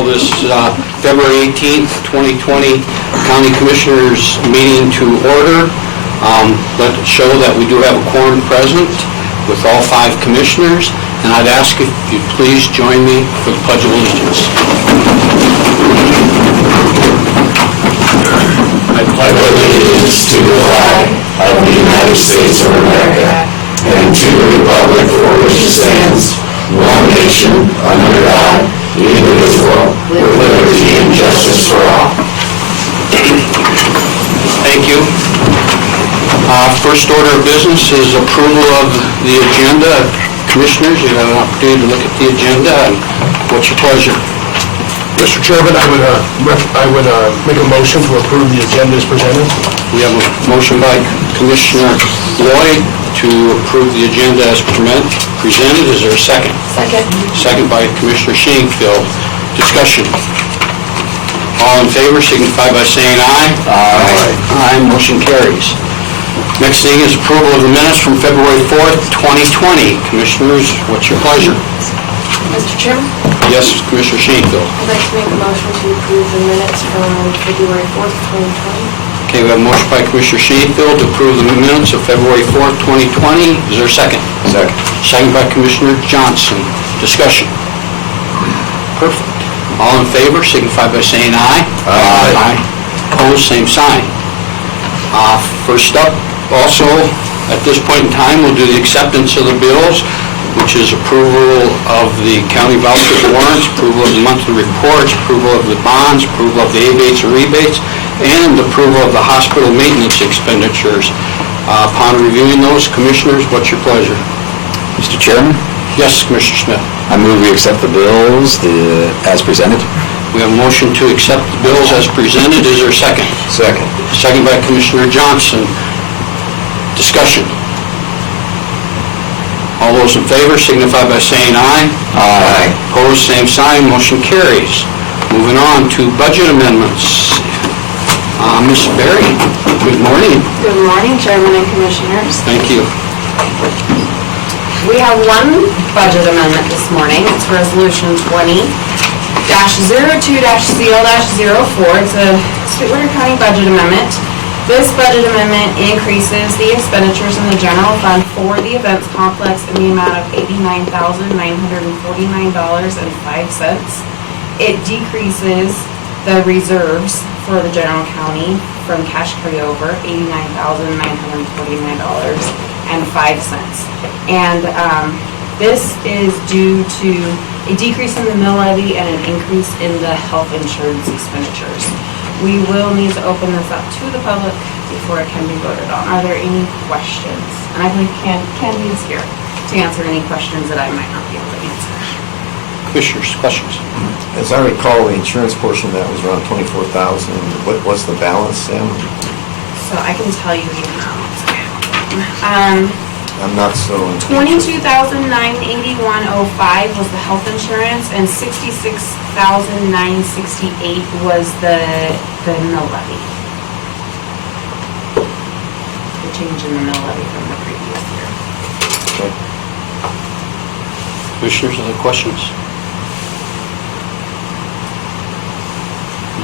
call this February 18th, 2020 County Commissioners meeting to order. Let it show that we do have a quorum present with all 5 commissioners, and I'd ask if you'd please join me for the Pledge of Allegiance. I pledge allegiance to the flag of the United States of America and to the republic for which it stands, one nation, under God, indivisible, with liberty and justice for all. Thank you. First order of business is approval of the agenda. Commissioners, you have an opportunity to look at the agenda. And what's your pleasure? Mr. Chairman, I would make a motion to approve the agenda as presented. We have a motion by Commissioner Lloyd to approve the agenda as presented. Is there a second? Second. Second by Commissioner Shanefield. Discussion. All in favor signify by saying aye. Aye. Aye. Motion carries. Next thing is approval of the minutes from February 4th, 2020. Commissioners, what's your pleasure? Mr. Chairman? Yes, Commissioner Shanefield. I'd like to make a motion to approve the minutes from February 4th, 2020. Okay, we have a motion by Commissioner Shanefield to approve the minutes of February 4th, 2020. Is there a second? Second. Second by Commissioner Johnson. Discussion. Perfect. All in favor signify by saying aye. Aye. Aye. Opposed, same sign. First up, also, at this point in time, we'll do the acceptance of the bills, which is approval of the county voucher warrants, approval of the monthly reports, approval of the bonds, approval of the abates and rebates, and approval of the hospital maintenance expenditures. Upon reviewing those, Commissioners, what's your pleasure? Mr. Chairman? Yes, Commissioner Smith. I move we accept the bills as presented. We have a motion to accept the bills as presented. Is there a second? Second. Second by Commissioner Johnson. Discussion. All those in favor signify by saying aye. Aye. Opposed, same sign. Motion carries. Moving on to budget amendments. Ms. Berry, good morning. Good morning, Chairman and Commissioners. Thank you. We have one budget amendment this morning. It's Resolution 20-02-CL-04. It's a Sweetwater County budget amendment. This budget amendment increases the expenditures in the general fund for the events complex in the amount of $89,949.05. It decreases the reserves for the general county from cash carryover, $89,949.05. And this is due to a decrease in the mill levy and an increase in the health insurance expenditures. We will need to open this up to the public before it can be voted on. Are there any questions? And I think Candy is here to answer any questions that I might not be able to answer. Commissioners, questions? As I recall, the insurance portion that was around $24,000. What's the balance, Sam? So I can tell you the amount. I'm not so. $22,981.05 was the health insurance, and $66,968 was the mill levy. The change in the mill levy from the previous year. Okay. Commissioners, other questions?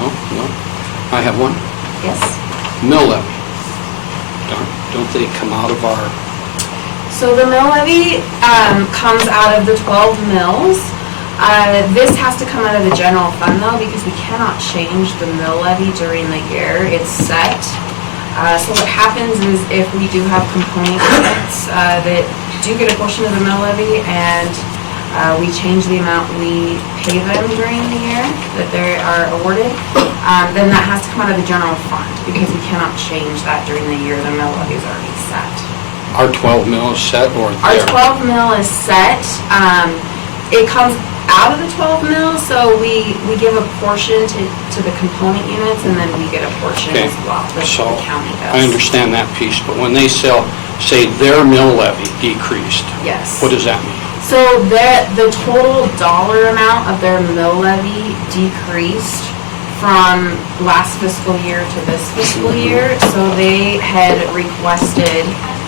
No? I have one. Yes. Mill levy. Don't they come out of our... So the mill levy comes out of the 12 mills. This has to come out of the general fund though, because we cannot change the mill levy during the year. It's set. So what happens is if we do have component units that do get a portion of the mill levy and we change the amount we pay them during the year that they are awarded, then that has to come out of the general fund because we cannot change that during the year. The mill levy is already set. Our 12 mil is set or Our 12 mil is set. It comes out of the 12 mil, so we give a portion to the component units, and then we get a portion as well. So the county does. I understand that piece, but when they say their mill levy decreased, Yes. what does that mean? So the total dollar amount of their mill levy decreased from last fiscal year to this fiscal year. So they had requested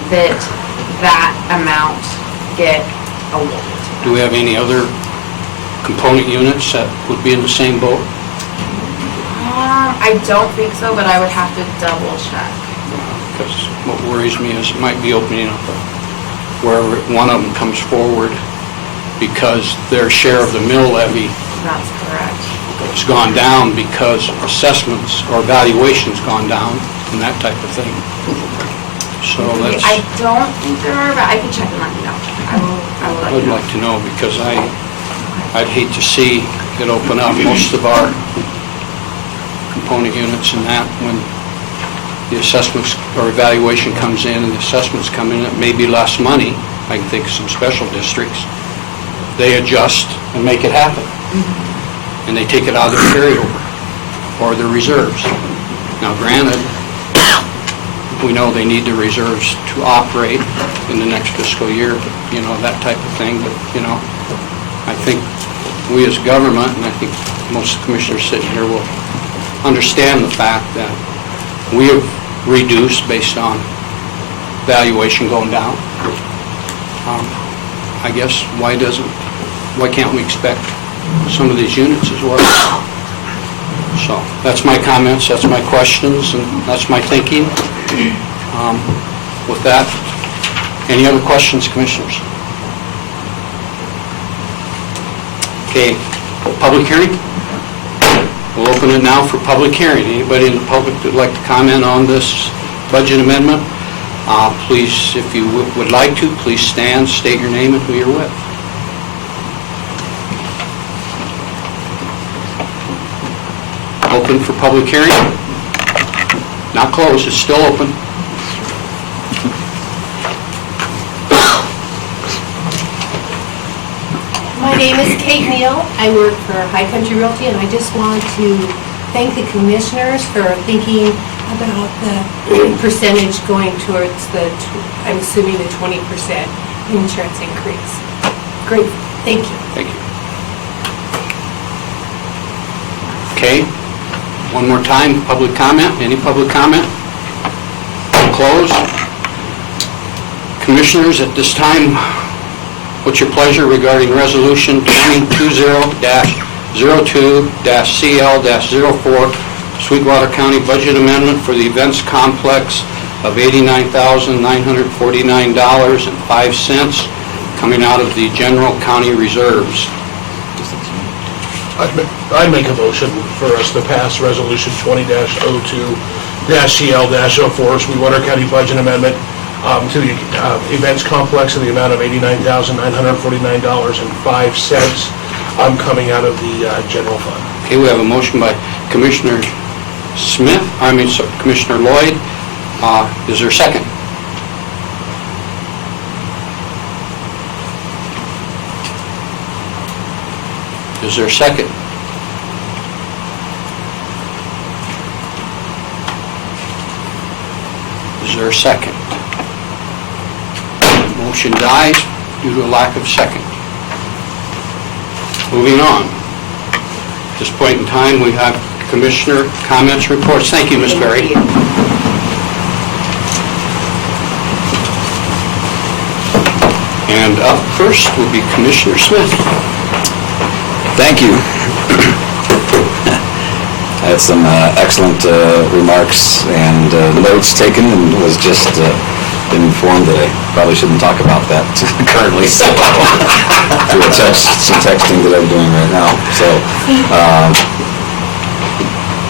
that amount get awarded. Do we have any other component units that would be in the same boat? I don't think so, but I would have to double check. Because what worries me is it might be opening up where one of them comes forward because their share of the mill levy That's correct. has gone down because assessments or valuation's gone down and that type of thing. So that's, I don't think there are, but I can check and let you know. I will let you I'd know. like to know because I'd hate to see it open up most of our component units and that when the assessments or evaluation comes in and the assessments come in, it may be less money. I can think of some special districts. They adjust and make it happen. And they take it out of their carryover or their reserves. Now granted, we know they need the reserves to operate in the next fiscal year, that type of thing, but, I think we as government, and I think most commissioners sitting here will understand the fact that we have reduced based on valuation going down. I guess, why can't we expect some of these units as well? So, that's my comments, that's my questions, and that's my thinking. With that, any other questions, commissioners? Okay, public hearing? We'll open it now for public hearing. Anybody in the public that would like to comment on this budget amendment? Please, if you would like to, please stand, state your name and who you're with. Open for public hearing? Not closed, it's still open. My name is Kate Neal. I work for High Country Realty, and I just want to thank the commissioners for thinking about the percentage going towards I'm assuming the 20% insurance increase. Great, thank you. Thank you. Okay, one more time, public comment. Any public comment? Close. Commissioners, at this time, what's your pleasure regarding Resolution 2020-02-CL-04, Sweetwater County Budget Amendment for the Events Complex of $89,949.05 coming out of the General County Reserves? I'd make a motion for us to pass Resolution 20-02-CL-04, Sweetwater County Budget Amendment to the Events Complex in the amount of $89,949.05 coming out of the general fund. Okay, we have a motion by Commissioner Commissioner Lloyd. Is there a second? Is there a second? Is there a second? Motion dies due to a lack of second. Moving on. At this point in time, we have Commissioner comments, reports. Thank you, Ms. Berry. And up first will be Commissioner Smith. Thank you. I had some excellent remarks and notes taken, and was just been informed that I probably shouldn't talk about that currently, so through some texting that I'm doing right now. So,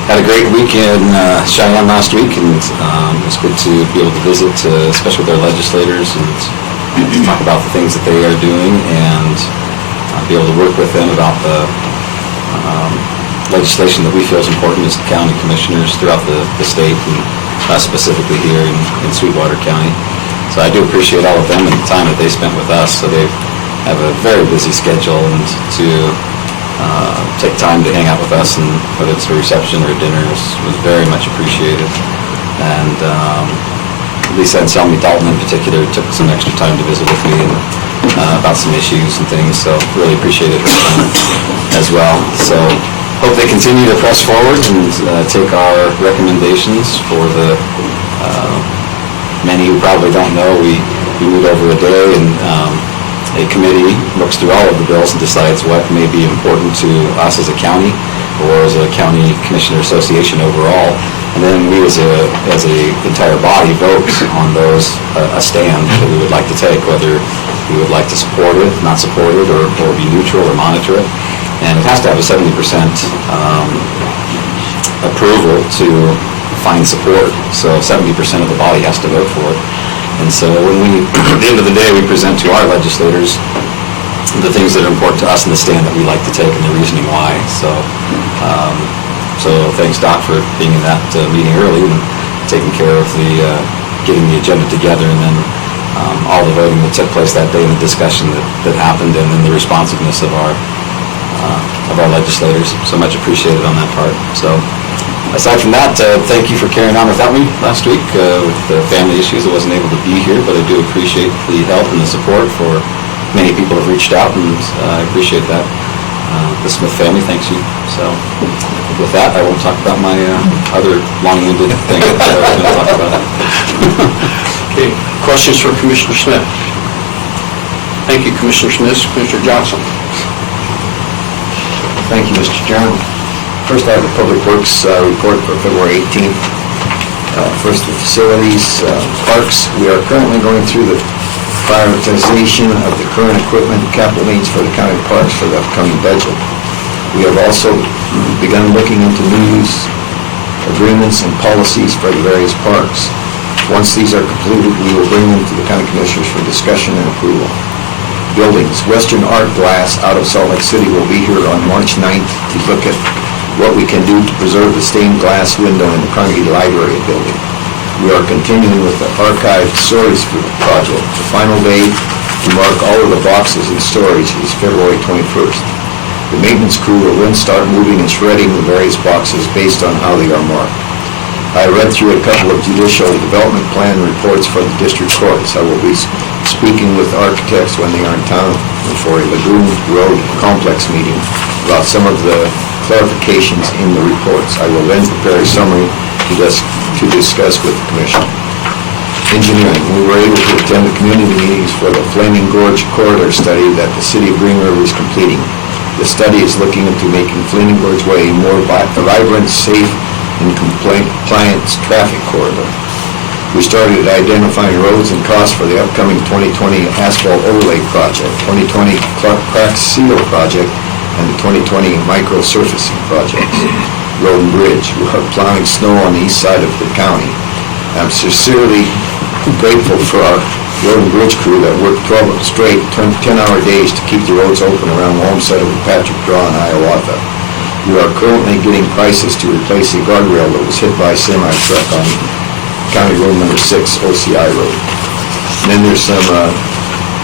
had a great week in Cheyenne last week, and it was good to be able to visit, especially with our legislators, and to talk about the things that they are doing, and be able to work with them about the legislation that we feel is important as county commissioners throughout the state, and specifically here in Sweetwater County. So I do appreciate all of them and the time that they spent with us. So they have a very busy schedule, and to take time to hang out with us, and whether it's a reception or a dinner, was very much appreciated. And Lisa and Selmy Dalton in particular took some extra time to visit with me and about some issues and things, so really appreciated her time as well. So hope they continue to press forward and take our recommendations. For the many who probably don't know, we moved over a day and a committee looks through all of the bills and decides what may be important to us as a county or as a county commissioner association overall. And then we as a entire body vote on those, a stand that we would like to take, whether we would like to support it, not support it, or be neutral or monitor it. And it has to have a 70% approval to find support. So 70% of the body has to vote for it. And so when we, at the end of the day, we present to our legislators the things that are important to us in the stand that we like to take and the reasoning why. So thanks, Doc, for being in that meeting early and taking care of getting the agenda together, and then all the voting that took place that day and the discussion that happened, and then the responsiveness of our legislators. So much appreciated on that part. So aside from that, thank you for carrying on without me last week with the family issues. I wasn't able to be here, but I do appreciate the help and the support for many people have reached out, and I appreciate that. The Smith family thanks you. So with that, I won't talk about my other long-winded thing that I was going to talk about. Okay, questions for Commissioner Smith? Thank you, Commissioner Smith. Commissioner Johnson. Thank you, Mr. Chairman. First, I have the Public Works report for February 18th. First, the facilities, parks. We are currently going through the prioritization of the current equipment and capital needs for the county parks for the upcoming budget. We have also begun looking into new use agreements and policies for the various parks. Once these are completed, we will bring them to the county commissioners for discussion and approval. Buildings. Western Art Glass out of Salt Lake City will be here on March 9th to look at what we can do to preserve the stained glass window in the Carnegie Library building. We are continuing with the archived storage project. The final day to mark all of the boxes in storage is February 21st. The maintenance crew will then start moving and shredding the various boxes based on how they are marked. I read through a couple of judicial development plan reports for the district courts. I will be speaking with architects when they are in town for a Lagoon Road complex meeting about some of the clarifications in the reports. I will then prepare a summary to discuss with the Commission. Engineering. We were able to attend the community meetings for the Flaming Gorge Corridor study that the City of Green River is completing. The study is looking into making Flaming Gorge Way a more vibrant, safe, and compliant traffic corridor. We started identifying roads and costs for the upcoming 2020 asphalt overlay project, 2020 crack seal project, and the 2020 micro surfacing projects. Road and Bridge. We are plowing snow on the east side of the county. I'm sincerely grateful for our Road and Bridge crew that worked 12 straight, 10-hour days to keep the roads open around Olmsted and Patrick Draw and Hiawatha. We are currently getting prices to replace a guardrail that was hit by a semi-truck on County Road number 6, OCI Road. And then there's some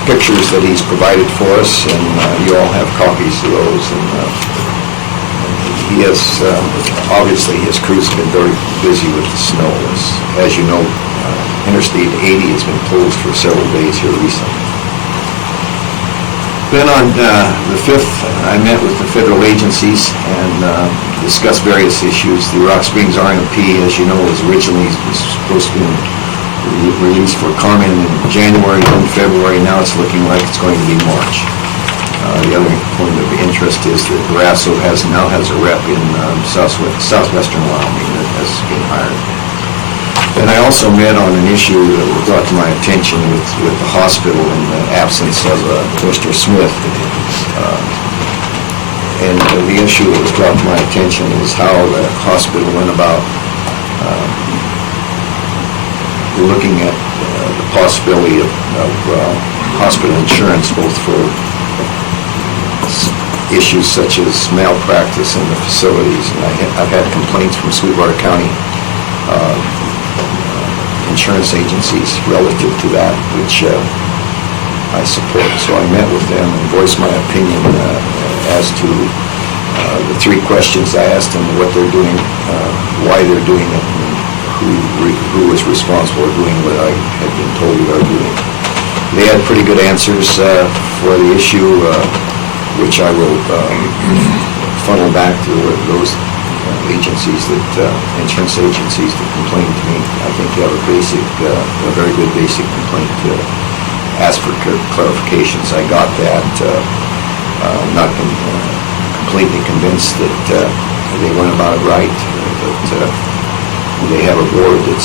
pictures that he's provided for us, and you all have copies of those. And he has, obviously, his crew's been very busy with the snow. As you know, Interstate 80 has been closed for several days here recently. Then on the 5th, I met with the federal agencies and discussed various issues. The Rock Springs RMP, as you know, was originally supposed to be released for comment in January, then February. Now it's looking like it's going to be March. The other point of interest is that Grasso now has a rep in southwestern Wyoming that has been hired. And I also met on an issue that was brought to my attention with the hospital in the absence of Mr. Smith. And the issue that was brought to my attention is how the hospital went about looking at the possibility of hospital insurance, both for issues such as malpractice in the facilities. And I've had complaints from Sweetwater County insurance agencies relative to that, which I support. So I met with them and voiced my opinion as to the three questions I asked them: what they're doing, why they're doing it, and who was responsible for doing what I had been told we are doing. They had pretty good answers for the issue, which I will funnel back to those agencies insurance agencies that complain to me. I think you have a very good basic complaint asked for clarifications. I got that. Not completely convinced that they went about it right, that they have a board that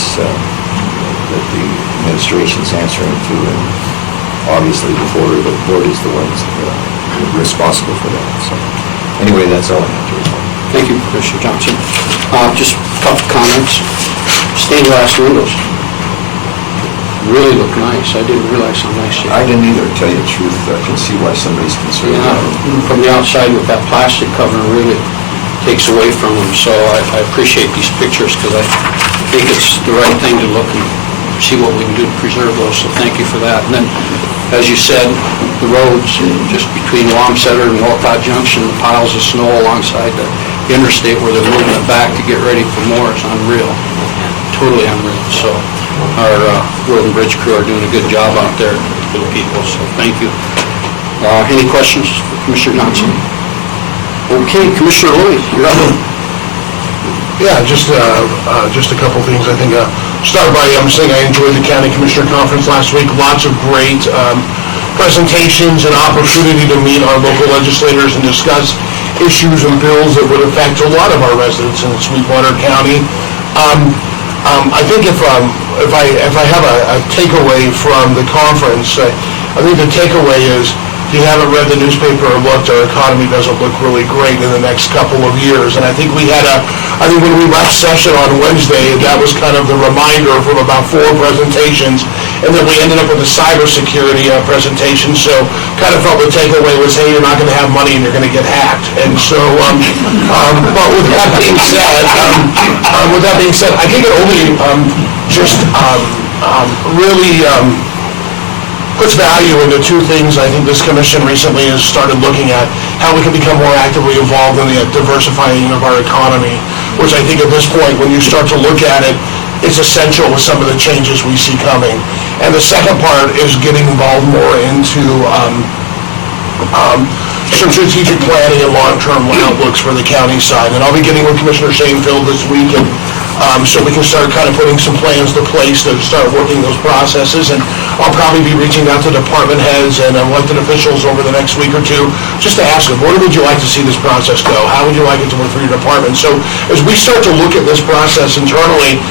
the administration's answering to, and obviously the board is the ones responsible for that. So anyway, that's all I have to report. Thank you, Commissioner Johnson. Just a couple comments. Stained glass windows really look nice. I didn't realize how nice they I are. didn't either, to tell you the truth. I can see why somebody's concerned Yeah, about it. from the outside with that plastic cover really takes away from them. So I appreciate these pictures because I think it's the right thing to look and see what we can do to preserve those. So thank you for that. And then, as you said, the roads just between Wamsutter and Walcott Junction, the piles of snow alongside the interstate where they're moving it back to get ready for more is unreal. Totally unreal. So our road and bridge crew are doing a good job out there for the people. So thank you. Any questions for Commissioner Johnson? Okay, Commissioner Lloyd, you're up. Yeah, just a couple things. I think, start by saying I enjoyed the county commissioner conference last week. Lots of great presentations and opportunity to meet our local legislators and discuss issues and bills that would affect a lot of our residents in Sweetwater County. I think if I have a takeaway from the conference, I think the takeaway is, if you haven't read the newspaper or looked, our economy doesn't look really great in the next couple of years. And I think when we left session on Wednesday, that was kind of the reminder from about 4 presentations. And then we ended up with a cybersecurity presentation. So kind of felt the takeaway was, hey, you're not going to have money and you're going to get hacked. And so, but with that being said, I think it only really puts value into 2 things. I think this commission recently has started looking at how we can become more actively involved in the diversifying of our economy, which I think at this point, when you start to look at it, it's essential with some of the changes we see coming. And the second part is getting involved more into some strategic planning and long-term outlooks for the county side. And I'll be getting with Commissioner Shanefield this week, and so we can start kind of putting some plans to place to start working those processes. And I'll probably be reaching out to department heads and elected officials over the next week or 2 just to ask them, what would you like to see this process go? How would you like it to work for your department? So as we start to look at this process internally,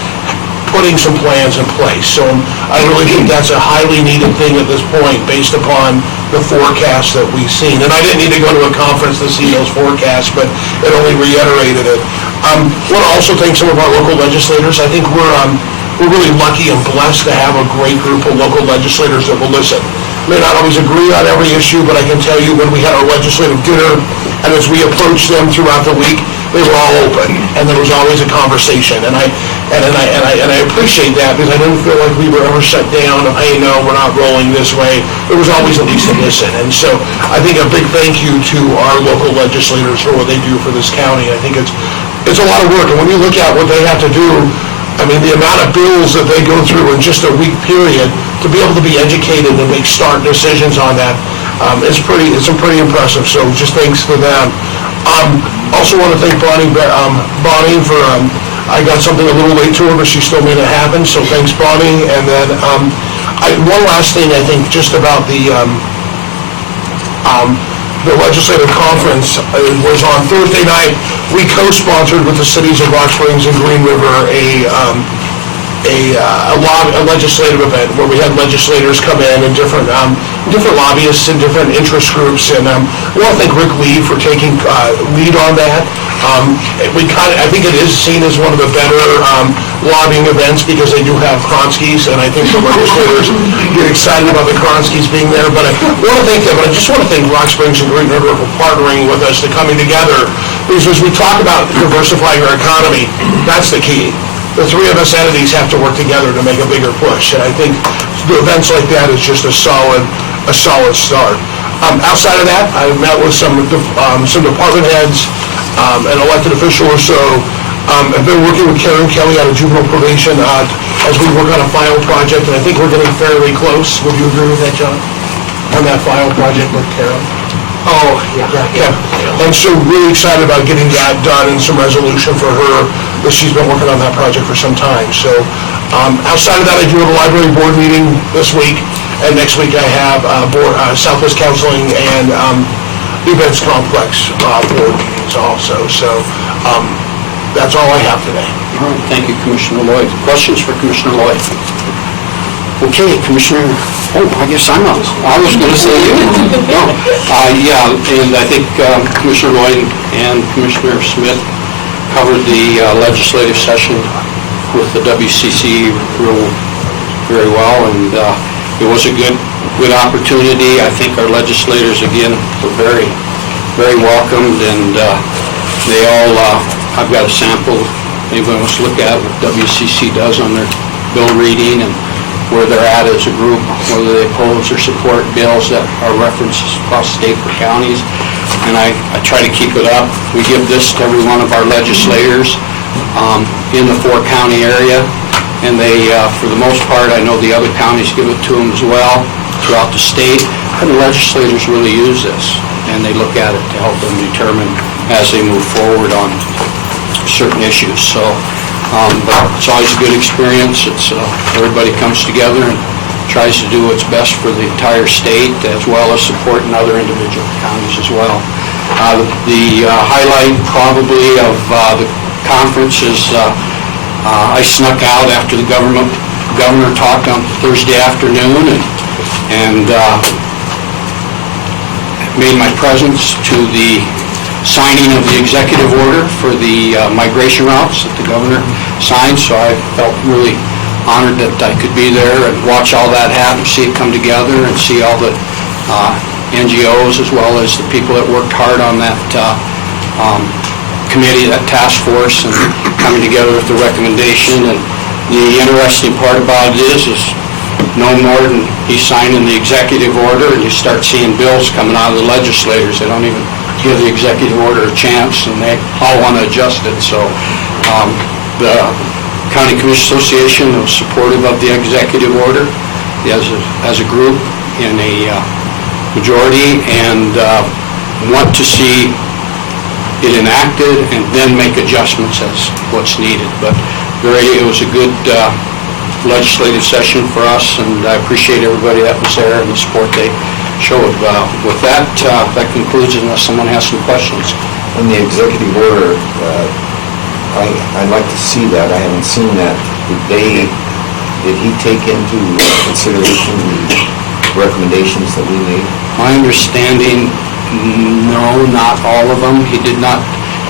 putting some plans in place. So I really think that's a highly needed thing at this point based upon the forecast that we've seen. And I didn't need to go to a conference to see those forecasts, but it only reiterated it. I want to also thank some of our local legislators. I think we're really lucky and blessed to have a great group of local legislators that will listen. May not always agree on every issue, but I can tell you when we had our legislative dinner and as we approached them throughout the week, they were all open, and there was always a conversation. And I appreciate that because I didn't feel like we were ever shut down of, hey, no, we're not rolling this way. There was always at least a listen. And so I think a big thank you to our local legislators for what they do for this county. I think it's a lot of work, and when you look at what they have to do, I mean, the amount of bills that they go through in just a week period, to be able to be educated and make smart decisions on that, it's pretty impressive. So just thanks to them. Also want to thank Bonnie for, I got something a little late to her, but she still made it happen, so thanks, Bonnie. And then one last thing, I think, just about the legislative conference was on Thursday night. We co-sponsored with the cities of Rock Springs and Green River a legislative event where we had legislators come in and different lobbyists and different interest groups. And I want to thank Rick Lee for taking lead on that. I think it is seen as one of the better lobbying events because they do have Kronskis, and I think the legislators get excited about the Kronskis being there. But I want to thank them, and I just want to thank Rock Springs and Green River for partnering with us, to coming together. Because as we talk about diversifying our economy, that's the key. The 3 of us entities have to work together to make a bigger push, and I think the events like that is just a solid start. Outside of that, I've met with some department heads and elected officials. So I've been working with Karen Kelly out of juvenile probation as we work on a file project, and I think we're getting fairly close. Would you agree with that, John? On that file project with Karen? Oh, yeah. And so really excited about getting that done and some resolution for her, that she's been working on that project for some time. So outside of that, I do have a library board meeting this week, And next week I have Southwest Counseling and Events Complex board meetings also. So that's all I have today. All right, thank you, Commissioner Lloyd. Questions for Commissioner Lloyd? Okay, Commissioner, I guess I'm up. I was going to say you. No, yeah, and I think Commissioner Lloyd and Commissioner Smith covered the legislative session with the WCC real very well, and it was a good opportunity. I think our legislators, again, were very, very welcomed, and they all, I've got a sample, anybody wants to look at what WCC does on their bill reading and where they're at as a group, whether they oppose or support bills that are referenced across state or counties. And I try to keep it up. We give this to every one of our legislators in the 4-county area, and they, for the most part, I know the other counties give it to them as well throughout the state, and the legislators really use this, and they look at it to help them determine as they move forward on certain issues. So, but it's always a good experience. It's everybody comes together and tries to do what's best for the entire state, as well as supporting other individual counties as well. The highlight probably of the conference is I snuck out after the governor talked on Thursday afternoon and made my presence to the signing of the executive order for the migration routes that the governor signed, so I felt really honored that I could be there and watch all that happen, see it come together, and see all the NGOs as well as the people that worked hard on that committee, that task force, and coming together with the recommendation. And the interesting part about it is no more than he's signing the executive order, and you start seeing bills coming out of the legislators. They don't even give the executive order a chance, and they all want to adjust it. So the County Commission Association was supportive of the executive order as a group in a majority, and want to see it enacted and then make adjustments as what's needed. But it was a good legislative session for us, and I appreciate everybody that was there and the support they showed. With that, that concludes unless someone has some questions. On the executive order, I'd like to see that. I haven't seen that. Did he take into consideration the recommendations that we made? My understanding, no, not all of them. He did not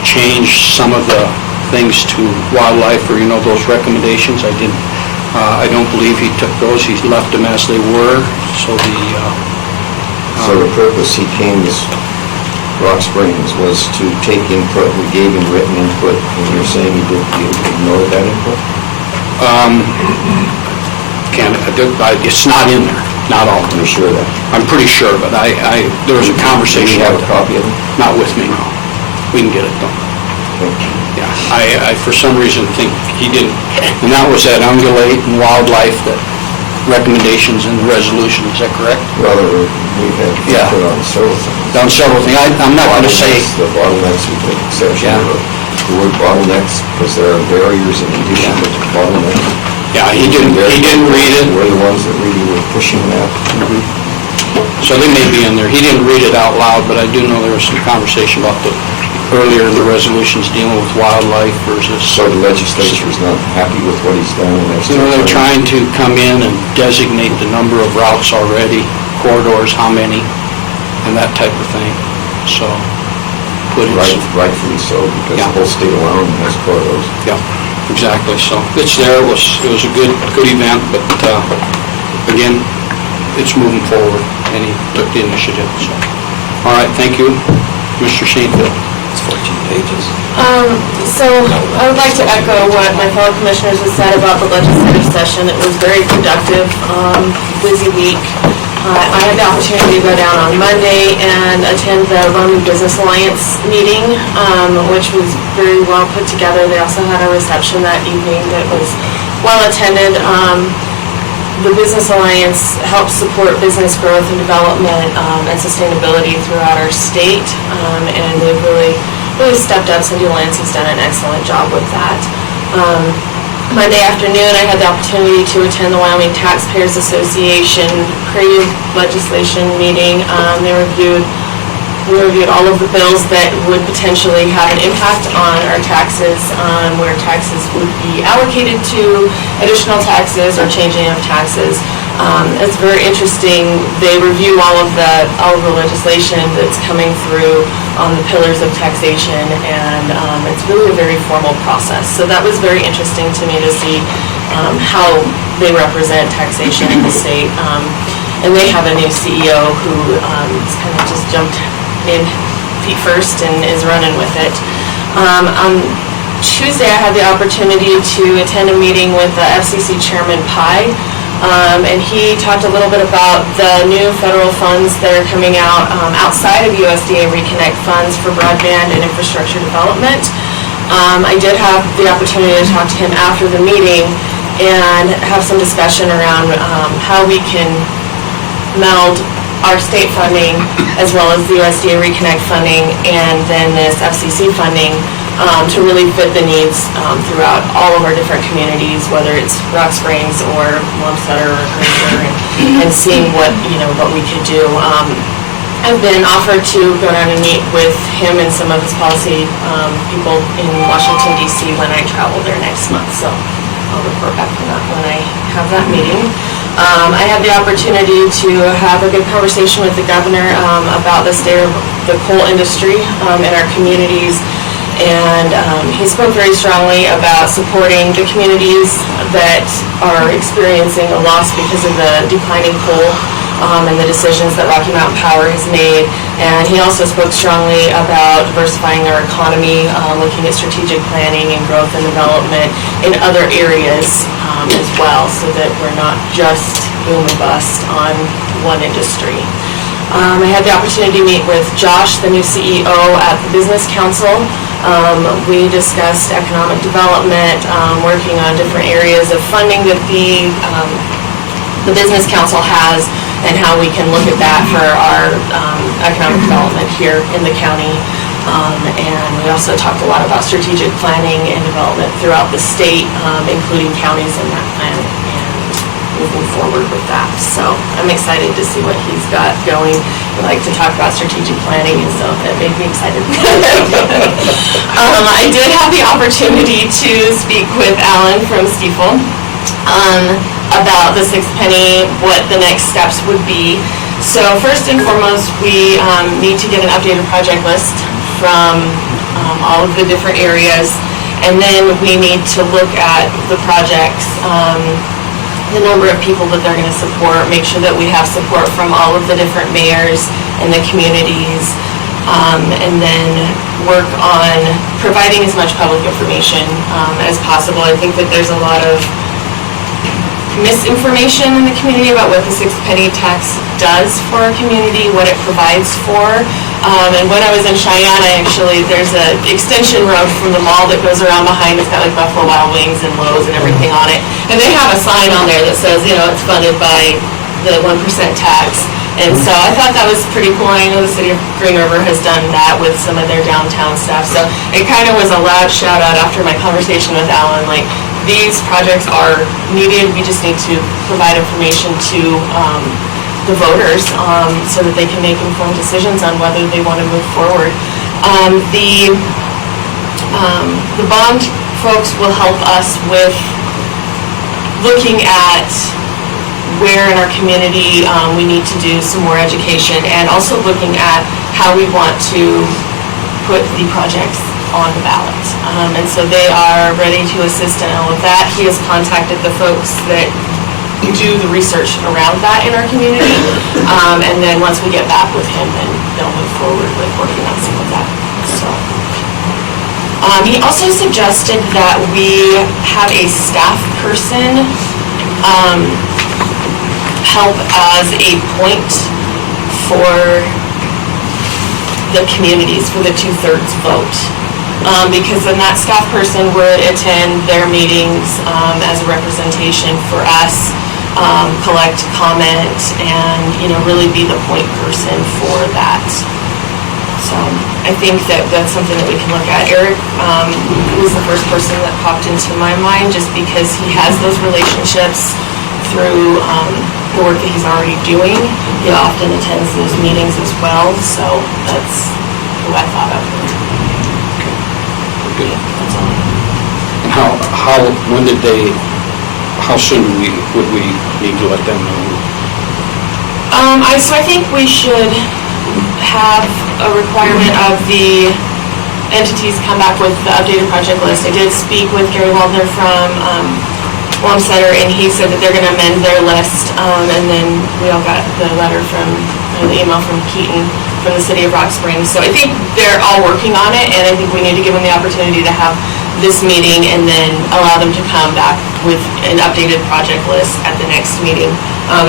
change some of the things to wildlife or, those recommendations. I don't believe he took those. He left them as they were. So the purpose he came to Rock Springs was to take input. We gave him written input, and you're saying you ignored that input? It's not in there. Not all. Are you sure of that? I'm pretty sure, but there was a conversation. Do you have a copy of it? Not with me, no. We can get it done. Yeah, I for some reason think he didn't, and that was that ungulate and wildlife, that recommendations in the resolution, is that correct? Well, we've had input on several things. On several things. I'm not going to say. The bottlenecks, we took exception Yeah. of the word bottlenecks, because there are barriers in addition to bottlenecks. Yeah, he didn't read it. We're the ones that really were pushing that. So they may be in there. He didn't read it out loud, but I do know there was some conversation about earlier in the resolutions dealing with wildlife versus. So the legislature is not happy with what he's done, and they're still They're trying to come in and designate the number of routes already, corridors, how many, and that type of thing. So, put it. Rightfully so, because Yeah. the whole state of Wyoming has corridors. Yeah, exactly. So it's there. It was a good event, but again, it's moving forward, and he took the initiative. So, all right, thank you, Mr. Shanefield. It's 14 pages. So I would like to echo what my fellow commissioners have said about the legislative session. It was very productive, busy week. I had the opportunity to go down on Monday and attend the Wyoming Business Alliance meeting, which was very well put together. They also had a reception that evening that was well attended. The Business Alliance helps support business growth and development and sustainability throughout our state, and they've really stepped up. Cindy Lance has done an excellent job with that. Monday afternoon, I had the opportunity to attend the Wyoming Taxpayers Association creative legislation meeting. We reviewed all of the bills that would potentially have an impact on our taxes, where taxes would be allocated to additional taxes or changing of taxes. It's very interesting. They review all of the legislation that's coming through on the pillars of taxation, and it's really a very formal process. So that was very interesting to me to see how they represent taxation in the state. And they have a new CEO who kind of just jumped in feet first and is running with it. On Tuesday, I had the opportunity to attend a meeting with the FCC Chairman Pai, and he talked a little bit about the new federal funds that are coming out outside of USDA Reconnect funds for broadband and infrastructure development. I did have the opportunity to talk to him after the meeting and have some discussion around how we can meld our state funding as well as the USDA Reconnect funding and then this FCC funding to really fit the needs throughout all of our different communities, whether it's Rock Springs or Lumsutter or Granger, and seeing what we could do. I've been offered to go down and meet with him and some of his policy people in Washington, D.C. when I travel there next month, so I'll report back on that when I have that meeting. I had the opportunity to have a good conversation with the governor about the state of the coal industry in our communities, and he spoke very strongly about supporting the communities that are experiencing a loss because of the declining coal and the decisions that Rocky Mountain Power has made. And he also spoke strongly about diversifying our economy, looking at strategic planning and growth and development in other areas as well, so that we're not just boom and bust on one industry. I had the opportunity to meet with Josh, the new CEO at the Business Council. We discussed economic development, working on different areas of funding that the Business Council has, and how we can look at that for our economic development here in the county. And we also talked a lot about strategic planning and development throughout the state, including counties in that plan, and moving forward with that. So I'm excited to see what he's got going. We like to talk about strategic planning, and so that made me excited. I did have the opportunity to speak with Alan from Stiefel about the sixth penny, what the next steps would be. So first and foremost, we need to get an updated project list from all of the different areas, and then we need to look at the projects, the number of people that they're going to support, make sure that we have support from all of the different mayors in the communities, and then work on providing as much public information as possible. I think that there's a lot of misinformation in the community about what the sixth penny tax does for our community, what it provides for. And when I was in Cheyenne, there's an extension road from the mall that goes around behind. It's got like Buffalo Wild Wings and Lowe's and everything on it. And they have a sign on there that says, it's funded by the 1% tax. And so I thought that was pretty cool. I know the city of Green River has done that with some of their downtown stuff. So it kind of was a loud shout out after my conversation with Alan, like, these projects are needed. We just need to provide information to the voters so that they can make informed decisions on whether they want to move forward. The bond folks will help us with looking at where in our community we need to do some more education, and also looking at how we want to put the projects on the ballot. And so they are ready to assist in all of that. He has contacted the folks that do the research around that in our community. And then once we get back with him, then they'll move forward with working on some of that. So he also suggested that we have a staff person help as a point for the communities, for the 2/3 vote. Because then that staff person would attend their meetings as a representation for us, collect comment, and really be the point person for that. So I think that that's something that we can look at. Eric was the first person that popped into my mind just because he has those relationships through the work that he's already doing. He often attends those meetings as well, so that's who I thought of. Good. That's all. And how soon would we need to let them know? So I think we should have a requirement of the entities come back with the updated project list. I did speak with Gary Waldner from Wamsutter, and he said that they're going to amend their list, and then we all got the letter the email from Keaton from the city of Rock Springs. So I think they're all working on it, and I think we need to give them the opportunity to have this meeting and then allow them to come back with an updated project list at the next meeting,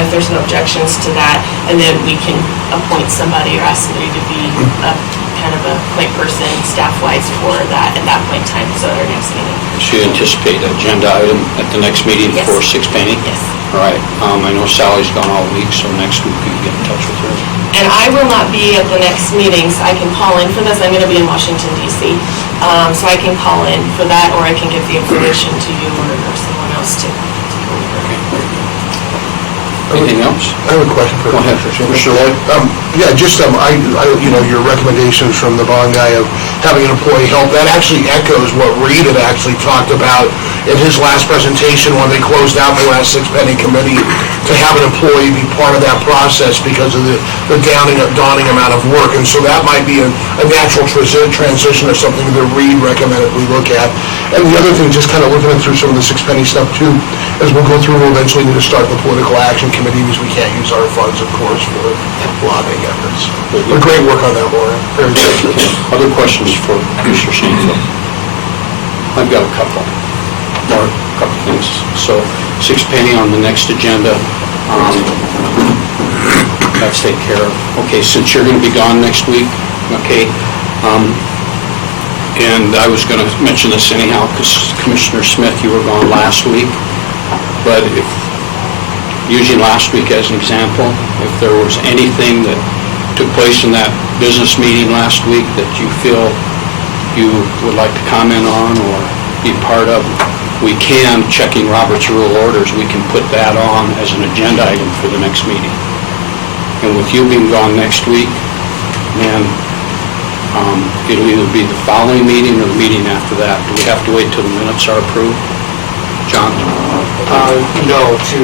if there's no objections to that, and then we can appoint somebody or ask somebody to be a kind of a point person staff-wise for that at that point in time, so at our next meeting. So you anticipate an agenda item at the next meeting Yes. for 6 Penny? Yes. All right. I know Sally's gone all week, so next week we can get in touch with her. And I will not be at the next meeting, so I can call in for this. I'm going to be in Washington DC, so I can call in for that, or I can give the information to you or someone else to go over. Anything else? I have a question for Go ahead, Commissioner Lloyd. Yeah, just, your recommendations from the bond guy of having an employee help, that actually echoes what Reed had actually talked about in his last presentation when they closed out the last 6 Penny committee, to have an employee be part of that process because of the daunting amount of work. And so that might be a natural transition of something that Reed recommended we look at. And the other thing, just kind of looking through some of the 6 Penny stuff too, as we'll go through, we'll eventually need to start the political action committee because we can't use our funds, of course, for lobbying efforts. But great work on that, Laura. Very good. Other questions for Commissioner Shanefield? I've got a couple things. So 6 Penny on the next agenda, that's taken care of. Okay, since you're going to be gone next week, okay, and I was going to mention this anyhow because Commissioner Smith, you were gone last week, but using last week as an example, if there was anything that took place in that business meeting last week that you feel you would like to comment on or be part of, we can, checking Robert's Rule orders, we can put that on as an agenda item for the next meeting. And with you being gone next week, then it'll either be the following meeting or the meeting after that. Do we have to wait till the minutes are approved? John? No, to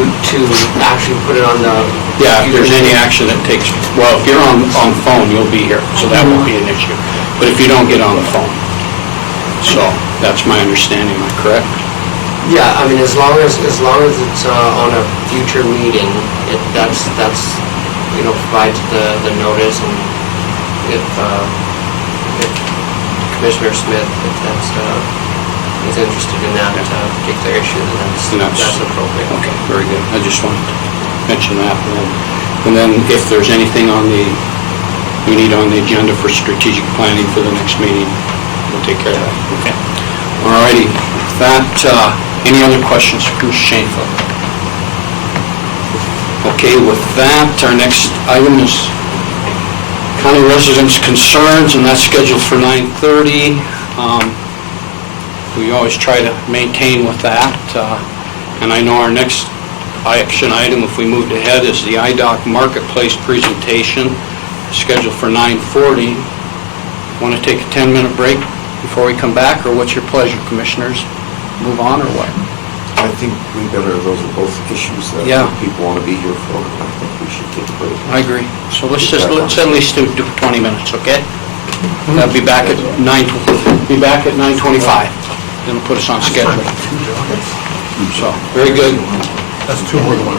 actually put it on the... Yeah, if there's any action that takes, well, if you're on phone, you'll be here, so that won't be an issue. But if you don't get on the phone, so that's my understanding, am I correct? Yeah, I mean, as long as it's on a future meeting, that's provides the notice, and if Commissioner Smith, if that's is interested in that particular issue, then that's appropriate. Okay, very good. I just wanted to mention that. And then if there's anything we need on the agenda for strategic planning for the next meeting, we'll take care of that. Okay. All righty. With that, any other questions for Commissioner Shanefield? Okay, with that, our next item is county residents' concerns, and that's scheduled for 9:30. We always try to maintain with that. And I know our next action item, if we moved ahead, is the IDOC Marketplace presentation, scheduled for 9:40. Want to take a 10-minute break before we come back, or what's your pleasure, commissioners? Move on, or what? I think those are both issues that Yeah. people want to be here for. I think we should take a break. I agree. So let's at least do 20 minutes, okay? I'll be back at 9:25. It'll put us on schedule. So, very good. That's two more than one.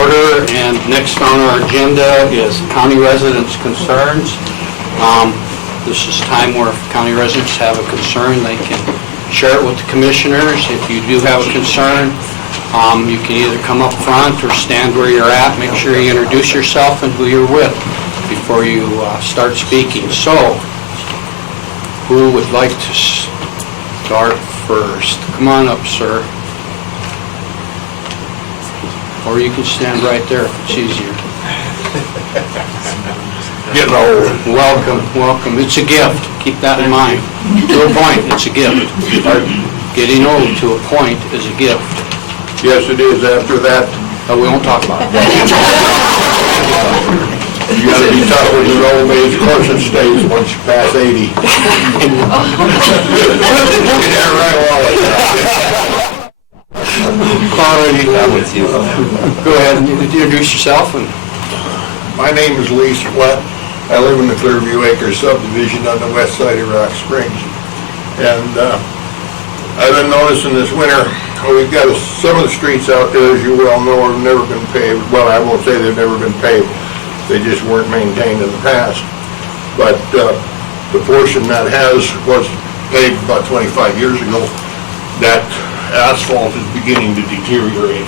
Order, and next on our agenda is county residents' concerns. This is time where if county residents have a concern, they can share it with the commissioners. If you do have a concern, you can either come up front or stand where you're at. Make sure you introduce yourself and who you're with before you start speaking. So, who would like to start first? Come on up, sir. Or you can stand right there if it's easier. Getting old. Welcome. It's a gift. Keep that in mind. To a point, it's a gift. Getting old to a point is a gift. Yes, it is. After that, But we won't talk about it. you gotta be tough with your old age. Of course, it stays once you pass 80. Yeah, right, Wally. Alrighty. Go ahead and introduce yourself. And My name is Lee Sweat. I live in the Clearview Acres subdivision on the west side of Rock Springs. And I've been noticing this winter, we've got some of the streets out there, as you well know, have never been paved. Well, I won't say they've never been paved. They just weren't maintained in the past. But the portion that was paved about 25 years ago, that asphalt is beginning to deteriorate.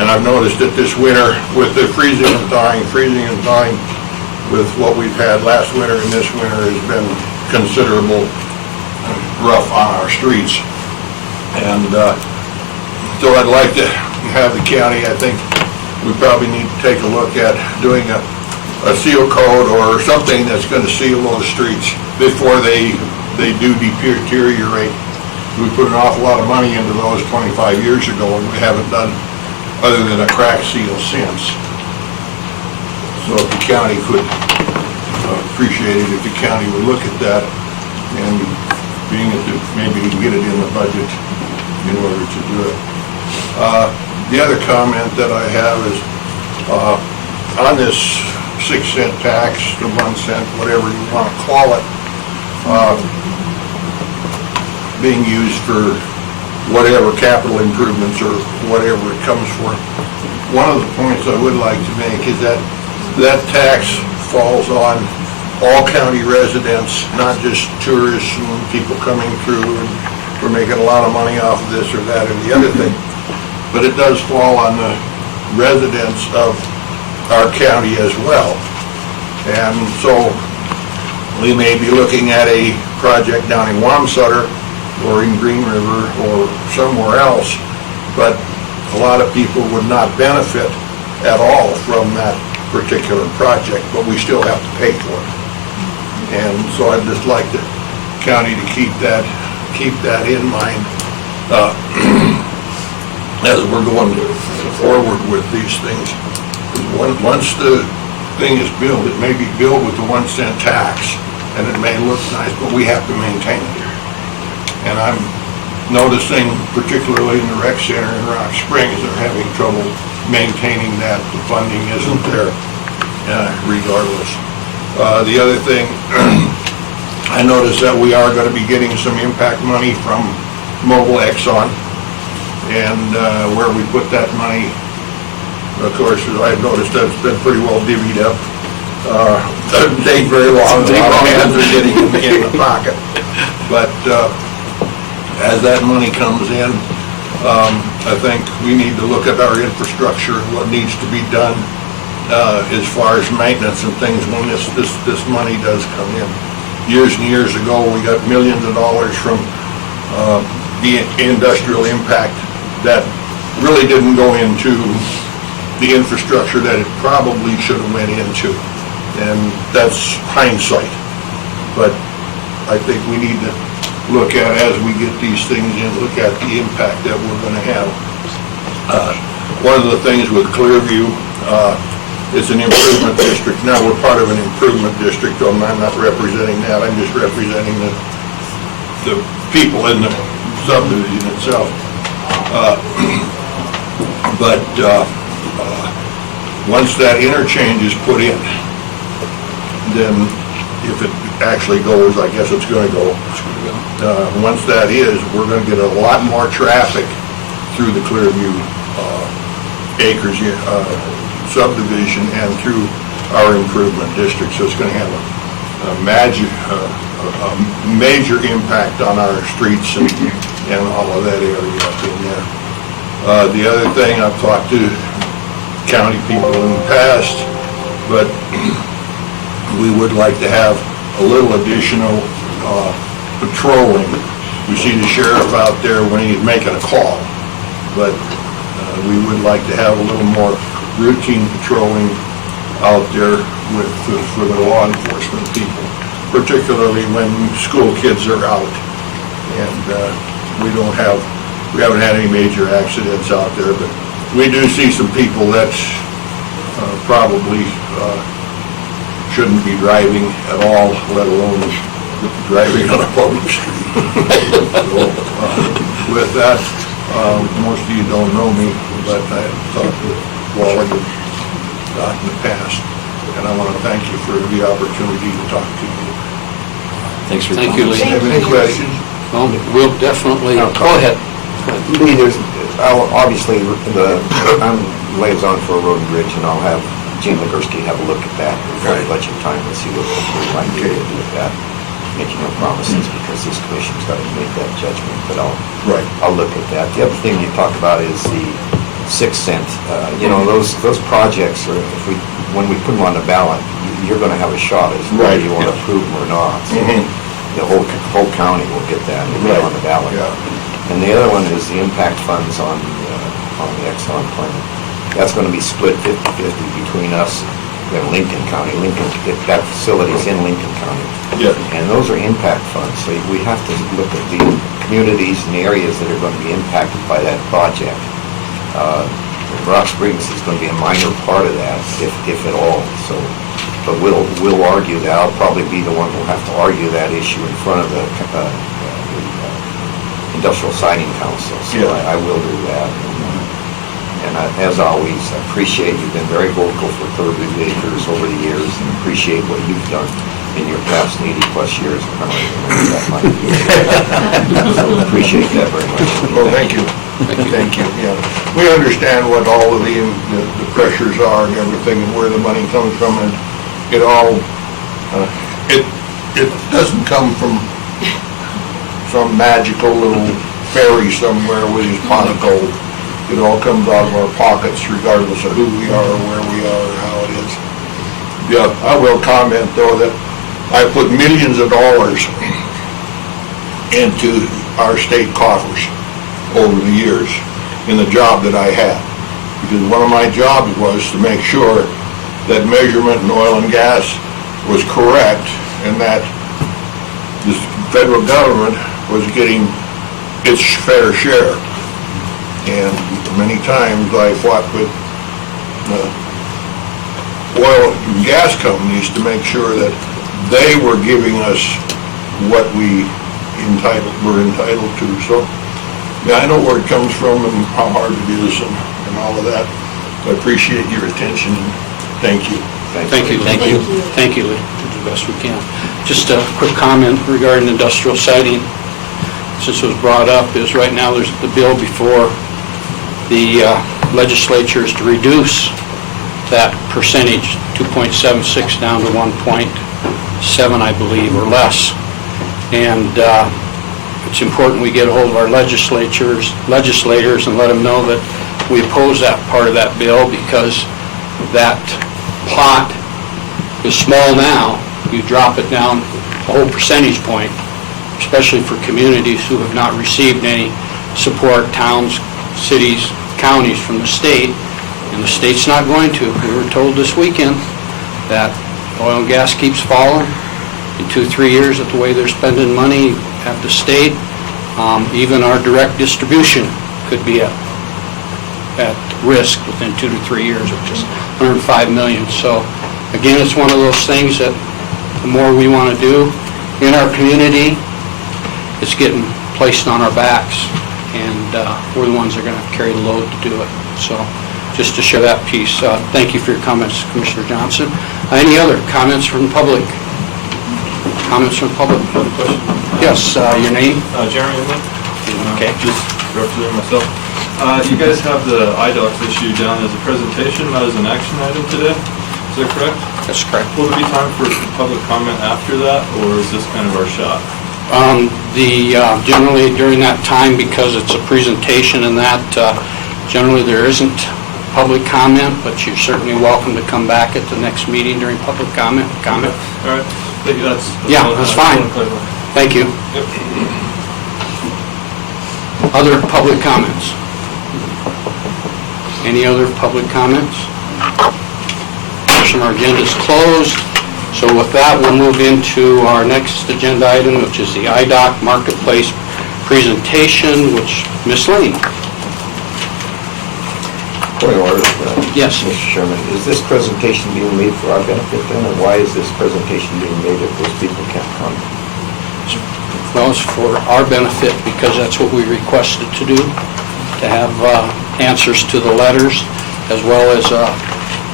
And I've noticed that this winter, with the freezing and thawing, with what we've had last winter and this winter, has been considerable rough on our streets. And so I'd like to have the county, I think we probably need to take a look at doing a seal coat or something that's going to seal those streets before they do deteriorate. We put an awful lot of money into those 25 years ago, and we haven't done other than a crack seal since. So if the county could appreciate it, if the county would look at that, and being that maybe we can get it in the budget in order to do it. The other comment that I have is on this 6-cent tax, the 1 cent, whatever you want to call it, being used for whatever capital improvements or whatever it comes for. One of the points I would like to make is that that tax falls on all county residents, not just tourists and people coming through, and we're making a lot of money off of this or that or the other thing. But it does fall on the residents of our county as well. And so we may be looking at a project down in Wamsutter or in Green River or somewhere else, but a lot of people would not benefit at all from that particular project, but we still have to pay for it. And so I'd just like the county to keep that in mind as we're going forward with these things. Once the thing is built, it may be built with the 1 cent tax, and it may look nice, but we have to maintain it. And I'm noticing, particularly in the rec center in Rock Springs, they're having trouble maintaining that. The funding isn't there, regardless. The other thing, I noticed that we are going to be getting some impact money from Mobile Exxon, and where we put that money, of course, I've noticed that's been pretty well divvied up. Doesn't take very long. A lot of hands are getting in the pocket. But as that money comes in, I think we need to look at our infrastructure and what needs to be done as far as maintenance and things when this money does come in. Years and years ago, we got millions of dollars from the industrial impact that really didn't go into the infrastructure that it probably should have went into. And that's hindsight. But I think we need to look at, as we get these things in, look at the impact that we're going to have. One of the things with Clearview, it's an improvement district. Now we're part of an improvement district, so I'm not representing that. I'm just representing the people in the subdivision itself. But once that interchange is put in, then if it actually goes, I guess it's going to go. Once that is, we're going to get a lot more traffic through the Clearview acres subdivision and through our improvement district. So it's going to have a major impact on our streets and all of that area up in there. The other thing, I've talked to county people in the past, but we would like to have a little additional patrolling. We see the sheriff out there when he's making a call, but we would like to have a little more routine patrolling out there for the law enforcement people, particularly when school kids are out. And we haven't had any major accidents out there, but we do see some people that probably shouldn't be driving at all, let alone driving on a public street. So, with that, most of you don't know me, but I have talked with Wally and Doc in the past, and I want to thank you for the opportunity to talk to you. Thanks for your Thank you, comments. Lee. Have any questions? Well, we'll definitely, go ahead. Lee, obviously, I'm liaison for a road and bridge, and I'll have Gene Legursky have a look at that before the budget time and see what we might be able to do with that. Making no promises because this commission's got to make that judgment, but I'll look at that. The other thing you talk about is the 6 cent. Those projects are, when we put them on the ballot, you're going to have a shot as to whether you want to approve them or not. So the whole county will get that on the ballot. Yeah. And the other one is the impact funds on the Exxon plant. That's going to be split 50-50 between us and Lincoln County. That facility's in Lincoln County. Yeah. And those are impact funds, so we have to look at the communities and the areas that are going to be impacted by that project. Rock Springs is going to be a minor part of that, if at all. So, but we'll argue that. I'll probably be the one who'll have to argue that issue in front of the Industrial Siding Council. So I will do that. And as always, I appreciate you've been very vocal for Thurgood Acres over the years, and appreciate what you've done in your past 80-plus years. I don't remember that might be. So appreciate that very much. Well, thank you. Thank you. Yeah, we understand what all of the pressures are and everything, and where the money comes from, and it all it doesn't come from some magical little fairy somewhere with his pot of gold. It all comes out of our pockets, regardless of who we are, or where we are, or how it is. Yeah, I will comment though that I put millions of dollars into our state coffers over the years in the job that I had. Because one of my jobs was to make sure that measurement in oil and gas was correct, and that the federal government was getting its fair share. And many times I fought with oil and gas companies to make sure that they were giving us what we were entitled to. So, yeah, I know where it comes from and how hard it is and all of that. I appreciate your attention, and thank you. Thank you. Thank you. We'll do the best we can. Just a quick comment regarding industrial siding, since it was brought up, is right now there's the bill before the legislature is to reduce that percentage, 2.76 down to 1.7, I believe, or less. And it's important we get a hold of our legislators and let them know that we oppose that part of that bill, because that pot is small now. You drop it down a whole percentage point, especially for communities who have not received any support, towns, cities, counties from the state, and the state's not going to. We were told this weekend that oil and gas keeps falling. In 2-3 years, at the way they're spending money at the state, even our direct distribution could be at risk within 2 to 3 years, which is $105 million. So again, it's one of those things that the more we want to do in our community, it's getting placed on our backs, and we're the ones that are going to carry the load to do it. So just to share that piece. Thank you for your comments, Commissioner Johnson. Any other comments from the public? Comments from the public? Yes, your name? Jeremy, Okay. just representing myself. You guys have the IDOC issue down as a presentation, not as an action item today. Is that correct? That's correct. Will there be time for public comment after that, or is this kind of our shot? Generally during that time, because it's a presentation and that, generally there isn't public comment, but you're certainly welcome to come back at the next meeting during public comment. All right. Maybe that's... Yeah, that's fine. Thank you. Yep. Other public comments? Any other public comments? Our agenda is closed. So with that, we'll move into our next agenda item, which is the IDOC Marketplace presentation, which, Ms. Lane. Point of order. Yes. Mr. Chairman, is this presentation being made for our benefit then, or why is this presentation being made if those people can't come? Well, it's for our benefit because that's what we requested to do, to have answers to the letters as well as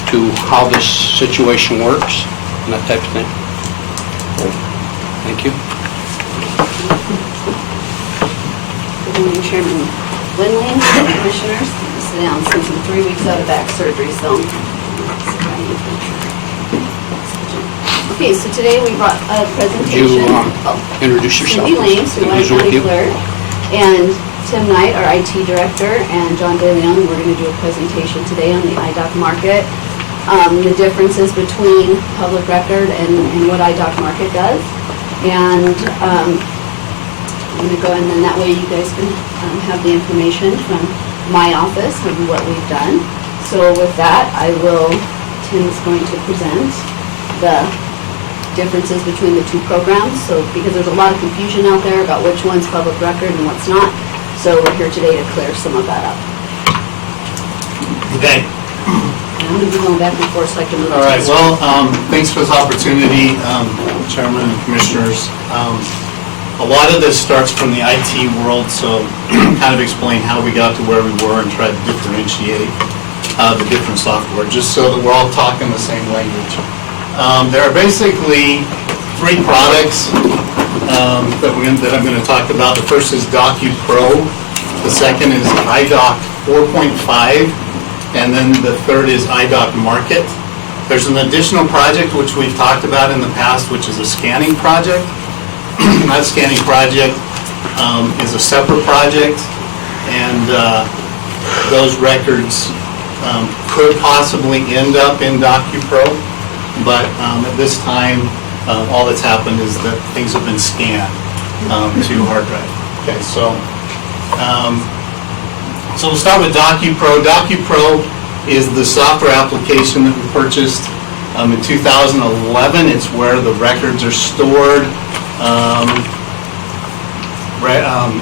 to how this situation works and that type of thing. Thank you. Good morning, Chairman Lindley, Commissioners. Sit down since I'm 3 weeks out of back surgery, so. Okay, so today we brought a presentation. Would you introduce yourself? Cindy Lane, Sweetwater Who's with County you? Clerk, and Tim Knight, our IT Director, and John DeLeon. We're going to do a presentation today on the IDOC market, the differences between public record and what IDOC market does. And I'm going to go, and then that way you guys can have the information from my office of what we've done. So with that, Tim's going to present the differences between the two programs. So because there's a lot of confusion out there about which one's public record and what's not. So we're here today to clear some of that up. Okay. And I'm going to be going back and forth so I can move. All right. Well, thanks for this opportunity, Chairman and Commissioners. A lot of this starts from the IT world, so kind of explain how we got to where we were and try to differentiate the different software, just so that we're all talking the same language. There are basically 3 products that I'm going to talk about. The first is DocuPro, the second is IDOC 4.5, and then the third is IDOC Market. There's an additional project which we've talked about in the past, which is a scanning project. That scanning project is a separate project, and those records could possibly end up in DocuPro, but at this time, all that's happened is that things have been scanned to hard drive. Okay, so we'll start with DocuPro. DocuPro is the software application that we purchased in 2011. It's where the records are stored.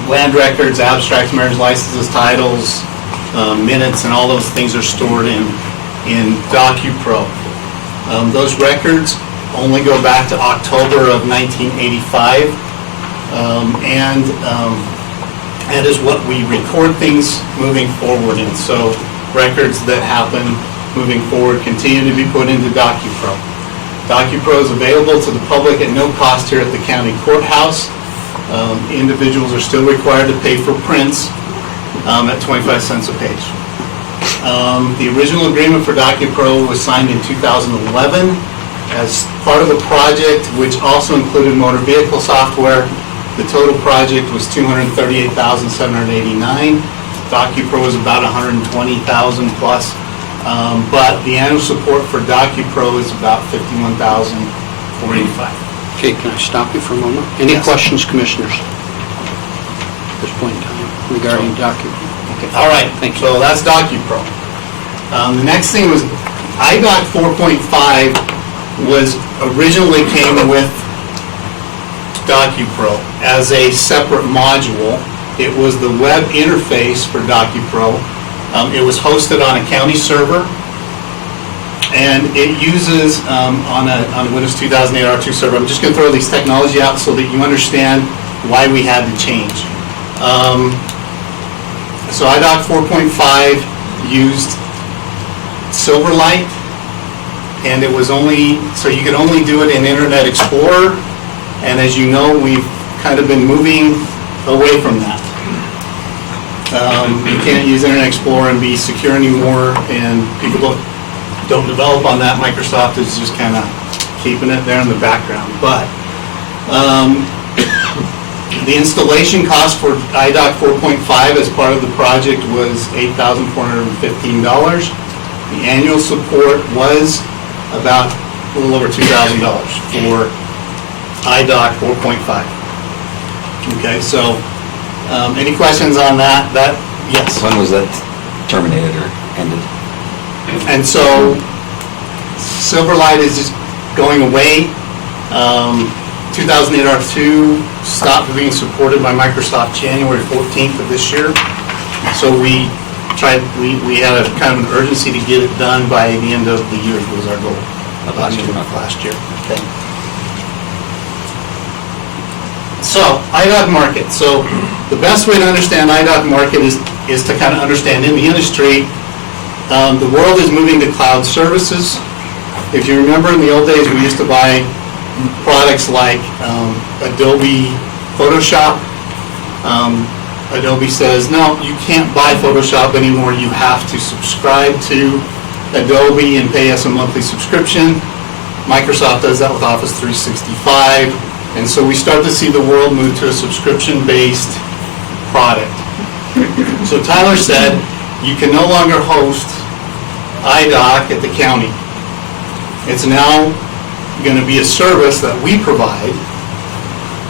Land records, abstracts, marriage licenses, titles, minutes, and all those things are stored in DocuPro. Those records only go back to October of 1985, and that is what we record things moving forward in. So records that happen moving forward continue to be put into DocuPro. DocuPro is available to the public at no cost here at the county courthouse. Individuals are still required to pay for prints at 25 cents a page. The original agreement for DocuPro was signed in 2011 as part of a project which also included motor vehicle software. The total project was $238,789. DocuPro was about $120,000 plus. But the annual support for DocuPro is about $51,485. Okay, can I stop you for a moment? Any Yes. questions, Commissioners? At this point in time regarding DocuPro? Okay. All right, Thank you. so that's DocuPro. The next thing was IDOC 4.5 was originally came with DocuPro as a separate module. It was the web interface for DocuPro. It was hosted on a county server, and it uses on a Windows 2008 R2 server. I'm just going to throw these technology out so that you understand why we had to change. So IDOC 4.5 used Silverlight, and it was only, so you could only do it in Internet Explorer, and as you know, we've kind of been moving away from that. You can't use Internet Explorer and be secure anymore, and people don't develop on that. Microsoft is just kind of keeping it there in the background. But the installation cost for IDOC 4.5 as part of the project was $8,415. The annual support was about a little over $2,000 for IDOC 4.5. Okay, so any questions on that? Yes. When was that terminated or ended? And so Silverlight is just going away. 2008 R2 stopped being supported by Microsoft January 14th of this year. So we had a kind of an urgency to get it done by the end of the year was our goal. Last year. Okay. So IDOC market. So the best way to understand IDOC market is to kind of understand in the industry, the world is moving to cloud services. If you remember in the old days, we used to buy products like Adobe Photoshop. Adobe says, no, you can't buy Photoshop anymore. You have to subscribe to Adobe and pay us a monthly subscription. Microsoft does that with Office 365. And so we start to see the world move to a subscription-based product. So Tyler said, you can no longer host IDOC at the county. It's now going to be a service that we provide,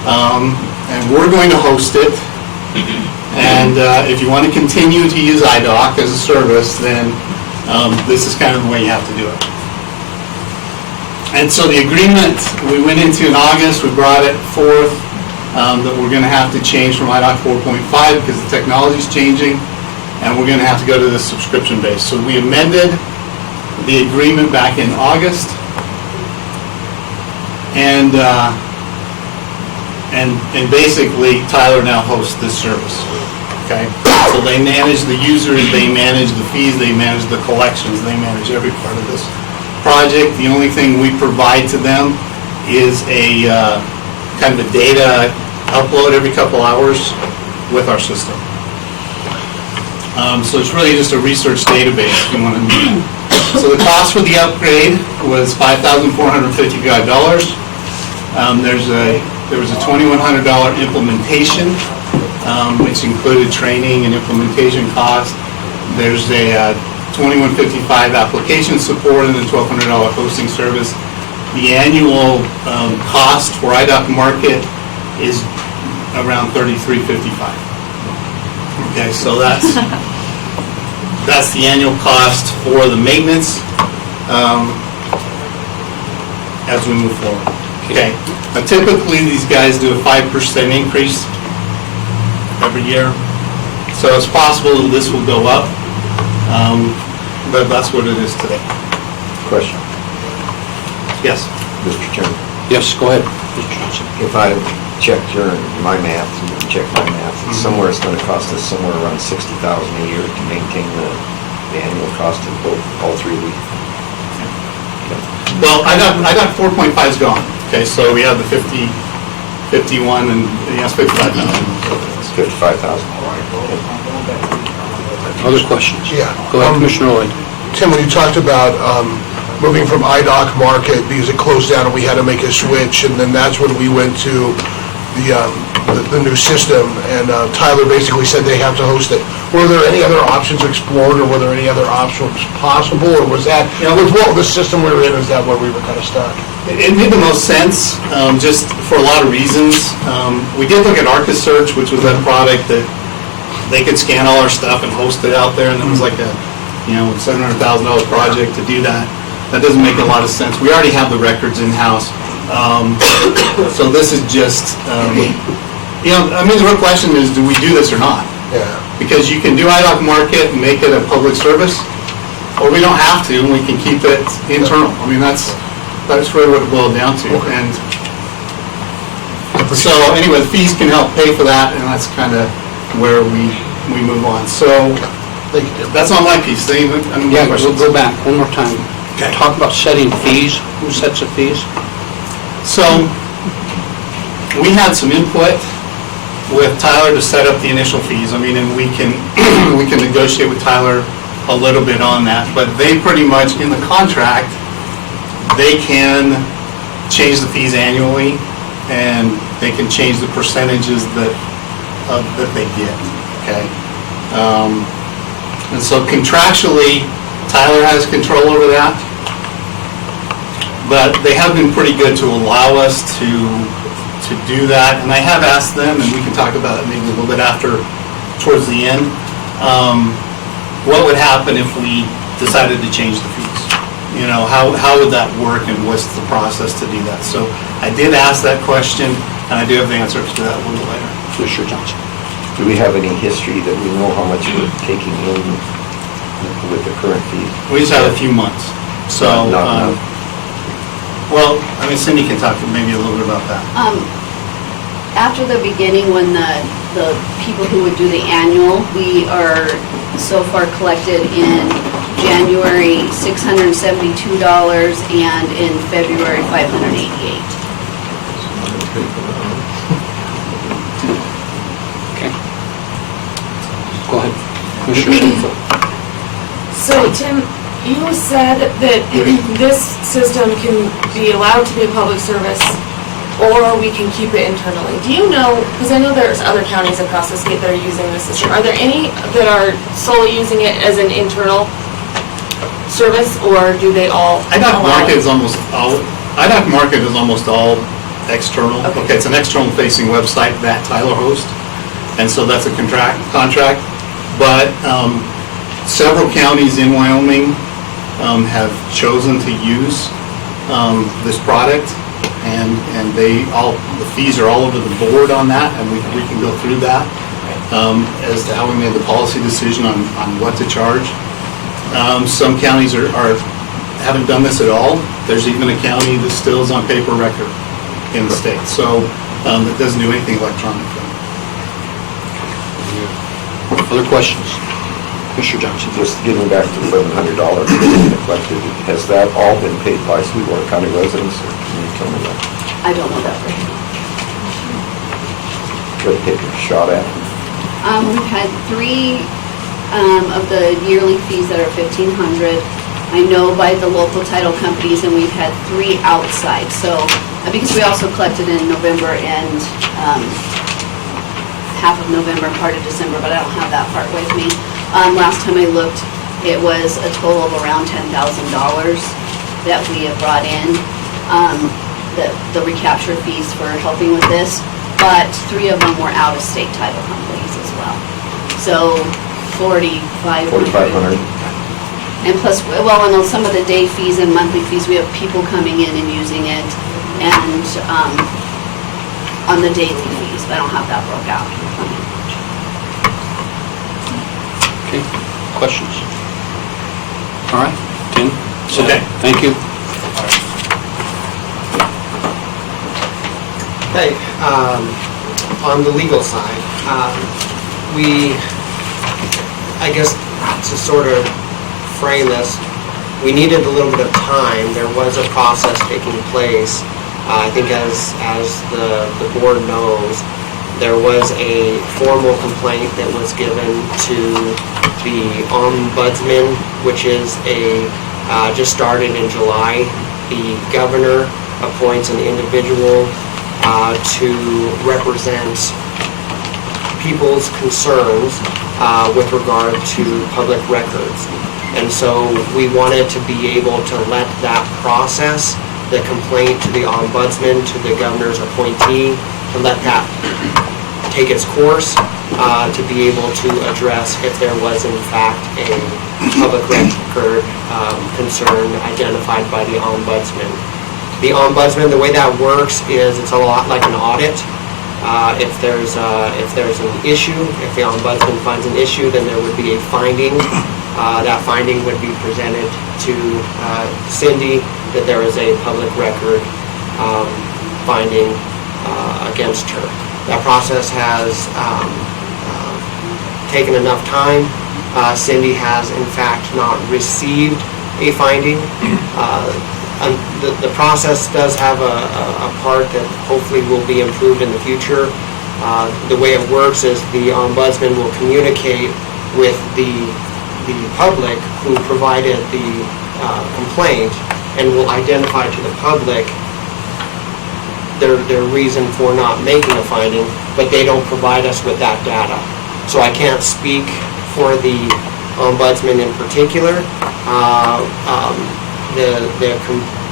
and we're going to host it. And if you want to continue to use IDOC as a service, then this is kind of the way you have to do it. And so the agreement we went into in August, we brought it forth that we're going to have to change from IDOC 4.5 because the technology is changing, and we're going to have to go to the subscription base. So we amended the agreement back in August, and basically Tyler now hosts this service. Okay, so they manage the users, they manage the fees, they manage the collections, they manage every part of this project. The only thing we provide to them is a kind of a data upload every couple hours with our system. So it's really just a research database if you want to do that. So the cost for the upgrade was $5,455. There was a $2,100 implementation, which included training and implementation cost. There's a $2,155 application support and a $1,200 hosting service. The annual cost for IDOC Market is around $3,355. Okay, so that's the annual cost for the maintenance as we move forward. Okay, now typically these guys do a 5% increase every year, so it's possible that this will go up, but that's what it is today. Question, Yes. Mr. Chairman. Yes, go ahead, Mr. Johnson. If I check my math, you can check my math, it's somewhere, it's gonna cost us somewhere around $60,000 a year to maintain the annual cost of all three of these. Well, I got 4.5 is gone. Okay, so we have the 50, 51, and yes, 55,000. It's $55,000. Other questions? Yeah. Go ahead, Commissioner Lloyd. Tim, when you talked about moving from IDOC Market because it closed down and we had to make a switch, and then that's when we went to the new system, and Tyler basically said they have to host it. Were there any other options explored, or were there any other options possible, or was that, with what the system we were in, is that where we were kind of stuck? It made the most sense, just for a lot of reasons. We did look at ArcaSearch, which was that product that they could scan all our stuff and host it out there, and it was like a $700,000 project to do that. That doesn't make a lot of sense. We already have the records in-house. So this is just, the real question is, do we do this or not? Yeah. Because you can do IDOC Market and make it a public service, or we don't have to, and we can keep it internal. I mean, that's really what it boiled down to. And so anyway, the fees can help pay for that, and that's kind of where we move on. So that's on my piece. Yeah, we'll go back one more time. Talk about setting fees. Who sets the fees? So we had some input with Tyler to set up the initial fees. I mean, and we can, we can negotiate with Tyler a little bit on that, but they pretty much, in the contract, they can change the fees annually, and they can change the percentages that they get, okay? And so contractually, Tyler has control over that, but they have been pretty good to allow us to do that, and I have asked them, and we can talk about it maybe a little bit after, towards the end, what would happen if we decided to change the fees? You know, how would that work, and what's the process to do that? So I did ask that question, and I do have the answer to that a little later. Commissioner Johnson. Do we have any history that we know how much we're taking in with the current fees? We just had a few months, so, Not enough. well, I mean, Cindy can talk maybe a little bit about that. After the beginning, when the people who would do the annual, we are so far collected in January $672 and in February $588. Okay. Go ahead. Commissioner Sheffield. So, Tim, you said that this system can be allowed to be a public service, or we can keep it internally. Do you know, because I know there's other counties across the state that are using this system, are there any that are solely using it as an internal service, or do they all IDOC allow Market it? is almost all, IDOC Market is almost all external. Okay. It's an external facing website that Tyler hosts, and so that's a contract. But several counties in Wyoming have chosen to use this product, and they all, the fees are all over the board on that, and we can go through that as to how we made the policy decision on what to charge. Some counties haven't done this at all. There's even a county that still is on paper record in the state, so it doesn't do anything electronically. Other questions? Commissioner Johnson. Just getting back to the $1,100 collected, has that all been paid by Sweetwater County residents, or can you tell me that? I don't know that for sure. Could take a shot at it. We've had 3 of the yearly fees that are $1,500. I know by the local title companies, and we've had 3 outside. So, because we also collected in November and half of November, part of December, but I don't have that part with me. Last time I looked, it was a total of around $10,000 that we have brought in, the recapture fees for helping with this, but 3 of them were out-of-state title companies as well. So $4,500. And plus, well, and on some of the day fees and monthly fees, we have people coming in and using it, and on the daily fees, but I don't have that broke out. Okay, questions? All right, Tim? Okay. Thank you. Okay, on the legal side, I guess to sort of frame this, we needed a little bit of time. There was a process taking place. I think as the board knows, there was a formal complaint that was given to the ombudsman, which is just started in July. The governor appoints an individual to represent people's concerns with regard to public records. And so we wanted to be able to let that process, the complaint to the ombudsman, to the governor's appointee, to let that take its course, to be able to address if there was in fact a public record concern identified by the ombudsman. The ombudsman, the way that works is it's a lot like an audit. If there's an issue, if the ombudsman finds an issue, then there would be a finding. That finding would be presented to Cindy that there is a public record finding against her. That process has taken enough time. Cindy has in fact not received a finding. The process does have a part that hopefully will be improved in the future. The way it works is the ombudsman will communicate with the public who provided the complaint and will identify to the public their reason for not making a finding, but they don't provide us with that data. So I can't speak for the ombudsman in particular.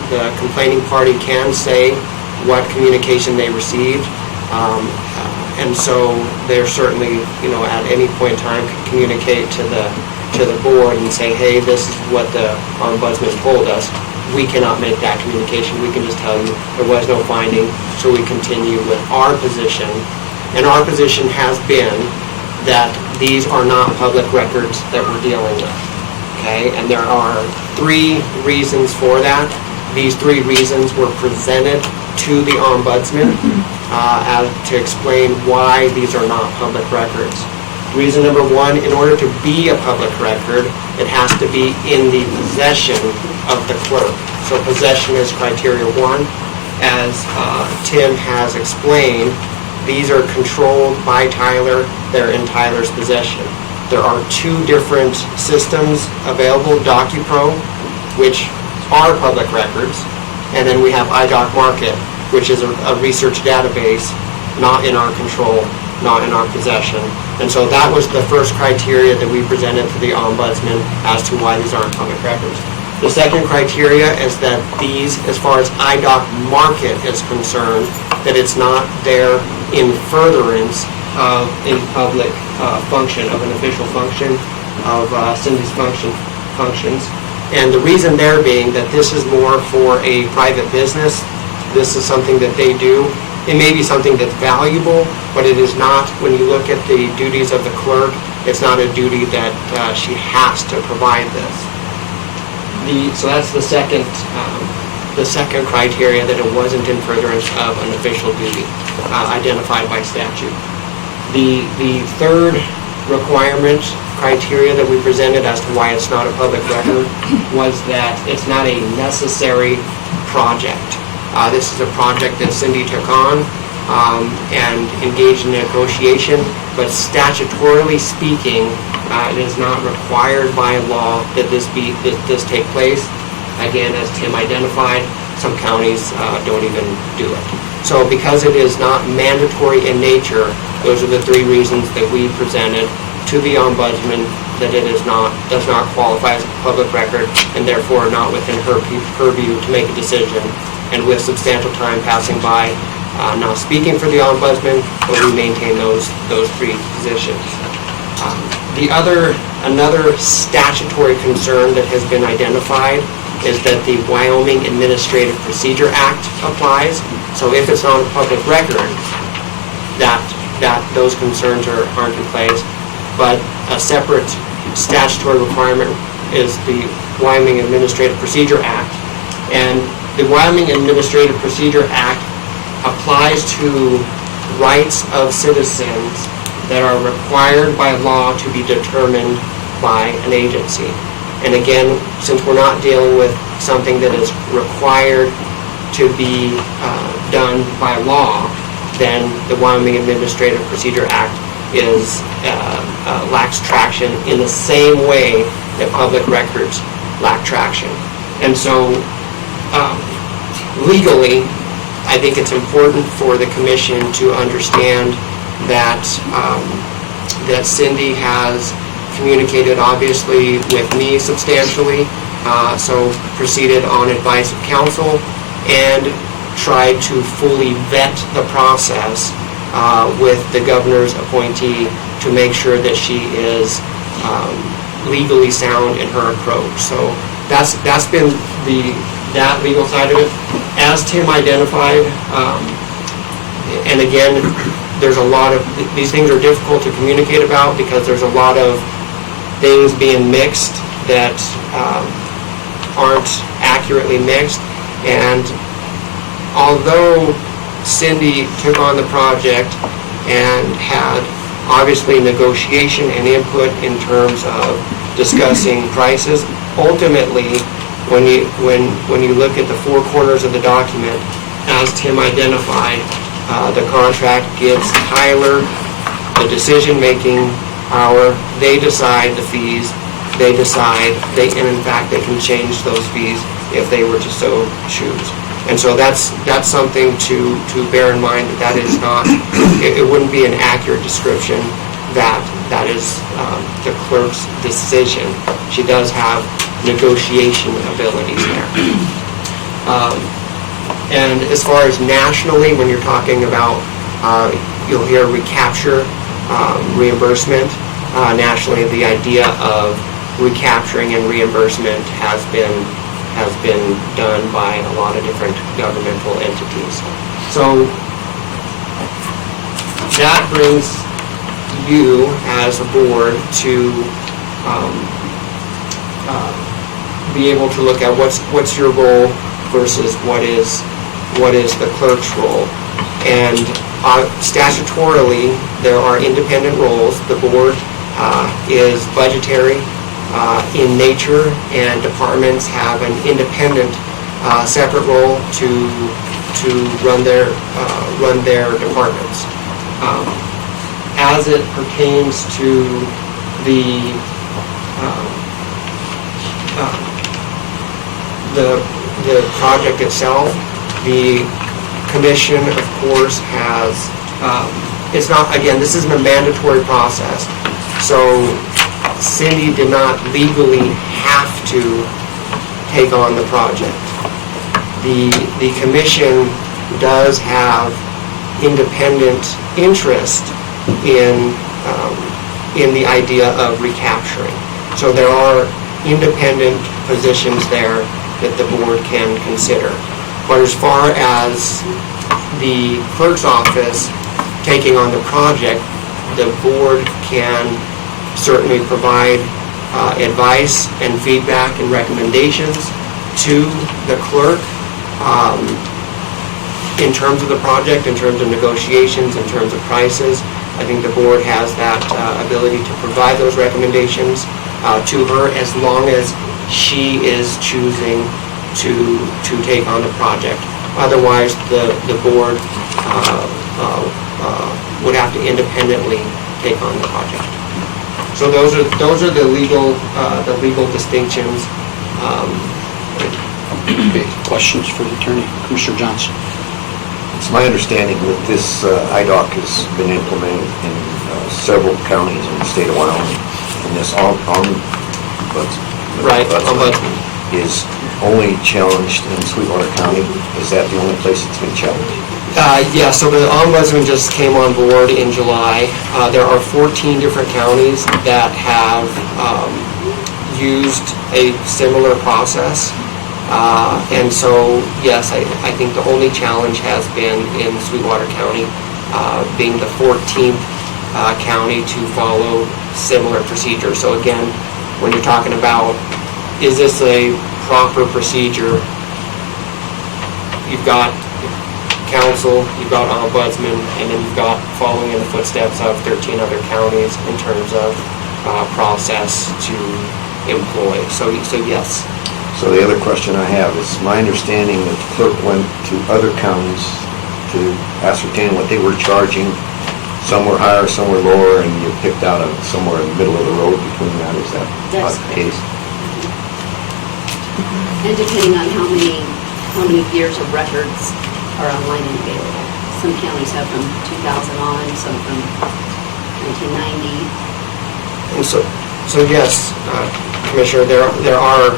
The complaining party can say what communication they received, and so they're certainly, at any point in time could communicate to the board and say, hey, this is what the ombudsman told us. We cannot make that communication. We can just tell you there was no finding, so we continue with our position. And our position has been that these are not public records that we're dealing with, okay? And there are 3 reasons for that. These 3 reasons were presented to the ombudsman to explain why these are not public records. Reason number 1, in order to be a public record, it has to be in the possession of the clerk. So possession is criteria 1. As Tim has explained, these are controlled by Tyler. They're in Tyler's possession. There are 2 different systems available, DocuPro, which are public records, and then we have iDoc Market, which is a research database, not in our control, not in our possession. And so that was the first criteria that we presented to the ombudsman as to why these aren't public records. The second criteria is that these, as far as iDoc Market is concerned, that it's not there in furtherance of a public function, of an official function, of Cindy's functions. And the reason there being that this is more for a private business. This is something that they do. It may be something that's valuable, but it is not, when you look at the duties of the clerk, it's not a duty that she has to provide this. So that's the second criteria, that it wasn't in furtherance of an official duty identified by statute. The third requirement criteria that we presented as to why it's not a public record was that it's not a necessary project. This is a project that Cindy took on and engaged in negotiation, but statutorily speaking, it is not required by law that this take place. Again, as Tim identified, some counties don't even do it. So because it is not mandatory in nature, those are the 3 reasons that we presented to the ombudsman, that it does not qualify as a public record, and therefore not within her purview to make a decision. And with substantial time passing by, not speaking for the ombudsman, but we maintain those 3 positions. Another statutory concern that has been identified is that the Wyoming Administrative Procedure Act applies. So if it's not a public record, that those concerns aren't in place. But a separate statutory requirement is the Wyoming Administrative Procedure Act. And the Wyoming Administrative Procedure Act applies to rights of citizens that are required by law to be determined by an agency. And again, since we're not dealing with something that is required to be done by law, then the Wyoming Administrative Procedure Act lacks traction in the same way that public records lack traction. And so legally, I think it's important for the commission to understand that Cindy has communicated obviously with me substantially, so proceeded on advice of counsel and tried to fully vet the process with the governor's appointee to make sure that she is legally sound in her approach. So that's been that legal side of it. As Tim identified, and again, there's a lot of, these things are difficult to communicate about because there's a lot of things being mixed that aren't accurately mixed. And although Cindy took on the project and had obviously negotiation and input in terms of discussing prices, ultimately, when you look at the 4 corners of the document, as Tim identified, The contract gives Tyler the decision-making power. They decide the fees, and in fact, they can change those fees if they were to so choose. And so that's something to bear in mind, that is not, it wouldn't be an accurate description that is the clerk's decision. She does have negotiation abilities there. And as far as nationally, when you're talking about, you'll hear recapture, reimbursement. Nationally, the idea of recapturing and reimbursement has been done by a lot of different governmental entities. So that brings you as a board to be able to look at what's your role versus what is the clerk's role. And statutorily, there are independent roles. The board is budgetary in nature, and departments have an independent, separate role to run their departments. As it pertains to the project itself, the commission, of course, has, it's not, again, this isn't a mandatory process, so Cindy did not legally have to take on the project. The commission does have independent interest in the idea of recapturing. So there are independent positions there that the board can consider. But as far as the clerk's office taking on the project, the board can certainly provide advice and feedback and recommendations to the clerk in terms of the project, in terms of negotiations, in terms of prices. I think the board has that ability to provide those recommendations to her, as long as she is choosing to take on the project. Otherwise, the board would have to independently take on the project. So those are the legal distinctions. Okay, questions for the attorney, Commissioner Johnson? It's my understanding that this IDOC has been implemented in several counties in the state of Wyoming, and this ombudsman is only challenged in Sweetwater County. Is that the only place it's been challenged? Yeah, so the ombudsman just came on board in July. There are 14 different counties that have used a similar process. And so, yes, I think the only challenge has been in Sweetwater County, being the 14th county to follow similar procedures. So again, when you're talking about, is this a proper procedure, you've got council, you've got ombudsman, and then you've got following in the footsteps of 13 other counties in terms of process to employ. So yes. So the other question I have is, my understanding that the clerk went to other counties to ascertain what they were charging. Some were higher, some were lower, and you picked out somewhere in the middle of the road between that. Is that not the case? And depending on how many years of records are online and available. Some counties have from 2000 on, some from 1990. And so yes, Commissioner, there are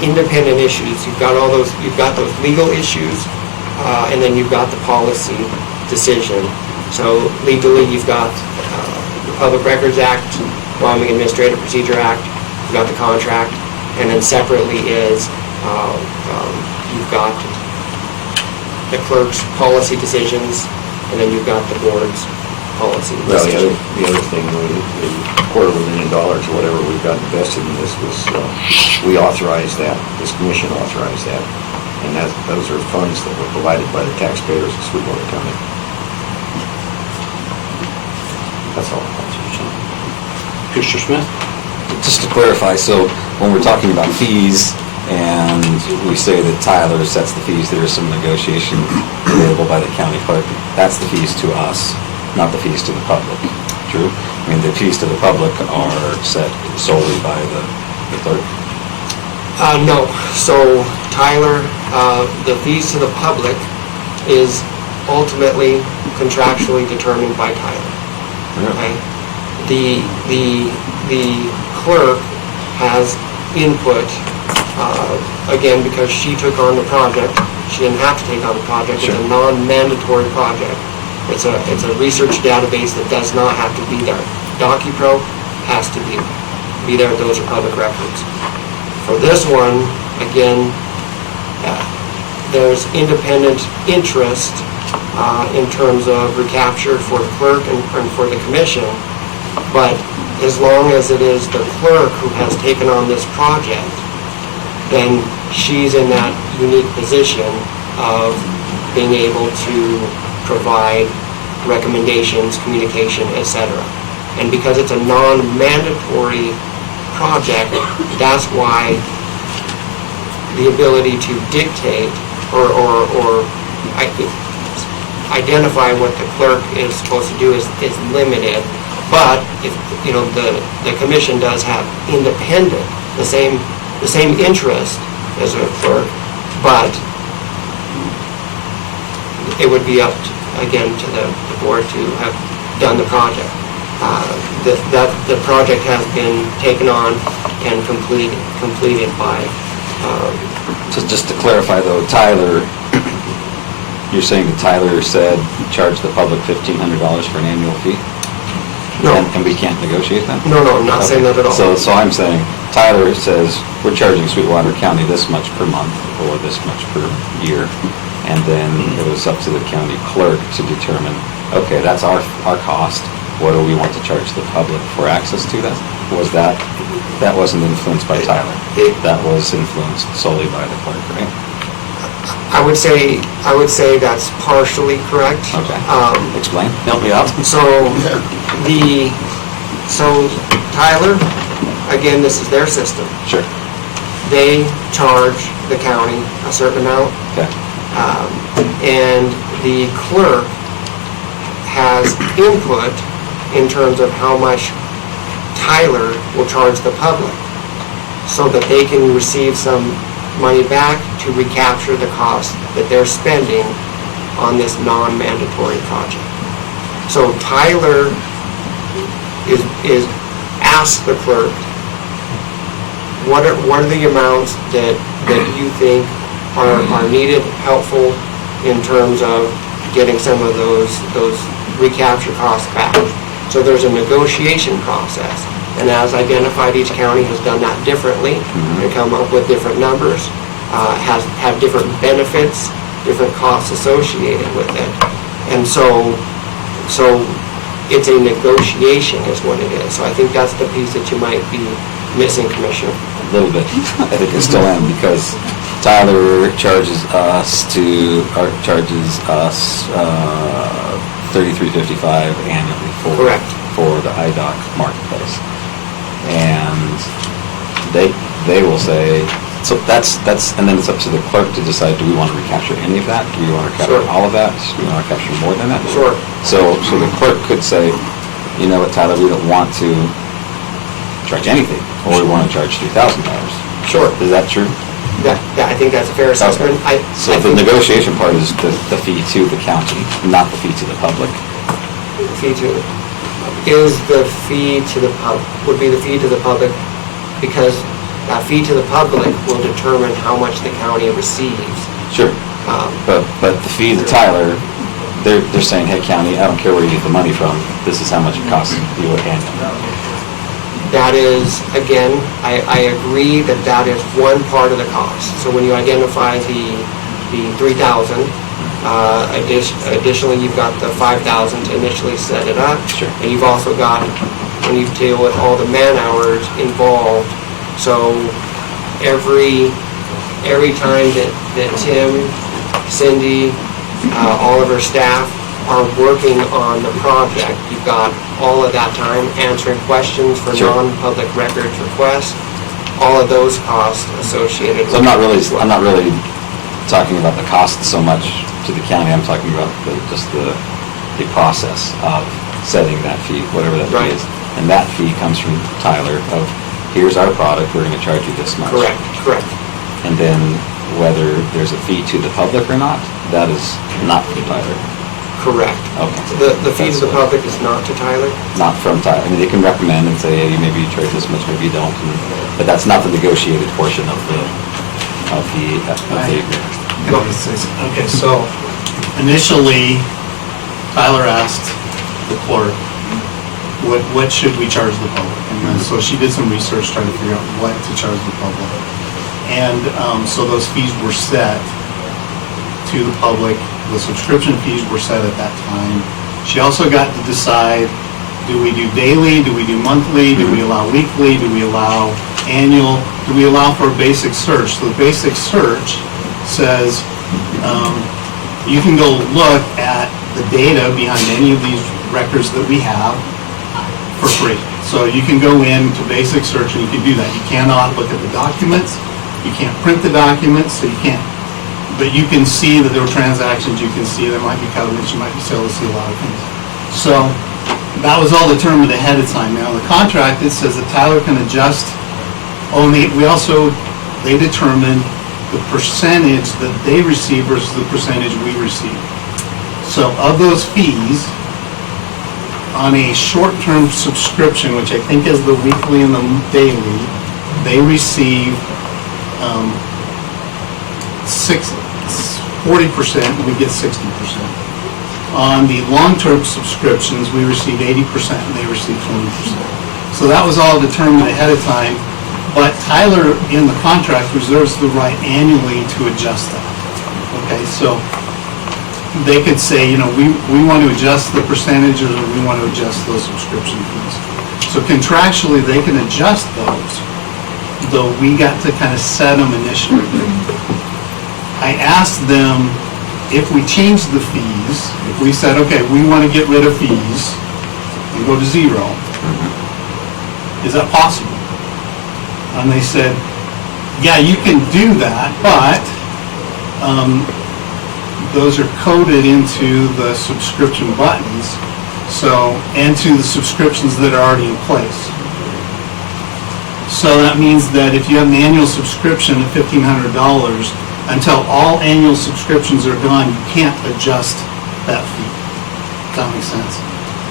independent issues. You've got those legal issues, and then you've got the policy decision. So legally, you've got the Public Records Act, Wyoming Administrative Procedure Act, you've got the contract, and then separately is you've got the clerk's policy decisions, and then you've got the board's policy decisions. Well, the other thing, the $250,000 or whatever we've got invested in this was, we authorized that, this commission authorized that, and those are funds that were provided by the taxpayers of Sweetwater County. That's all. Commissioner Smith? Just to clarify, so when we're talking about fees and we say that Tyler sets the fees, there is some negotiation available by the county clerk. That's the fees to us, not the fees to the public. True? I mean, the fees to the public are set solely by the clerk. No. So Tyler, the fees to the public is ultimately contractually determined by Tyler. Okay? The clerk has input, again, because she took on the project. She didn't have to take on the project. It's a non-mandatory project. It's a research database that does not have to be there. DocuPro has to be there. Those are public records. For this one, again, there's independent interest in terms of recapture for the clerk and for the commission, but as long as it is the clerk who has taken on this project, then she's in that unique position of being able to provide recommendations, communication, etc. And because it's a non-mandatory project, that's why the ability to dictate or identify what the clerk is supposed to do is limited. But if the commission does have independent, the same interest as a clerk, but it would be up again to the board to have done the project. The project has been taken on and completed by. So just to clarify though, Tyler, you're saying that Tyler said charge the public $1,500 for an annual fee? No. And we can't negotiate that? No, I'm not saying that at all. So I'm saying, Tyler says, we're charging Sweetwater County this much per month, or this much per year, and then it was up to the county clerk to determine, okay, that's our cost, what do we want to charge the public for access to that? That wasn't influenced by Tyler, that was influenced solely by the clerk, right? I would say that's partially correct. Okay. Explain, help me out. So Tyler, again, this is their system. Sure. They charge the county a certain amount. Okay. And the clerk has input in terms of how much Tyler will charge the public so that they can receive some money back to recapture the cost that they're spending on this non-mandatory project. So Tyler is asked the clerk, what are the amounts that you think are needed, helpful in terms of getting some of those recapture costs back. So there's a negotiation process. And as identified, each county has done that differently and come up with different numbers, have different benefits, different costs associated with it. And so it's a negotiation is what it is. So I think that's the piece that you might be missing, Commissioner. A little bit. I think I still am, because Tyler charges us $33.55 annually for the IDOC marketplace. And they will say, so that's and then it's up to the clerk to decide, do we want to recapture any of that? Do we want to capture all of that? Do we want to capture more than that? Sure. So the clerk could say, you know what, Tyler, we don't want to charge anything, or we want to charge $3,000. Sure. Is that true? I think that's a fair assessment. Okay. So the negotiation part is the fee to the county, not the fee to the public. Would be the fee to the public, because that fee to the public will determine how much the county receives. Sure. But the fee to Tyler, they're saying, hey, county, I don't care where you get the money from, this is how much it costs you annually. That is, again, I agree that is one part of the cost. So when you identify the 3,000, additionally you've got the 5,000 to initially set it up. Sure. And you've also got, when you deal with all the man hours involved, so every time that Tim, Cindy, all of her staff are working on the project, you've got all of that time answering questions for non-public records requests, all of those costs associated. So I'm not really talking about the cost so much to the county, I'm talking about just the process of setting that fee, whatever that Right. fee is. And that fee comes from Tyler of, here's our product, we're gonna charge you this much. Correct. And then whether there's a fee to the public or not, that is not from Tyler. Correct. Okay. The fee to the public is not to Tyler? Not from Tyler. I mean, they can recommend and say, hey, maybe you charge this much, maybe you don't, but that's not the negotiated portion of the agreement. Okay, so initially, Tyler asked the clerk, what should we charge the public? And then, so she did some research trying to figure out what to charge the public. And so those fees were set to the public. The subscription fees were set at that time. She also got to decide, do we do daily, do we do monthly, do we allow weekly, do we allow annual, do we allow for a basic search? So the basic search says, you can go look at the data behind any of these records that we have for free. So you can go in to basic search and you can do that. You cannot look at the documents, you can't print the documents, so you can't. But you can see that there were transactions, you can see there might be covenants, you might be able to see a lot of things. So that was all determined ahead of time. Now, in the contract, it says that Tyler can adjust only, they determined the percentage that they receive versus the percentage we receive. So of those fees, on a short-term subscription, which I think is the weekly and the daily, they receive 40% and we get 60%. On the long-term subscriptions, we receive 80% and they receive 20%. So that was all determined ahead of time, but Tyler in the contract reserves the right annually to adjust that. Okay, so they could say, we want to adjust the percentages or we want to adjust those subscription fees. So contractually, they can adjust those, though we got to kind of set them initially. I asked them if we changed the fees, if we said, okay, we want to get rid of fees and go to zero, is that possible? And they said, yeah, you can do that, but those are coded into the subscription buttons, and to the subscriptions that are already in place. So that means that if you have an annual subscription of $1,500, until all annual subscriptions are gone, you can't adjust that fee. Does that make sense?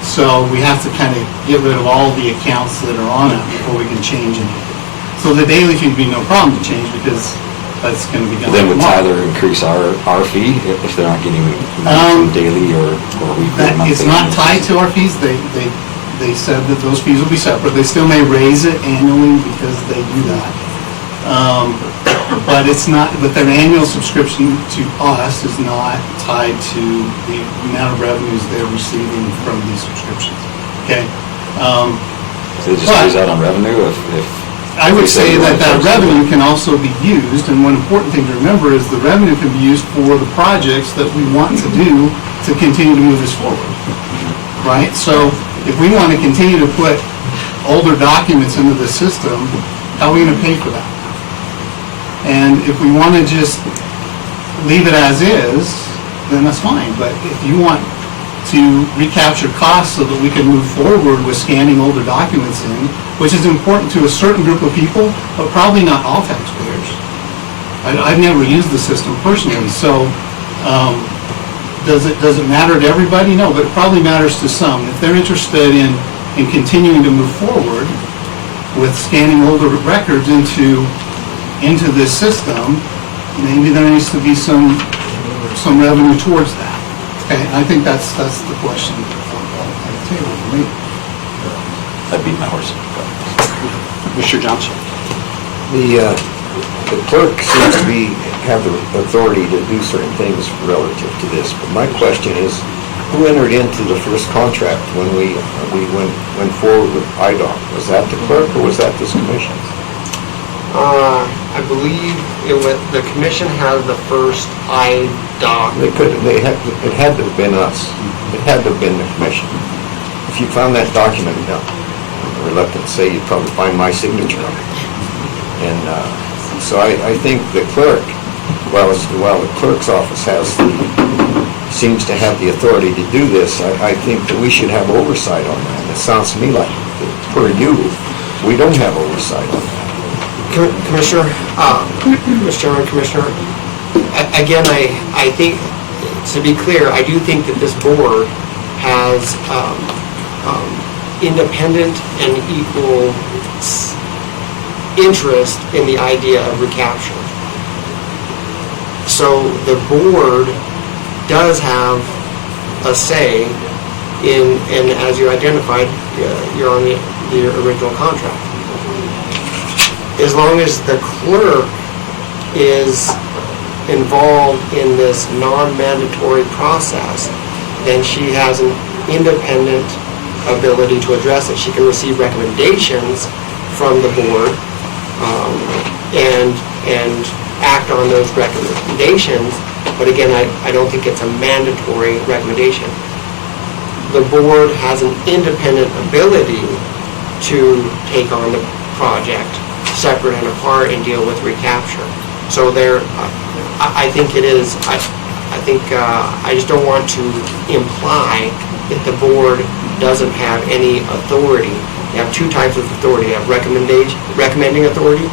So we have to kind of get rid of all the accounts that are on it before we can change anything. So the daily fee would be no problem to change because that's going to be done. Then would Uh, Tyler tomorrow. increase our fee if they're not getting daily or weekly or monthly? It's not tied to our fees. They said that those fees will be separate. They still may raise it annually because they do that. But it's not, but their annual subscription to us is not tied to the amount of revenues they're receiving from these subscriptions. Okay? So they just lose out on revenue if I would say that revenue can also be used, and one important thing to remember is the revenue can be used for the projects that we want to do to continue to move this forward. Right? So if we want to continue to put older documents into the system, how are we going to pay for that? And if we want to just leave it as is, then that's fine. But if you want to recapture costs so that we can move forward with scanning older documents in, which is important to a certain group of people, but probably not all taxpayers. I've never used the system personally, so does it matter to everybody? No, but it probably matters to some. If they're interested in continuing to move forward with scanning older records into this system, maybe there needs to be some revenue towards that. Okay, I think that's the question on the table for me. I beat my horse. Mr. Johnson? The clerk seems to have the authority to do certain things relative to this, but my question is, who entered into the first contract when we went forward with IDOC? Was that the clerk or was that this commission? I believe the commission had the first IDOC. It had to have been us. It had to have been the commission. If you found that document, I'm reluctant to say you'd probably find my signature on it. And so I think the clerk, while the clerk's office seems to have the authority to do this, I think that we should have oversight on that. It sounds to me like, per you, we don't have oversight on that. Commissioner, Mr. Chairman, Commissioner, again, I think, to be clear, I do think that this board has independent and equal interest in the idea of recapture. So the board does have a say in, and as you identified, you're on the original contract. As long as the clerk is involved in this non-mandatory process, then she has an independent ability to address it. She can receive recommendations from the board and act on those recommendations, but again, I don't think it's a mandatory recommendation. The board has an independent ability to take on the project separate and apart and deal with recapture. So I think it is, I just don't want to imply that the board doesn't have any authority. You have two types of authority. You have recommending authority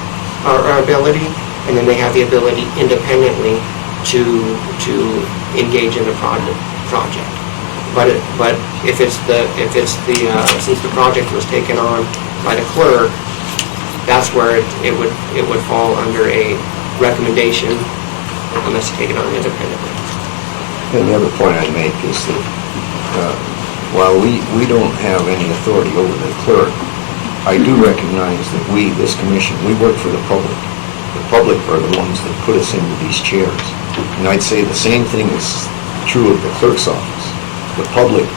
or ability, and then they have the ability independently to engage in the project. But since the project was taken on by the clerk, that's where it would fall under a recommendation unless you take it on independently. And the other point I make is that while we don't have any authority over the clerk, I do recognize that we, this commission, we work for the public. The public are the ones that put us into these chairs. And I'd say the same thing is true of the clerk's office. The public,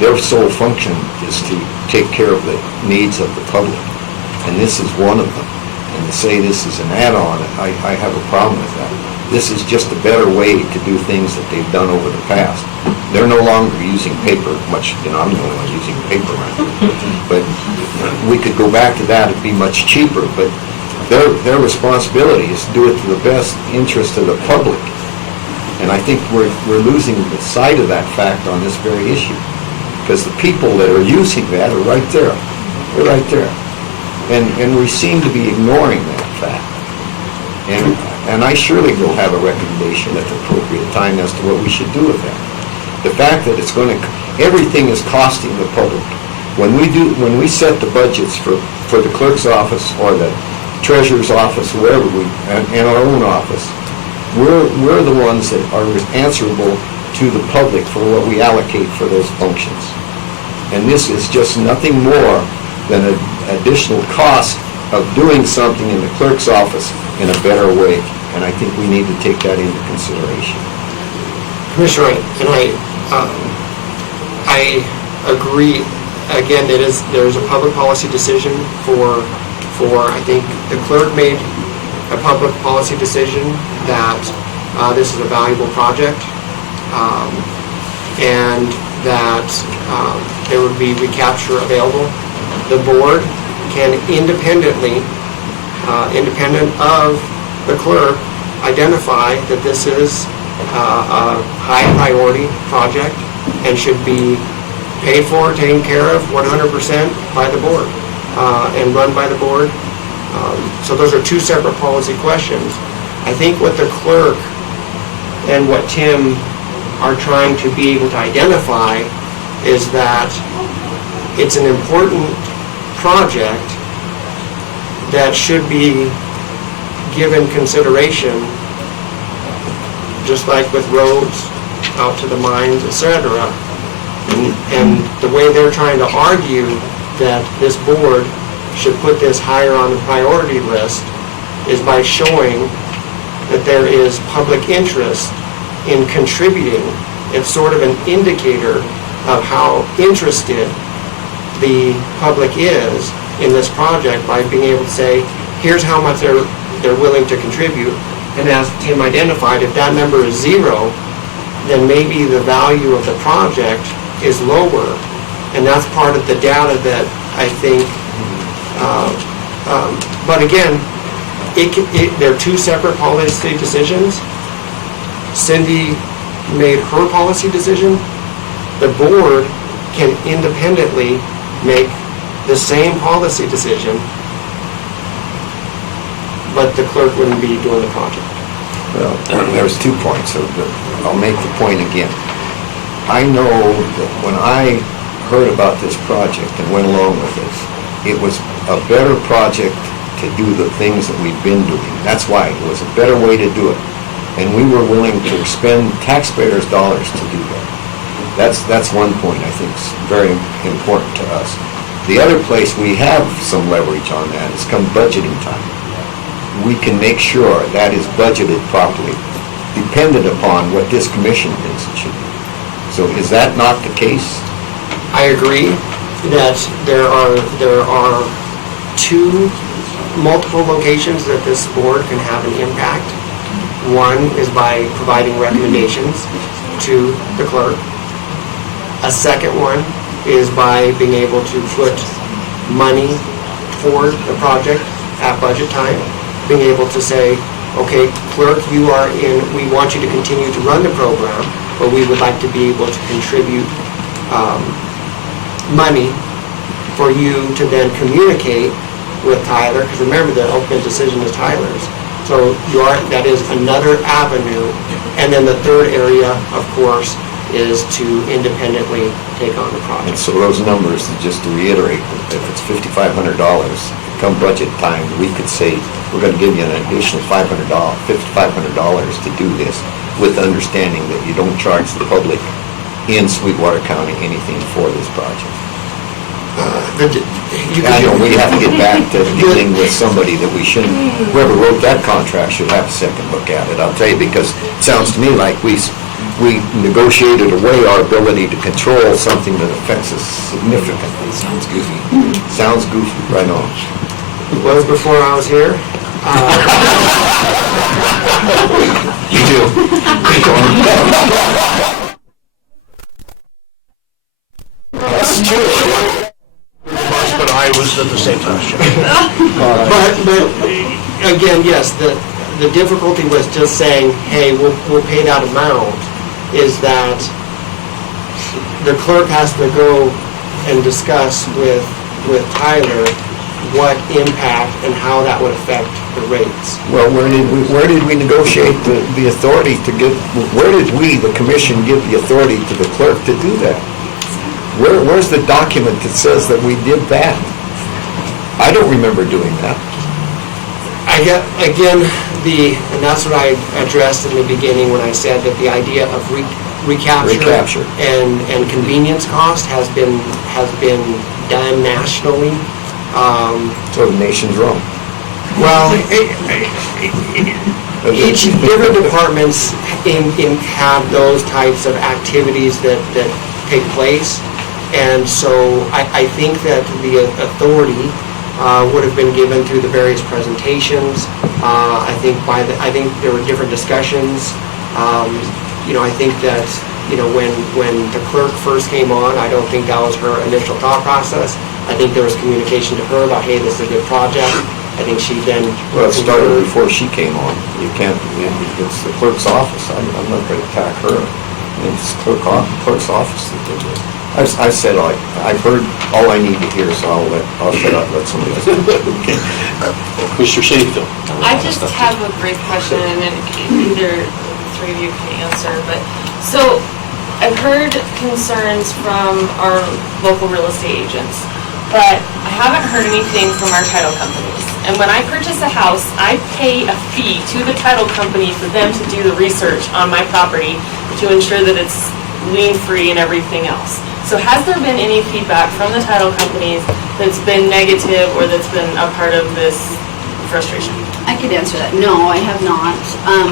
their sole function is to take care of the needs of the public. And this is one of them. And to say this is an add-on, I have a problem with that. This is just a better way to do things that they've done over the past. They're no longer using paper, I'm the only one using paper around here. But we could go back to that, it'd be much cheaper, but their responsibility is to do it to the best interest of the public. And I think we're losing the sight of that fact on this very issue. Because the people that are using that are right there. They're right there. And we seem to be ignoring that fact. And I surely will have a recommendation at the appropriate time as to what we should do with that. The fact that everything is costing the public. When we set the budgets for the clerk's office or the treasurer's office, wherever and our own office, we're the ones that are answerable to the public for what we allocate for those functions. And this is just nothing more than an additional cost of doing something in the clerk's office in a better way. And I think we need to take that into consideration. Commissioner, and I agree. Again, there's a public policy decision for I think the clerk made a public policy decision that this is a valuable project and that there would be recapture available. The board can independent of the clerk, identify that this is a high priority project and should be paid for, taken care of 100% by the board and run by the board. So those are two separate policy questions. I think what the clerk and what Tim are trying to be able to identify is that it's an important project that should be given consideration, just like with roads out to the mines, etc. And the way they're trying to argue that this board should put this higher on the priority list is by showing that there is public interest in contributing. It's sort of an indicator of how interested the public is in this project by being able to say, here's how much they're willing to contribute. And as Tim identified, if that number is 0, then maybe the value of the project is lower. And that's part of the data that I think, but again, they're two separate policy decisions. Cindy made her policy decision. The board can independently make the same policy decision, but the clerk wouldn't be doing the project. Well, there's 2 points, so I'll make the point again. I know that when I heard about this project and went along with it, it was a better project to do the things that we've been doing. That's why it was a better way to do it. And we were willing to expend taxpayers' dollars to do that. That's one point I think is very important to us. The other place we have some leverage on that is come budgeting time. We can make sure that is budgeted properly, dependent upon what this commission thinks it should be. So is that not the case? I agree that there are two multiple locations that this board can have an impact. One is by providing recommendations to the clerk. A second one is by being able to put money toward the project at budget time, being able to say, okay, clerk, we want you to continue to run the program, but we would like to be able to contribute money for you to then communicate with Tyler, because remember, the ultimate decision is Tyler's. So that is another avenue. And then the third area, of course, is to independently take on the And project. so those numbers, just to reiterate, if it's $5,500, come budget time, we could say, we're going to give you an additional $500 to do this, with the understanding that you don't charge the public in Sweetwater County anything for this project. I know we have to get back to dealing with somebody that we shouldn't, whoever wrote that contract should have a second look at it, I'll tell you, because it sounds to me like we negotiated away our ability to control something that affects us significantly. Sounds goofy. Sounds goofy, right on. It was before I was here. You do. That's true. But I was at the same time. But again, yes, the difficulty was just saying, hey, we'll pay that amount, is that the clerk has to go and discuss with Tyler what impact and how that would affect the rates. Well, where did we negotiate the authority to give, where did we, the commission, give the authority to the clerk to do that? Where's the document that says that we did that? I don't remember doing that. And that's what I addressed in the beginning when I said that the idea of recapture. And convenience cost has been done nationally. So the nation's wrong. Well, each different departments have those types of activities that take place. And so I think that the authority would have been given through the various presentations. I think there were different discussions. I think that when the clerk first came on, I don't think that was her initial thought process. I think there was communication to her about, hey, this is a good project. I think she then... Well, it started before she came on. You can't, it's the clerk's office. I'm not going to attack her. It's the clerk's office that did this. I've said, I've heard all I need to hear, so I'll shut up, let somebody else. Mr. Safefield. I just have a brief question, and either three of you can answer, but, so, I've heard concerns from our local real estate agents, but I haven't heard anything from our title companies. And when I purchase a house, I pay a fee to the title company for them to do the research on my property to ensure that it's lien-free and everything else. So has there been any feedback from the title companies that's been negative or that's been a part of this frustration? I could answer that. No, I have not.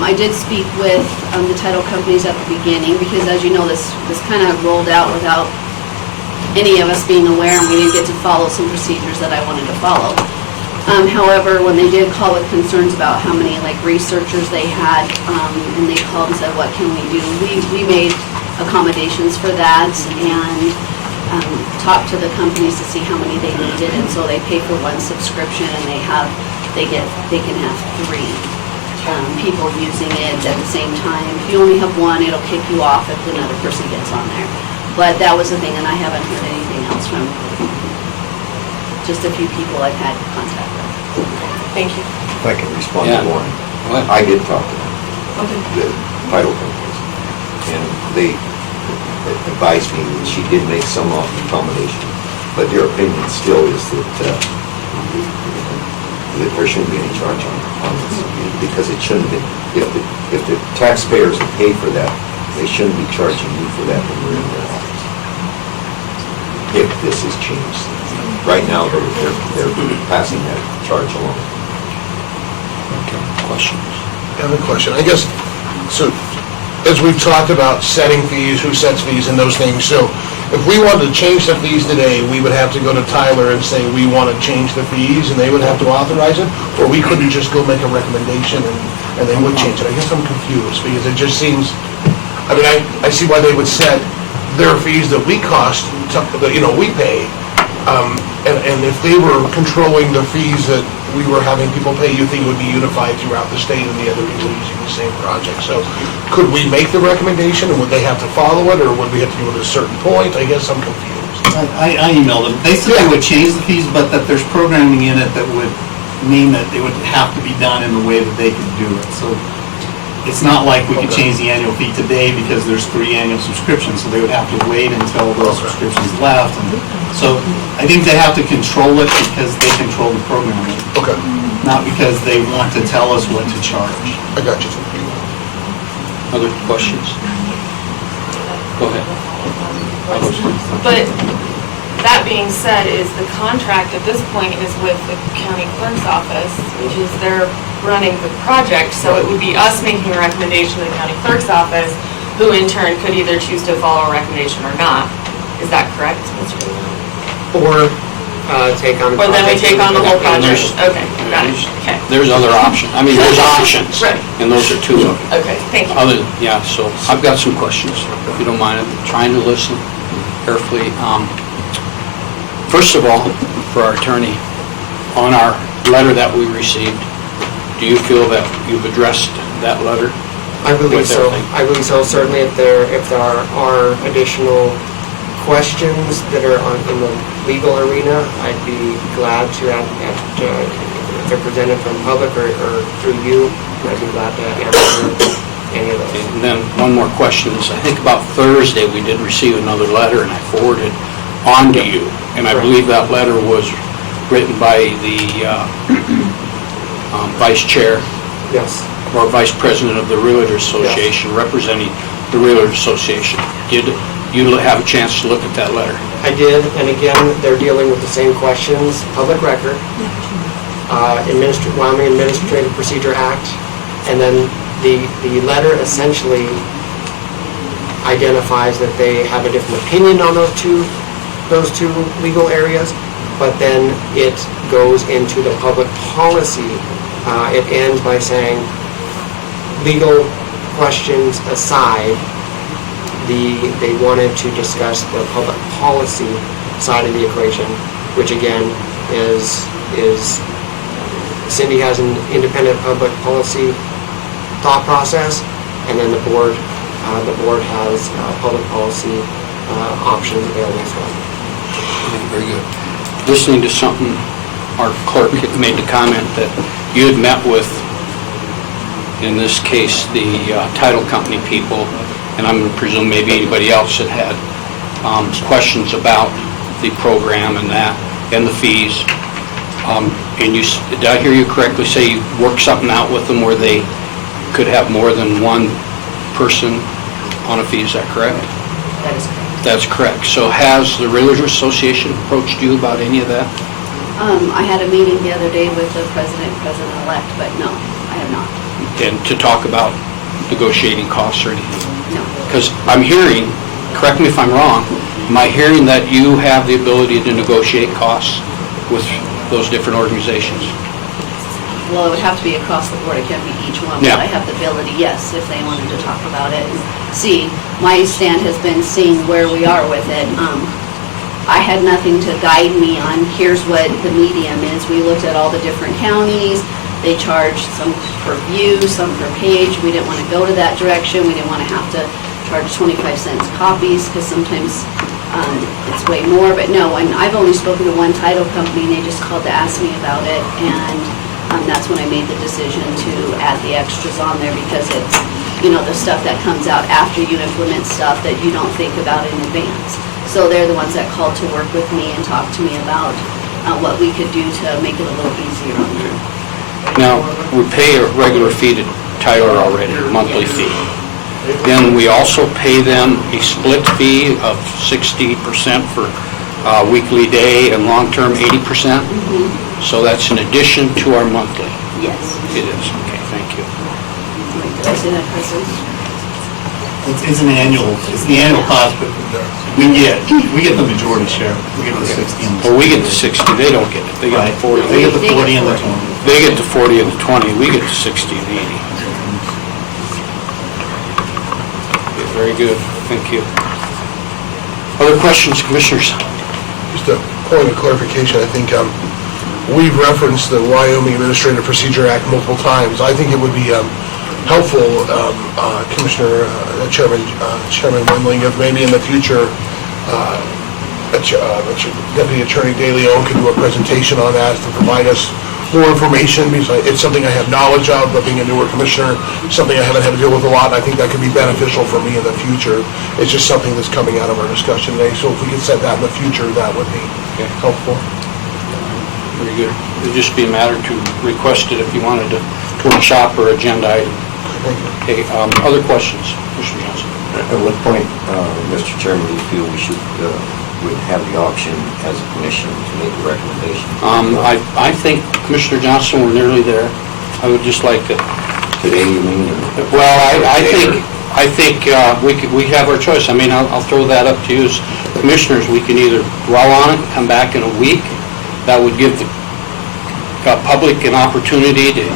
I did speak with the title companies at the beginning because, as you know, this kind of rolled out without any of us being aware, and we didn't get to follow some procedures that I wanted to follow. However, when they did call with concerns about how many researchers they had, and they called and said, what can we do? We made accommodations for that, and talked to the companies to see how many they needed, and so they pay for one subscription, and they can have 3 people using it at the same time. If you only have one, it'll kick you off if another person gets on there. But that was the thing, and I haven't heard anything else from just a few people I've had contact with. Thank you. If I can respond Yeah. to one. What? I did talk to them, Okay. the title companies, and they advised me that she did make some accommodation, but their opinion still is that there shouldn't be any charge on this, because it shouldn't be. If the taxpayers have paid for that, they shouldn't be charging you for that when we're in their office. If this is changed. Right now, they're passing that charge along. Okay, questions? I have a question. I guess, so, as we've talked about setting fees, who sets fees and those things, so if we wanted to change the fees today, we would have to go to Tyler and say we want to change the fees, and they would have to authorize it? Or we couldn't just go make a recommendation and they would change it? I guess I'm confused, because it just seems, I mean, I see why they would set their fees that we cost, that, we pay. And if they were controlling the fees that we were having people pay, you think it would be unified throughout the state and the other people using the same project. So could we make the recommendation, and would they have to follow it, or would we have to go to a certain point? I guess I'm confused. I emailed them. They said they would change the fees, but that there's programming in it that would mean that it would have to be done in the way that they could do it. So it's not like we could change the annual fee today because there's 3 annual subscriptions, so they would have to wait until those subscriptions left. And so I think they have to control it because they control the programming, Okay, not because they want to tell us what to charge. I got you. Other questions? Go ahead. But that being said, is the contract at this point is with the county clerk's office, which is they're running the project, so it would be us making a recommendation to the county clerk's office, who in turn could either choose to follow a recommendation or not. Is that correct, Mr. Leon? Or take on the Or then we project. take on the whole project? There's- Okay, got it, okay. There's other options. I mean, there's options. Right. And those are 2 of them. Okay, thank you. So I've got some questions, if you don't mind. I'm trying to listen carefully. First of all, for our attorney, on our letter that we received, do you feel that you've addressed that letter? I believe with so. everything? I believe so. Certainly if there are additional questions that are in the legal arena, I'd be glad to, if they're presented from public or through you, I'd be glad to answer any of Okay, those. and then one more question is, I think about Thursday, we did receive another letter, and I forwarded on to you. And I believe that letter was written by the vice chair Yes. or vice president of the Realtors Association, representing the Realtors Association. Did you have a chance to look at that letter? I did, and again, they're dealing with the same questions, public record, Wyoming Administrative Procedure Act, and then the letter essentially identifies that they have a different opinion on those two legal areas, but then it goes into the public policy. It ends by saying, legal questions aside, they wanted to discuss the public policy side of the equation, which again is Cindy has an independent public policy thought process, and then the board has public policy options available as well. Very good. Listening to something, our clerk had made the comment that you had met with, in this case, the title company people, and I'm going to presume maybe anybody else that had questions about the program and that, and the fees. And did I hear you correctly say you worked something out with them where they could have more than one person on a fee, is that correct? That is correct. That's correct. So has the Realtors Association approached you about any of that? I had a meeting the other day with the president-elect, but no, I have not. And to talk about negotiating costs or anything? No. Because I'm hearing, correct me if I'm wrong, am I hearing that you have the ability to negotiate costs with those different organizations? Well, it would have to be across the board, it can't be each one, Yeah. but I have the ability, yes, if they wanted to talk about it and see. My stand has been seeing where we are with it. I had nothing to guide me on, here's what the medium is. We looked at all the different counties. They charge some per view, some per page. We didn't want to go to that direction. We didn't want to have to charge 25 cents copies, because sometimes it's way more. But no, and I've only spoken to one title company, and they just called to ask me about it. And that's when I made the decision to add the extras on there, because it's, you know, the stuff that comes out after you implement stuff that you don't think about in advance. So they're the ones that called to work with me and talk to me about what we could do to make it a little easier on them. Now, we pay a regular fee to Tyler already, a monthly fee. Then we also pay them a split fee of 60% for weekly day and long-term 80%. So that's in addition to our monthly. Yes. It is, okay, thank you. Did I say that correctly? It's an annual, it's the annual cost, but we get the majority share. We get the 60 and the... Well, we get the 60, they don't get it, they get the 40. They get the 40 and the 20. They get the 40 and the 20, we get the 60 and 80. Okay, very good, thank you. Other questions, commissioners? Just a point of clarification, I think we've referenced the Wyoming Administrative Procedure Act multiple times. I think it would be helpful, Commissioner, Chairman Wendling, if maybe in the future, Deputy Attorney De Leon could do a presentation on that to provide us more information, because it's something I have knowledge of, but being a newer commissioner, something I haven't had to deal with a lot, and I think that could be beneficial for me in the future. It's just something that's coming out of our discussion today, so if we could set that in the future, that would be helpful. Very good. It'd just be a matter to request it if you wanted to workshop or agenda item. Thank you. Okay, other questions? Commissioner Johnson? At what point, Mr. Chairman, do you feel we should, would have the option as a commission to make a recommendation? I think, Commissioner Johnson, we're nearly there. I would just like to... Today, you mean? Well, I think we have our choice. I mean, I'll throw that up to you as commissioners. We can either dwell on it and come back in a week. That would give the public an opportunity to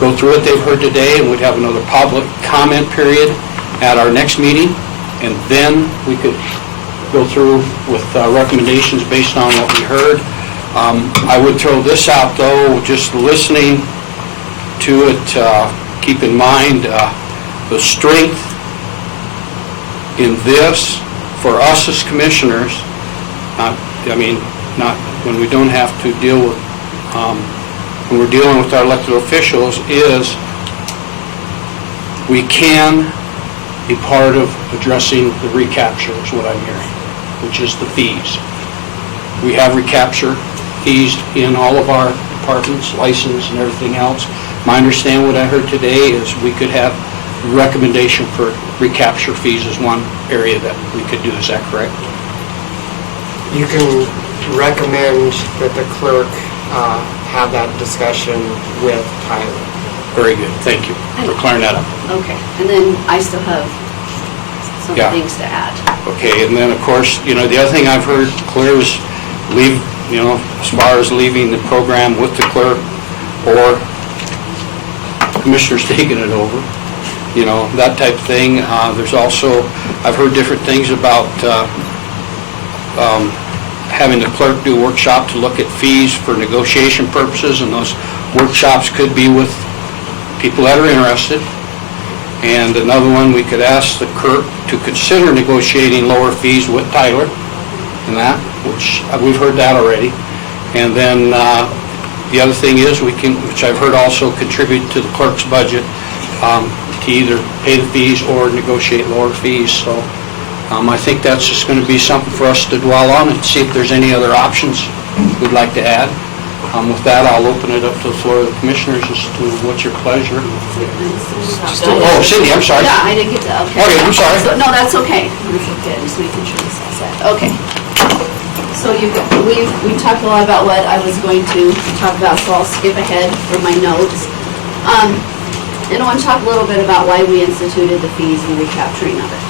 go through what they've heard today, and we'd have another public comment period at our next meeting, and then we could go through with recommendations based on what we heard. I would throw this out, though, just listening to it, keep in mind the strength in this for us as commissioners, not when we don't have to deal with, when we're dealing with our elected officials, is we can be part of addressing the recapture, is what I'm hearing, which is the fees. We have recapture fees in all of our departments, license and everything else. My understanding, what I heard today, is we could have recommendation for recapture fees as one area that we could do. Is that correct? You can recommend that the clerk have that discussion with Tyler. Very good. Thank you for clearing that up. Okay, and then I still have some Yeah. things to add. Okay, and then, of course, the other thing I've heard clear is leave, as far as leaving the program with the clerk or commissioners taking it over, that type of thing. There's also, I've heard different things about having the clerk do a workshop to look at fees for negotiation purposes, and those workshops could be with people that are interested. And another one, we could ask the clerk to consider negotiating lower fees with Tyler and that, which we've heard that already. And then the other thing is we can, which I've heard also contribute to the clerk's budget, to either pay the fees or negotiate lower fees. So I think that's just going to be something for us to dwell on and see if there's any other options we'd like to add. With that, I'll open it up to the floor of the commissioners as to what's your pleasure. Oh, Cindy, I'm sorry. Yeah, I didn't get to, okay. Okay, I'm sorry. No, that's okay. That's okay, just making sure this is set. Okay. So we talked a lot about what I was going to talk about, so I'll skip ahead for my notes. And I want to talk a little bit about why we instituted the fees and recapturing of it.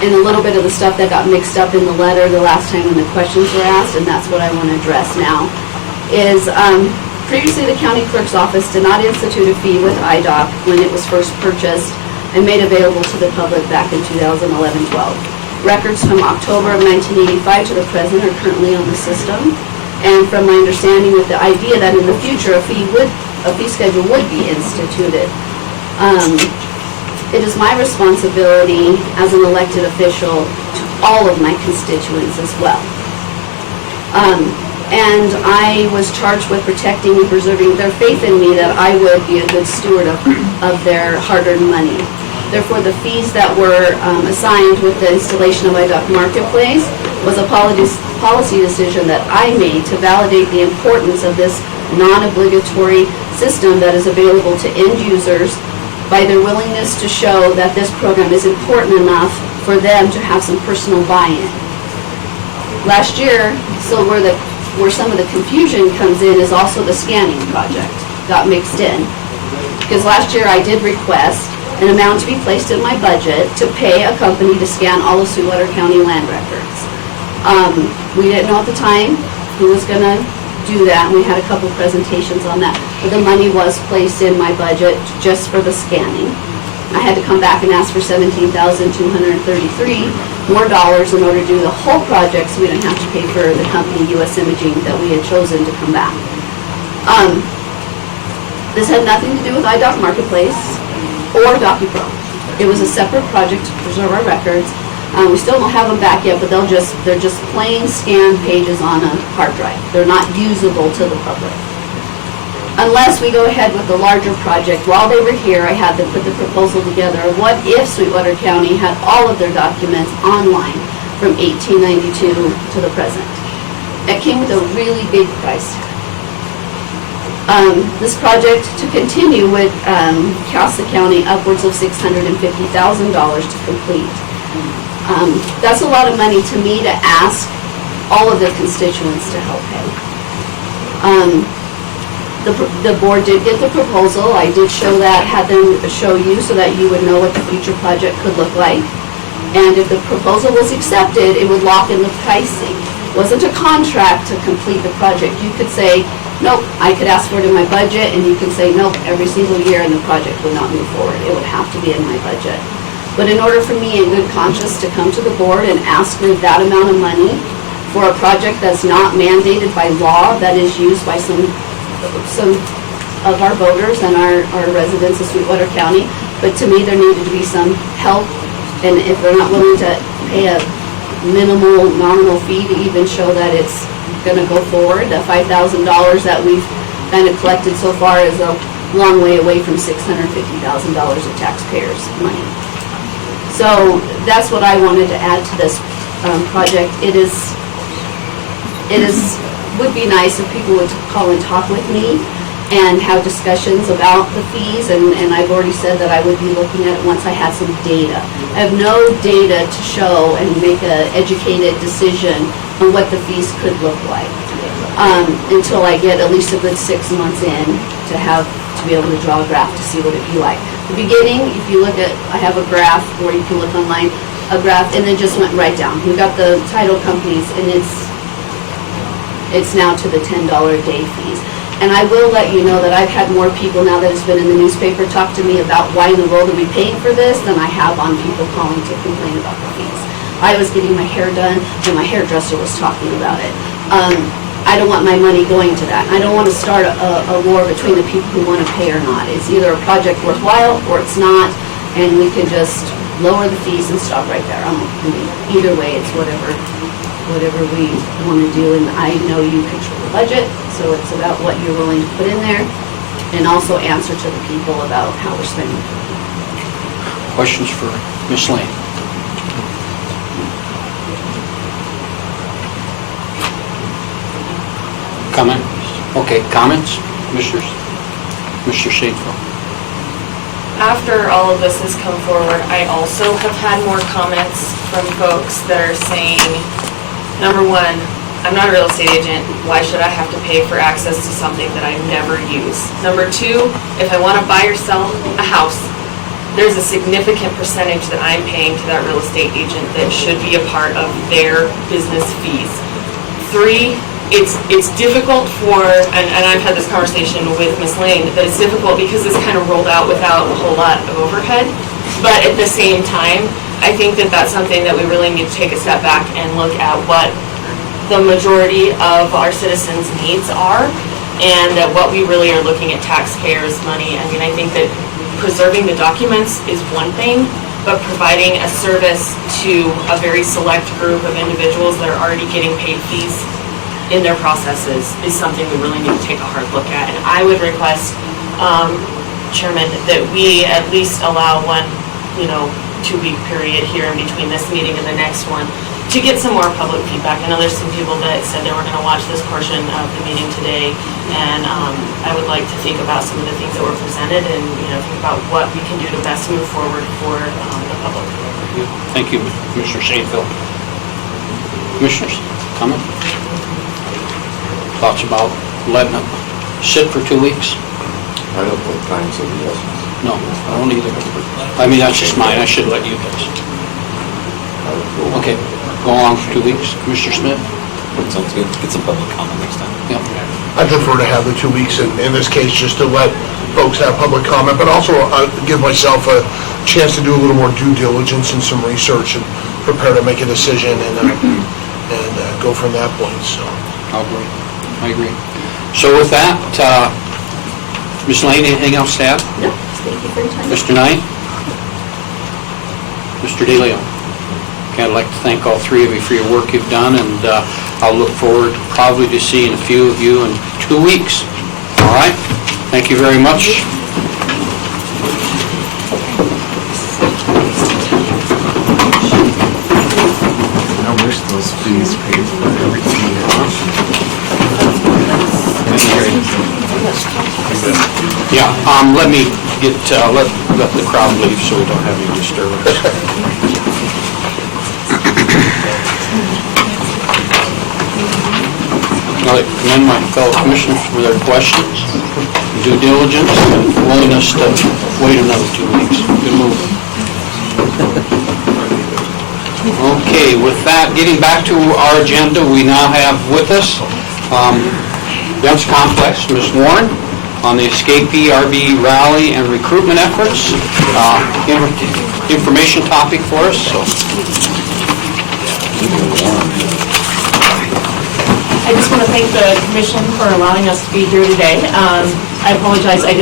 And a little bit of the stuff that got mixed up in the letter the last time when the questions were asked, and that's what I want to address now, is previously the county clerk's office did not institute a fee with IDOC when it was first purchased and made available to the public back in 2011-12. Records from October of 1985 to the present are currently on the system. And from my understanding with the idea that in the future a fee schedule would be instituted. It is my responsibility as an elected official to all of my constituents as well. And I was charged with protecting and preserving their faith in me that I would be a good steward of their hard-earned money. Therefore, the fees that were assigned with the installation of iDoc Marketplace was a policy decision that I made to validate the importance of this non-obligatory system that is available to end users by their willingness to show that this program is important enough for them to have some personal buy-in. Last year, so where some of the confusion comes in is also the scanning project got mixed in. Because last year I did request an amount to be placed in my budget to pay a company to scan all of Sweetwater County land records. We didn't know at the time who was going to do that, and we had a couple presentations on that. But the money was placed in my budget just for the scanning. I had to come back and ask for $17,233 more dollars in order to do the whole project, so we didn't have to pay for the company U.S. Imaging that we had chosen to come back. This had nothing to do with iDoc Marketplace or DocuPro. It was a separate project to preserve our records. We still don't have them back yet, but they're just plain scanned pages on a hard drive. They're not usable to the public. Unless we go ahead with the larger project. While they were here, I had them put the proposal together. What if Sweetwater County had all of their documents online from 1892 to the present? It came with a really big price tag. This project to continue would cost the county upwards of $650,000 to complete. That's a lot of money to me to ask all of the constituents to help pay. The board did get the proposal. I did show that, had them show you so that you would know what the future project could look like. And if the proposal was accepted, it would lock in the pricing. It wasn't a contract to complete the project. You could say, nope, I could ask for it in my budget, and you can say, nope, every single year, and the project would not move forward. It would have to be in my budget. But in order for me, in good conscience, to come to the board and ask for that amount of money for a project that's not mandated by law, that is used by some of our voters and our residents of Sweetwater County, but to me, there needed to be some help, and if they're not willing to pay a minimal nominal fee to even show that it's going to go forward, the $5,000 that we've kind of collected so far is a long way away from $650,000 of taxpayers' money. So that's what I wanted to add to this project. Would be nice if people would call and talk with me and have discussions about the fees, and I've already said that I would be looking at it once I had some data. I have no data to show and make an educated decision on what the fees could look like until I get at least a good 6 months in to be able to draw a graph to see what it'd be like. The beginning, if you look at, I have a graph, or you can look online, a graph, and then just went right down. We've got the title companies, and it's now to the $10 a day fees. And I will let you know that I've had more people now that it's been in the newspaper talk to me about why in the world are we paying for this than I have on people calling to complain about the fees. I was getting my hair done, and my hairdresser was talking about it. I don't want my money going to that. I don't want to start a war between the people who want to pay or not. It's either a project worthwhile or it's not, and we can just lower the fees and stop right there. Either way, it's whatever we want to do, and I know you control the budget, so it's about what you're willing to put in there, and also answer to the people about how we're spending. Questions for Ms. Lane? Comment? Okay, comments, commissioners? Mr. Shadefeld. After all of this has come forward, I also have had more comments from folks that are saying, number one, I'm not a real estate agent. Why should I have to pay for access to something that I never use? Number two, if I want to buy or sell a house, there's a significant percentage that I'm paying to that real estate agent that should be a part of their business fees. Three, it's difficult for, and I've had this conversation with Ms. Lane, that it's difficult because it's kind of rolled out without a whole lot of overhead. But at the same time, I think that that's something that we really need to take a step back and look at what the majority of our citizens' needs are, and what we really are looking at taxpayers' money. I mean, I think that preserving the documents is one thing, but providing a service to a very select group of individuals that are already getting paid fees in their processes is something we really need to take a hard look at. And I would request, Chairman, that we at least allow one, 2-week period here in between this meeting and the next one to get some more public feedback. I know there's some people that said they were going to watch this portion of the meeting today, and I would like to think about some of the things that were presented and, think about what we can do to best move forward for the public. Thank you, Commissioner Shanefield. Commissioners, comment? Thoughts about letting it sit for 2 weeks? I don't think time's of the essence. No, I don't either. I mean, that's just mine, I should let you guys. Okay, go along for 2 weeks. Commissioner Smith? Sounds good. Get some public comment next time. Yep. I prefer to have the 2 weeks in this case, just to let folks have public comment, but also give myself a chance to do a little more due diligence and some research and prepare to make a decision and go from that point, so. I agree. So with that, Ms. Lane, anything else to add? No, thank you for your time. Mr. Knight? Mr. DeLeon? Okay, I'd like to thank all three of you for your work you've done, and I'll look forward probably to seeing a few of you in 2 weeks. All right? Thank you very much. I wish those fees paid for everything. Yeah, let me get, let the crowd leave so we don't have any disturbance. I'd like to commend my fellow commissioners for their questions, due diligence, and willingness to wait another 2 weeks. Good move. Okay, with that, getting back to our agenda, we now have with us Defense Complex, Ms. Warren, on the Escapee RV rally and recruitment efforts. Information topic for us, so. I just want to thank the commission for allowing us to be here today. I apologize, I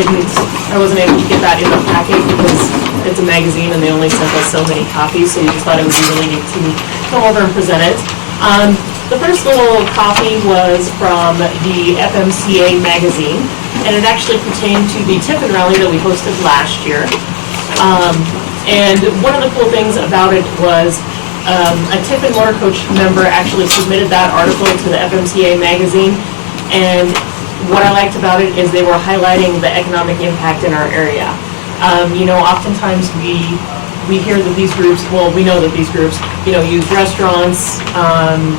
wasn't able to get that in the packet because it's a magazine and they only sent us so many copies, so we just thought it would be really neat to come over and present it. The first little copy was from the FMCA magazine, and it actually pertained to the Tiffin rally that we hosted last year. And one of the cool things about it was a Tiffin Motor Coach member actually submitted that article to the FMCA magazine, and what I liked about it is they were highlighting the economic impact in our area. Oftentimes we hear that these groups, we know that these groups, use restaurants,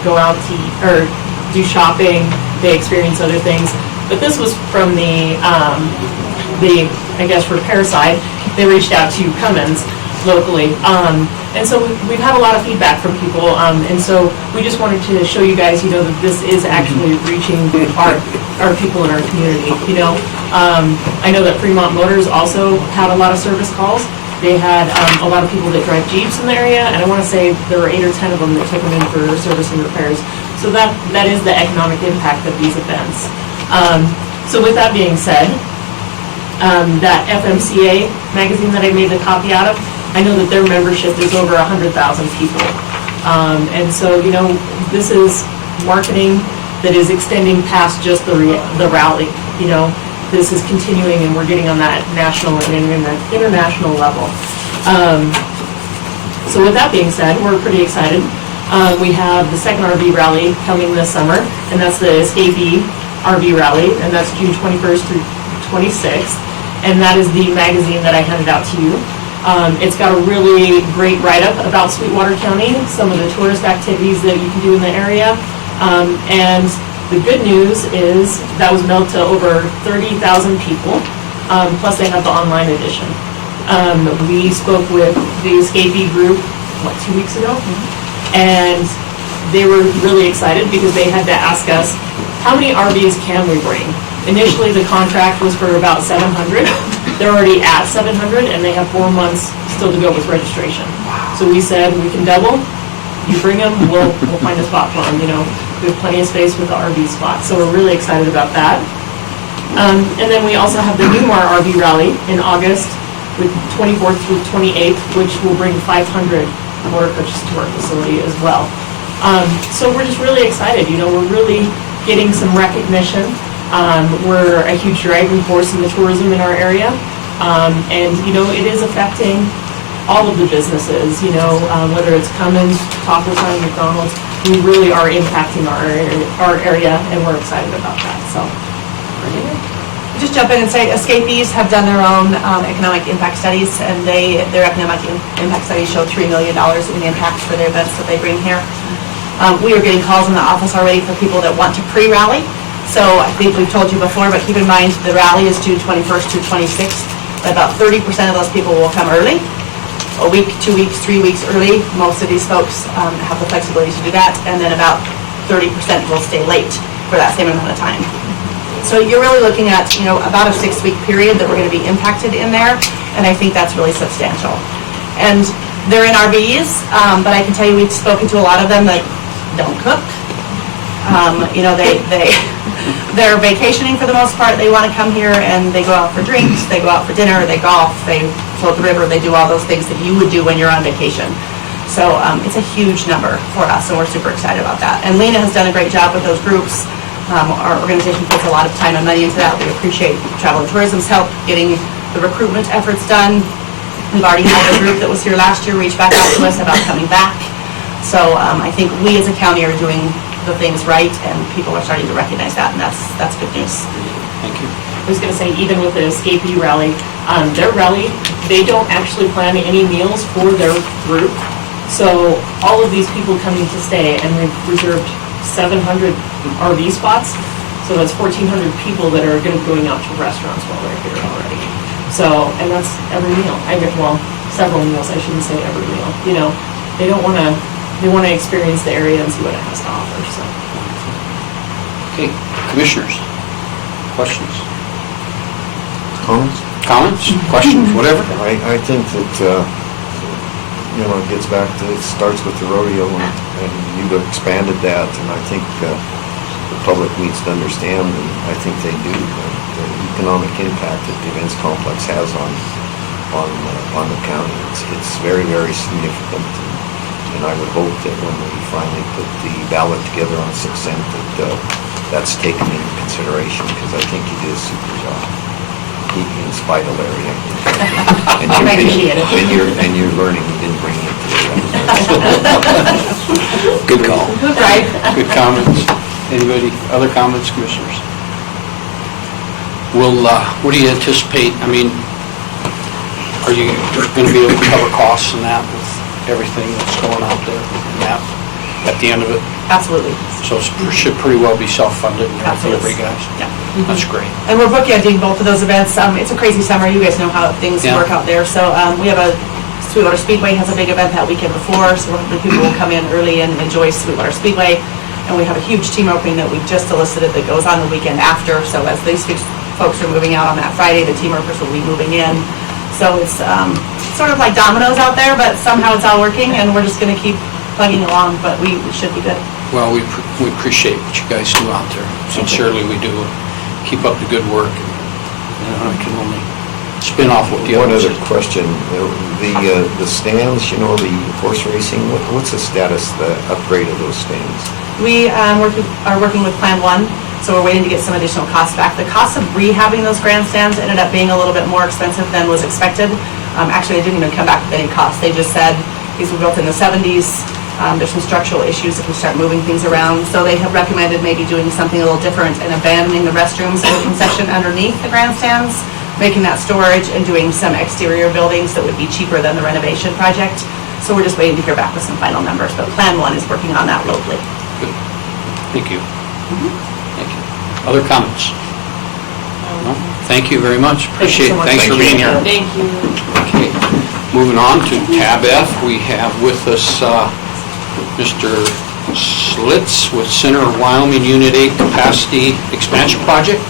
go out to eat, or do shopping, they experience other things. But this was from the repair side. They reached out to Cummins locally. And so we've had a lot of feedback from people, and so we just wanted to show you guys, that this is actually reaching our people in our community, I know that Fremont Motors also had a lot of service calls. They had a lot of people that drive Jeeps in the area, and I want to say there were 8 or 10 of them that took them in for service and repairs. So that is the economic impact of these events. So with that being said, that FMCA magazine that I made the copy out of, I know that their membership is over 100,000 people. And so, this is marketing that is extending past just the rally, This is continuing, and we're getting on that national and international level. So with that being said, we're pretty excited. We have the second RV rally coming this summer, and that's the Escapee RV rally, and that's June 21st through 26th. And that is the magazine that I handed out to you. It's got a really great write-up about Sweetwater County, some of the tourist activities that you can do in the area, and the good news is that was mailed to over 30,000 people, plus they have the online edition. We spoke with the Escapee group, 2 weeks ago? And they were really excited because they had to ask us, how many RVs can we bring? Initially, the contract was for about 700. They're already at 700, and they have 4 months still to go with registration. So we said, we can double, you bring them, we'll find a spot for them, you know. We have plenty of space with the RV spots, so we're really excited about that. And then we also have the Newmar RV Rally in August with 24th through 28th, which will bring 500 motor coaches to our facility as well. So we're just really excited, you know, we're really getting some recognition. We're a huge driving force in the tourism in our area. And, you know, it is affecting all of the businesses, you know, whether it's Cummins, Taco Time, McDonald's, we really are impacting our area, and we're excited about that, so. Just jump in and say escapees have done their own economic impact studies, and their economic impact studies show $3 million in impact for the events that they bring here. We are getting calls in the office already for people that want to pre-rally. So I think we've told you before, but keep in mind the rally is June 21st to 26th. About 30% of those people will come early, a week, 2 weeks, 3 weeks early. Most of these folks have the flexibility to do that, and then about 30% will stay late for that same amount of time. So you're really looking at, you know, about a 6-week period that we're going to be impacted in there, and I think that's really substantial. And they're in RVs, but I can tell you we've spoken to a lot of them that don't cook. You know, they're vacationing for the most part. They want to come here and they go out for drinks, they go out for dinner, they golf, they float the river, they do all those things that you would do when you're on vacation. So it's a huge number for us, and we're super excited about that. And Lena has done a great job with those groups. Our organization puts a lot of time and money into that. We appreciate Travel and Tourism's help getting the recruitment efforts done. We've already had a group that was here last year reach back out to us about coming back. So I think we as a county are doing the things right, and people are starting to recognize that, and that's good news. Thank you. I was going to say, even with the escapee rally, their rally, they don't actually plan any meals for their group. So all of these people coming to stay, and we've reserved 700 RV spots. So that's 1,400 people that are going to be going out to restaurants while they're here already. So, and that's every meal. Well, several meals, I shouldn't say every meal. You know, they want to experience the area and see what it has to offer, so. Okay, commissioners, questions? Comments? Comments, questions, whatever? I think that, you know, it gets back to, it starts with the rodeo, and you've expanded that, and I think the public needs to understand, and I think they do, the economic impact that the events complex has on the county. It's very, very significant, and I would hope that when we finally put the ballot together on 6th, that that's taken into consideration, because I think you did a super job. In spite of Larry, and you're learning. You didn't bring it today. Good call. Right. Good comments. Anybody, other comments, commissioners? What do you anticipate? I mean, are you going to be able to cover costs and that with everything that's going out there and that at the end of it? Absolutely. So it should pretty well be self-funded and everything for you guys? Yeah. That's great. And we're bookending both of those events. It's a crazy summer. You guys know how things work out there. So we have Sweetwater Speedway has a big event that weekend before, so people will come in early and enjoy Sweetwater Speedway. And we have a huge team opening that we've just solicited that goes on the weekend after. So as these folks are moving out on that Friday, the team workers will be moving in. So it's sort of like dominoes out there, but somehow it's all working, and we're just going to keep plugging along, but we should be good. Well, we appreciate what you guys do out there. Sincerely, we do. Keep up the good work. I can only spin off what the One others other question, the stands, you know, the horse racing, what's the status, the upgrade of those stands? We are working with Plan 1, so we're waiting to get some additional costs back. The cost of rehabbing those grandstands ended up being a little bit more expensive than was expected. Actually, they didn't even come back with any costs. They just said these were built in the 70s. There's some structural issues if we start moving things around. So they have recommended maybe doing something a little different and abandoning the restrooms or concession underneath the grandstands, making that storage, and doing some exterior buildings that would be cheaper than the renovation project. So we're just waiting to hear back with some final numbers, but Plan 1 is working on that locally. Good. Thank you. Thank you. Other comments? No? Thank you very much. Appreciate it. Thanks for being here. Thank you. Okay. Moving on to tab F, we have with us Mr. Slitz with Center of Wyoming Unit 8 Capacity Expansion Project.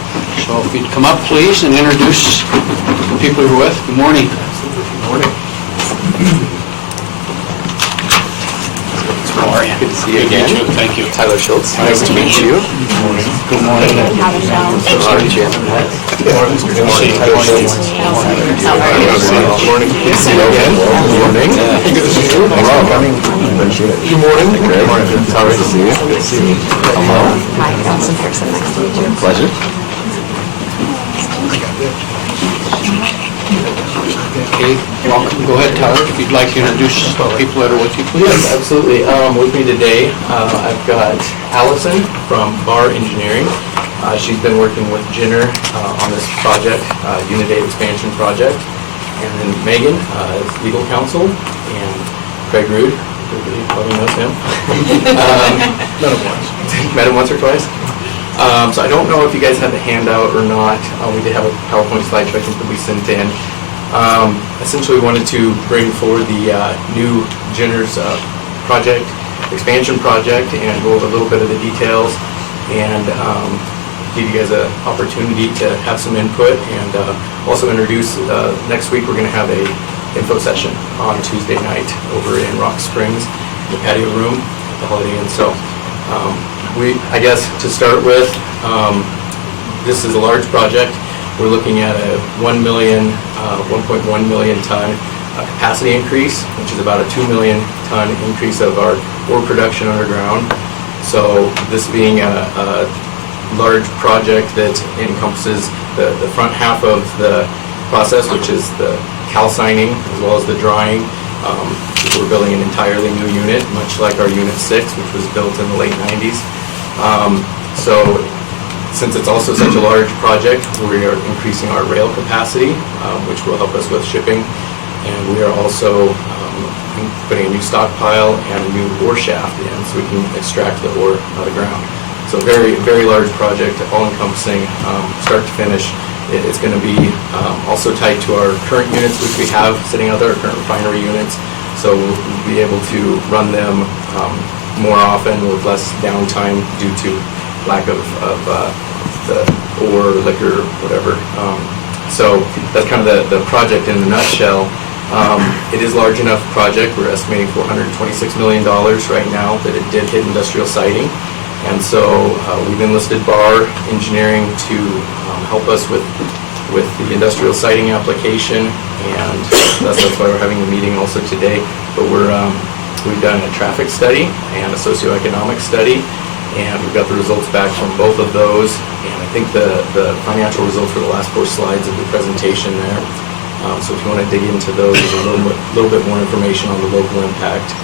So if you'd come up, please, and introduce the people you're with. Good morning. Good morning. How are you? Good to see you again. Thank you. Tyler Schultz. Nice to meet you. Good morning. Sorry, Jim. Good morning. Good to see you. Good morning. Good morning. Good to see you again. Good morning. Good to see you. Thanks for coming. Appreciate it. Good morning. Good morning. Sorry to see you. Good to see you. Hello. Hi, Allison Pearson, nice to meet you. Pleasure. Okay, welcome. Go ahead, Tyler, if you'd like to introduce the people that are with you, please. Yes, absolutely. With me today, I've got Allison from Bar Engineering. She's been working with Jenner on this project, Unit 8 expansion project. And then Megan, legal counsel, and Craig Rude, everybody probably knows him. Met him once. Met him once or twice. So I don't know if you guys have the handout or not. We did have a PowerPoint slideshow I think that we sent in. Essentially wanted to bring forward the new Jenner's project, expansion project, and go over a little bit of the details and give you guys an opportunity to have some input and also introduce, next week we're going to have a info session on Tuesday night over in Rock Springs, in the patio room at the Holiday Inn. So I guess to start with, this is a large project. We're looking at a 1.1 million ton capacity increase, which is about a 2 million ton increase of our ore production underground. So this being a large project that encompasses the front half of the process, which is the calcining as well as the drying. We're building an entirely new unit, much like our Unit 6, which was built in the late 90s. So since it's also such a large project, we are increasing our rail capacity, which will help us with shipping. And we are also putting a new stockpile and a new ore shaft in so we can extract the ore out of the ground. So very, very large project, all-encompassing, start to finish. It's going to be also tied to our current units, which we have sitting out there, our current refinery units. So we'll be able to run them more often with less downtime due to lack of the ore, liquor, whatever. So that's kind of the project in a nutshell. It is a large enough project. We're estimating $426 million right now that it did hit industrial siting. And so we've enlisted Bar Engineering to help us with the industrial siting application, and that's why we're having the meeting also today. But we've done a traffic study and a socioeconomic study, and we've got the results back from both of those. And I think the financial results for the last 4 slides of the presentation there. So if you want to dig into those, there's a little bit more information on the local impact.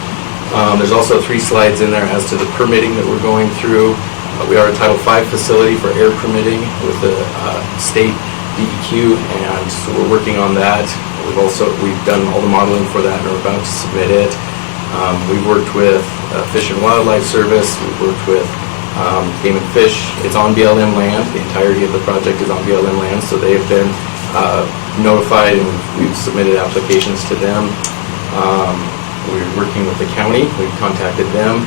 There's also 3 slides in there as to the permitting that we're going through. We are a Title V facility for air permitting with the state DEQ, and so we're working on that. We've done all the modeling for that and are about to submit it. We've worked with Fish and Wildlife Service. We've worked with Game and Fish. It's on BLM land. The entirety of the project is on BLM land, so they have been notified, and we've submitted applications to them. We're working with the county. We've contacted them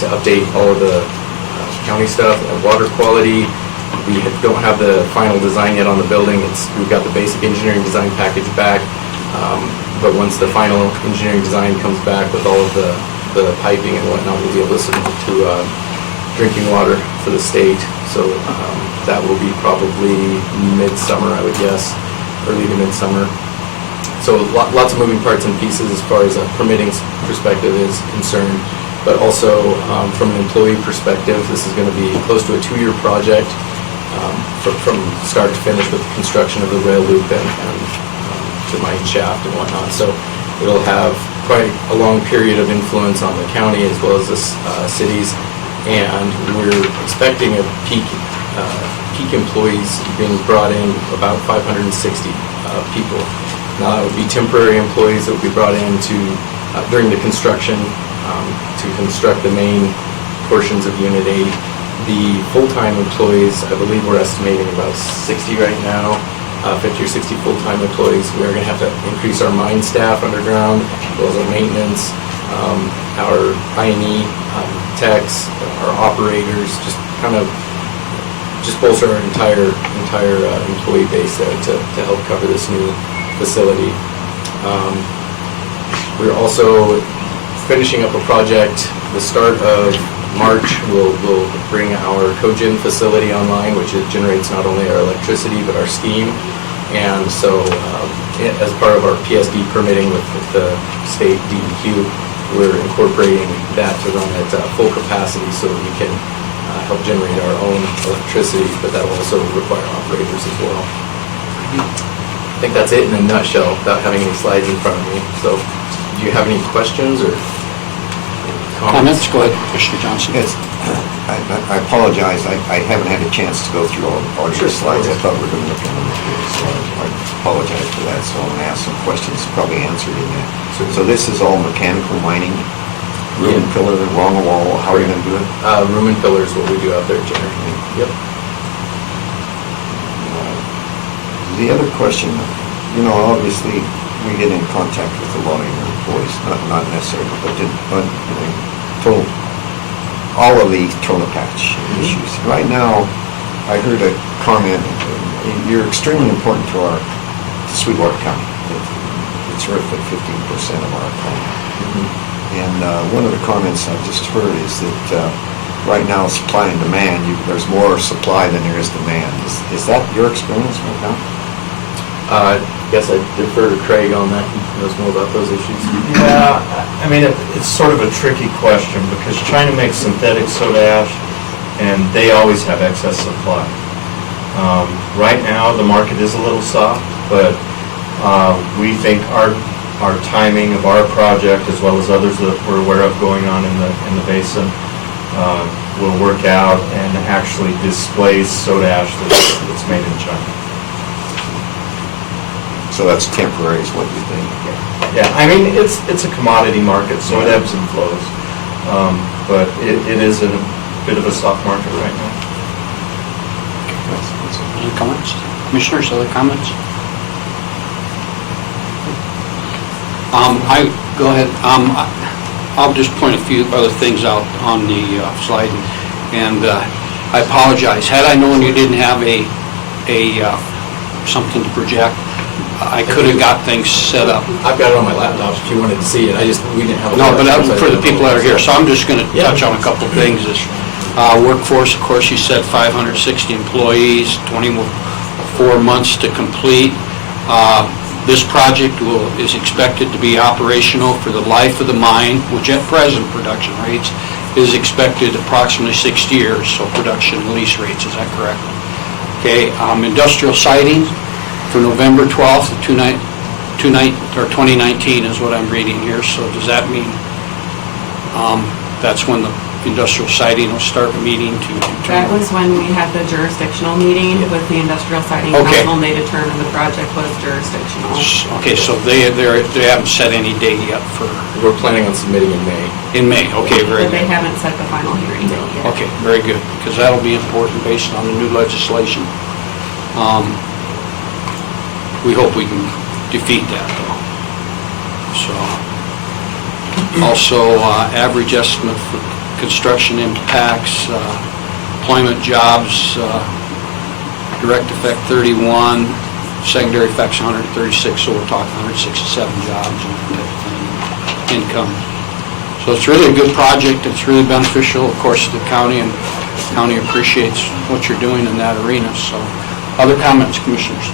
to update all of the county stuff and water quality. We don't have the final design yet on the building. We've got the basic engineering design package back, but once the final engineering design comes back with all of the piping and whatnot, we'll be able to submit to drinking water for the state. So that will be probably midsummer, I would guess, early to midsummer. So lots of moving parts and pieces as far as a permitting perspective is concerned, but also from an employee perspective, this is going to be close to a 2-year project from start to finish with the construction of the rail loop and to mine shaft and whatnot. So it'll have quite a long period of influence on the county as well as the cities, and we're expecting a peak employees being brought in about 560 people. Now, that would be temporary employees that would be brought in during the construction to construct the main portions of Unit 8. The full-time employees, I believe we're estimating about 60 right now, 50 or 60 full-time employees. We're going to have to increase our mine staff underground, as well as our maintenance, our I&E techs, our operators, just bolster our entire employee base there to help cover this new facility. We're also finishing up a project. The start of March, we'll bring our cogen facility online, which it generates not only our electricity, but our steam. And so, as part of our PSD permitting with the state DEQ, we're incorporating that to run at full capacity so that we can help generate our own electricity, but that will also require operators as well. I think that's it in a nutshell, without having any slides in front of me. So, do you have any questions or Comments? Go ahead, Commissioner Johnson. Yes, I apologize, I haven't had a chance to go through all your slides. I thought we were going to look at them, so I apologize for that. So I'm going to ask some questions, probably answered in that. So this is all mechanical mining, room and pillar, along a wall, how are you going to do it? room and pillar is what we do out there generally. Yep. The other question, obviously, we get in contact with a lot of your employees, not necessarily, but all of the toilet patch issues. Right now, I heard a comment, you're extremely important to Sweetwater County. It's worth 15% of our economy. And one of the comments I just heard is that right now, supply and demand, there's more supply than there is demand. Is that your experience right now? I guess I'd defer to Craig on that. He knows more about those issues. Yeah, I mean, it's sort of a tricky question because China makes synthetic soda ash and they always have excess supply. Right now, the market is a little soft, but we think our timing of our project, as well as others that we're aware of going on in the basin, will work out and actually displace soda ash that's made in China. So that's temporary is what you think? Yeah, I mean, it's a commodity market, so it ebbs and flows. But it is in a bit of a soft market right now. Other comments? Commissioners, other comments? Go ahead. I'll just point a few other things out on the slide, and I apologize. Had I known you didn't have something to project, I could have got things set up. I've got it on my laptop if you wanted to see it. We didn't have a... No, but that's for the people that are here, so I'm just going to touch on a couple of things. Workforce, of course, you said 560 employees, 24 months to complete. This project is expected to be operational for the life of the mine, which at present production rates is expected approximately 6 years, so production and lease rates, is that correct? Okay, industrial siting for November 12th of 2019 is what I'm reading here, so does that mean that's when the industrial siting will start meeting to determine? That was when we had the jurisdictional meeting with the industrial siting council, and they determined the project was jurisdictional. Okay, so they haven't set any date yet for... We're planning on submitting in May. In May, okay, very good. But they haven't set the final hearing date yet. Okay, very good, because that'll be important based on the new legislation. We hope we can defeat that, though. So, also, average estimate for construction impacts, employment jobs, direct effect 31, secondary effects 136, so we're talking 167 jobs and that type of thing, income. So it's really a good project, it's really beneficial, of course, to the county, and the county appreciates what you're doing in that arena. So, other comments, commissioners?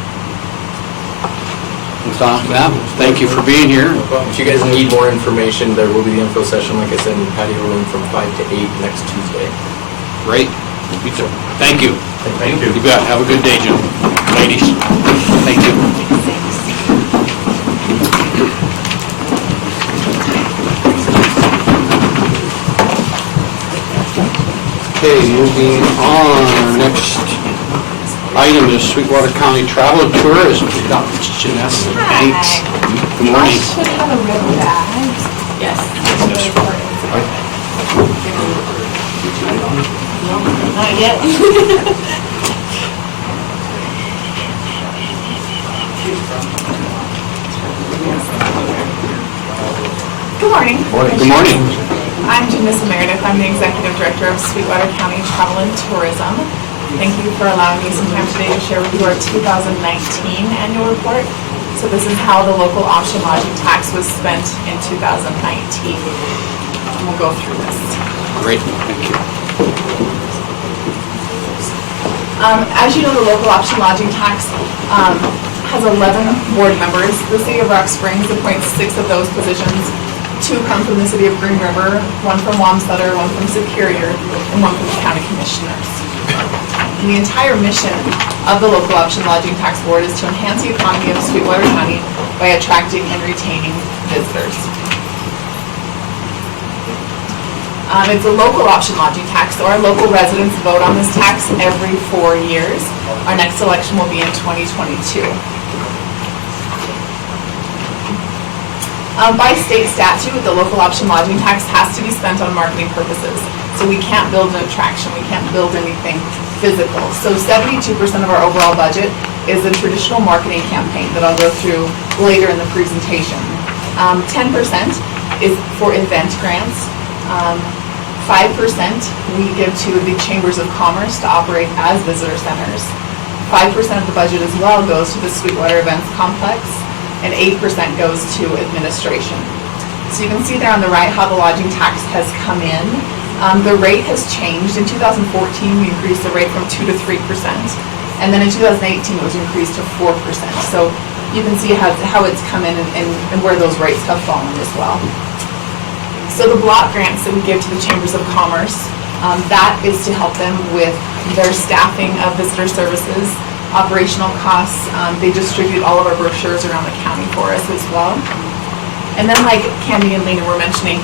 Without that, thank you for being here. If you guys need more information, there will be the info session, like I said, in the patio room from 5 to 8 next Tuesday. Great. Thank you. Thank you. You bet. Have a good day, gentlemen. Ladies, thank you. Okay, moving on. Our next item is Sweetwater County Travel and Tourism. Dr. Janessa Banks. Good morning. I should have a red bag. Yes. Not yet. Good morning. Good morning. I'm Janessa Meredith. I'm the Executive Director of Sweetwater County Travel and Tourism. Thank you for allowing me some time today to share with you our 2019 annual report. So this is how the local option lodging tax was spent in 2019. And we'll go through this. Great, thank you. As you know, the local option lodging tax has 11 board members. The city of Rock Springs appoints 6 of those positions. 2 come from the city of Green River, 1 from Wamsutter, 1 from Superior, and 1 from the county commissioners. And the entire mission of the local option lodging tax board is to enhance the economy of Sweetwater County by attracting and retaining visitors. It's a local option lodging tax, so our local residents vote on this tax every 4 years. Our next election will be in 2022. By state statute, the local option lodging tax has to be spent on marketing purposes. So we can't build an attraction, we can't build anything physical. So 72% of our overall budget is a traditional marketing campaign that I'll go through later in the presentation. 10% is for event grants. 5% we give to the chambers of commerce to operate as visitor centers. 5% of the budget as well goes to the Sweetwater Events Complex, and 8% goes to administration. So you can see there on the right how the lodging tax has come in. The rate has changed. In 2014, we increased the rate from 2 to 3%, and then in 2018 it was increased to 4%. So you can see how it's come in and where those rates have fallen as well. So the block grants that we give to the chambers of commerce, that is to help them with their staffing of visitor services, operational costs. They distribute all of our brochures around the county for us as well. And then, like Candy and Lena were mentioning,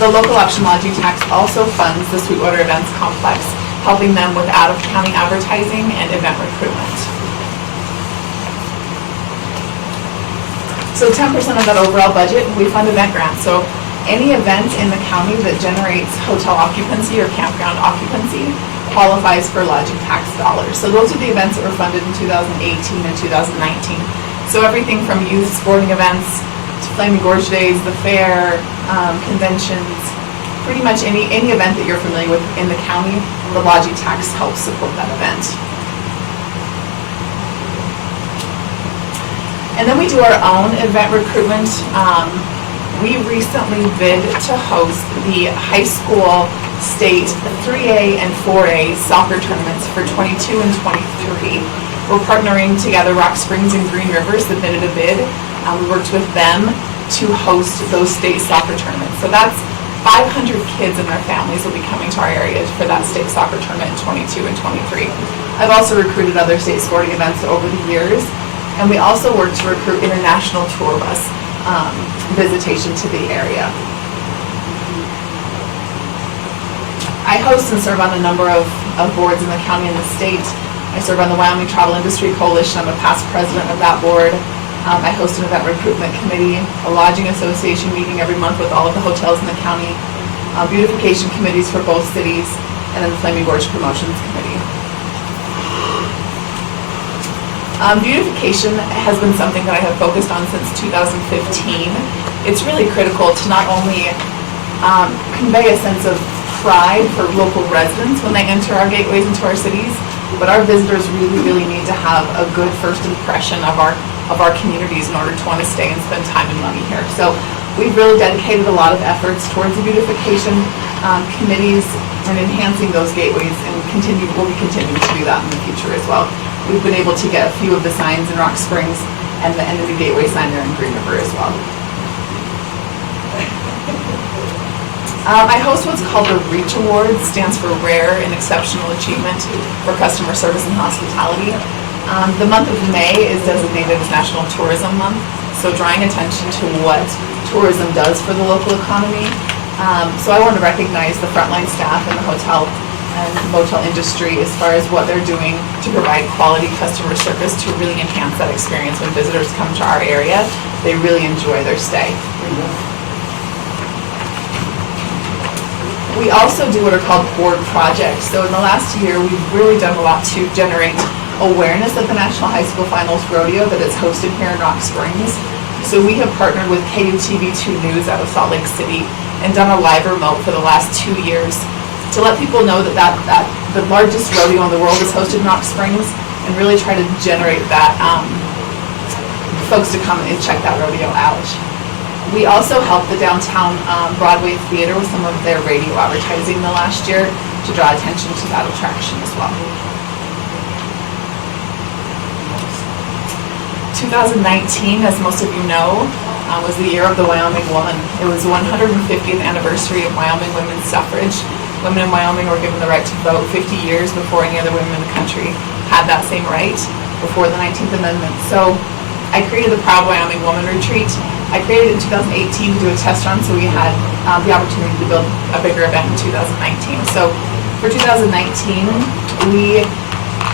the local option lodging tax also funds the Sweetwater Events Complex, helping them with out-of-county advertising and event recruitment. So 10% of that overall budget, we fund event grants. So any event in the county that generates hotel occupancy or campground occupancy qualifies for lodging tax dollars. So those are the events that were funded in 2018 and 2019. So everything from youth sporting events to Flaming Gorge Days, the fair, conventions, pretty much any event that you're familiar with in the county, the lodging tax helps support that event. And then we do our own event recruitment. We recently bid to host the high school state 3A and 4A soccer tournaments for 22 and 23. We're partnering together. Rock Springs and Green River submitted a bid. We worked with them to host those state soccer tournaments. So that's 500 kids and their families will be coming to our area for that state soccer tournament in 22 and 23. I've also recruited other state sporting events over the years, and we also work to recruit international tour bus visitation to the area. I host and serve on a number of boards in the county and the state. I serve on the Wyoming Travel Industry Coalition. I'm a past president of that board. I host an event recruitment committee, a lodging association meeting every month with all of the hotels in the county, beautification committees for both cities, and then the Flaming Gorge Promotions Committee. Beautification has been something that I have focused on since 2015. It's really critical to not only convey a sense of pride for local residents when they enter our gateways into our cities, but our visitors really need to have a good first impression of our communities in order to want to stay and spend time and money here. So we've really dedicated a lot of efforts towards the beautification committees and enhancing those gateways, and we'll be continuing to do that in the future as well. We've been able to get a few of the signs in Rock Springs and the end of the gateway sign there in Green River as well. I host what's called the REACH Awards, stands for Rare and Exceptional Achievement for Customer Service and Hospitality. The month of May is designated as National Tourism Month, so drawing attention to what tourism does for the local economy. So I want to recognize the frontline staff in the hotel and motel industry as far as what they're doing to provide quality customer service to really enhance that experience when visitors come to our area. They really enjoy their stay. We also do what are called board projects. So in the last year, we've really done a lot to generate awareness of the National High School Finals Rodeo that is hosted here in Rock Springs. So we have partnered with KUTV2 News out of Salt Lake City and done a live remote for the last 2 years to let people know that the largest rodeo in the world is hosted in Rock Springs, and really try to generate that folks to come and check that rodeo out. We also helped the downtown Broadway Theater with some of their radio advertising the last year to draw attention to that attraction as well. 2019, as most of you know, was the year of the Wyoming woman. It was the 150th anniversary of Wyoming women's suffrage. Women in Wyoming were given the right to vote 50 years before any other women in the country had that same right before the 19th Amendment. So I created the Proud Wyoming Woman Retreat. I created it in 2018 to do a test run, so we had the opportunity to build a bigger event in 2019. So for 2019, we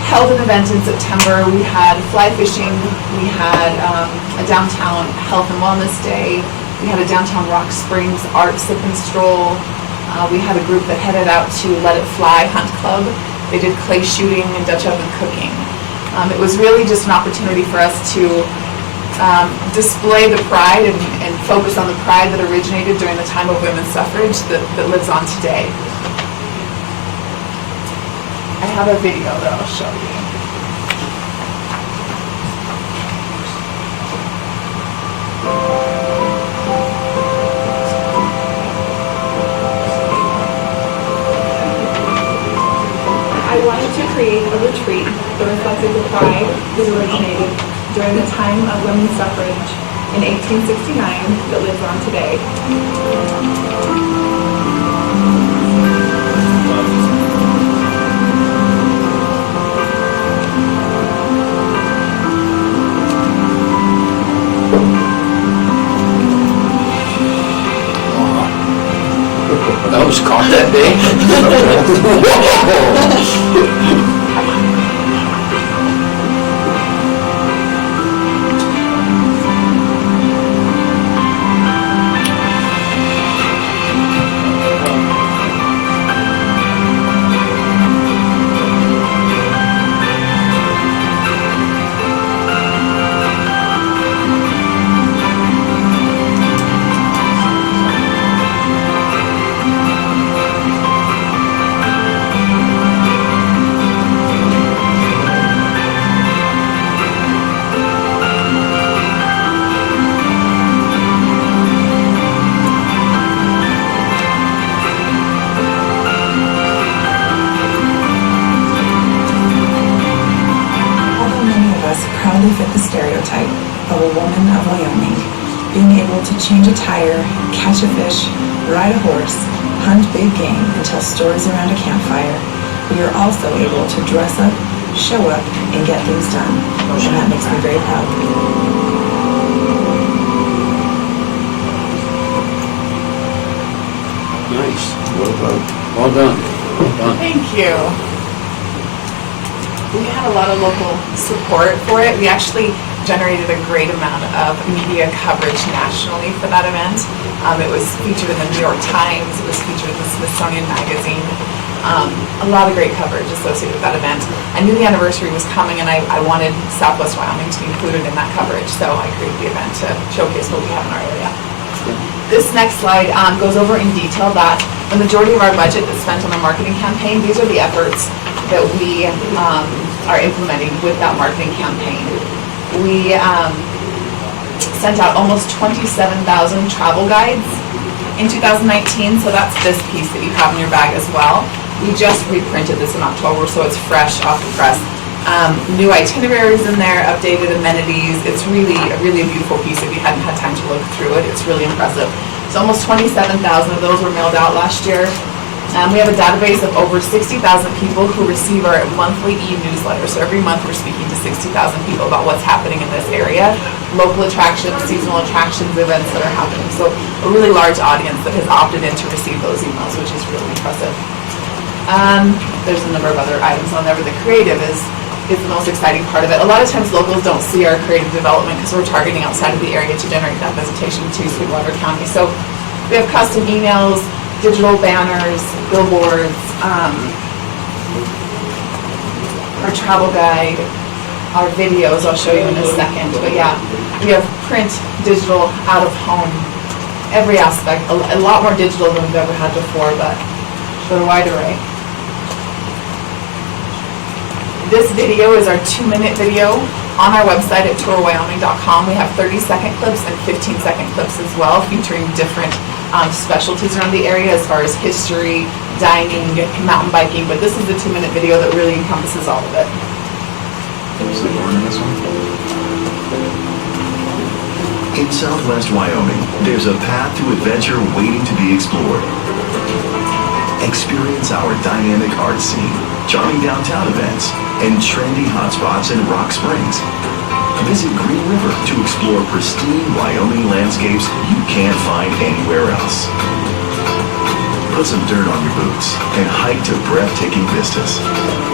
held an event in September. We had fly fishing, we had a downtown health and wellness day, we had a downtown Rock Springs art sip and stroll. We had a group that headed out to Let It Fly Hunt Club. They did clay shooting and Dutch oven cooking. It was really just an opportunity for us to display the pride and focus on the pride that originated during the time of women's suffrage that lives on today. I have a video that I'll show you. I wanted to create a retreat that reflected the pride that originated during the time of women's suffrage in 1869 that lives on today. That was caught that day. proudly fit the stereotype of a woman of Wyoming, being able to change a tire, catch a fish, ride a horse, hunt big game, and tell stories around a campfire. We are also able to dress up, show up, and get things done, and that makes me very proud. Nice. Well done. Well done. Well done. Thank you. We had a lot of local support for it. We actually generated a great amount of media coverage nationally for that event. It was featured in the New York Times. It was featured in the Smithsonian Magazine. A lot of great coverage associated with that event. I knew the anniversary was coming, and I wanted Southwest Wyoming to be included in that coverage, so I created the event to showcase what we have in our area. This next slide goes over in detail that the majority of our budget is spent on a marketing campaign. These are the efforts that we are implementing with that marketing campaign. We sent out almost 27,000 travel guides in 2019, so that's this piece that you have in your bag as well. We just reprinted this in October, so it's fresh off the press. New itineraries in there, updated amenities. It's really a beautiful piece. If you hadn't had time to look through it, it's really impressive. So almost 27,000 of those were mailed out last year. We have a database of over 60,000 people who receive our monthly e-newsletter. So every month we're speaking to 60,000 people about what's happening in this area, local attractions, seasonal attractions, events that are happening. So a really large audience that has opted in to receive those emails, which is really impressive. There's a number of other items on there, but the creative is the most exciting part of it. A lot of times locals don't see our creative development because we're targeting outside of the area to generate that visitation to Sweetwater County. So we have custom emails, digital banners, billboards, our travel guide, our videos I'll show you in a second. But yeah, we have print, digital, out of home, every aspect. A lot more digital than we've ever had before, but a wide array. This video is our 2-minute video On our website at tourwyoming.com, we have 30-second clips and 15-second clips as well, featuring different specialties around the area as far as history, dining, mountain biking, but this is a 2-minute video that really encompasses all of it. In southwest Wyoming, there's a path to adventure waiting to be explored. Experience our dynamic art scene, charming downtown events, and trendy hotspots in Rock Springs. Visit Green River to explore pristine Wyoming landscapes you can't find anywhere else. Put some dirt on your boots and hike to breathtaking vistas.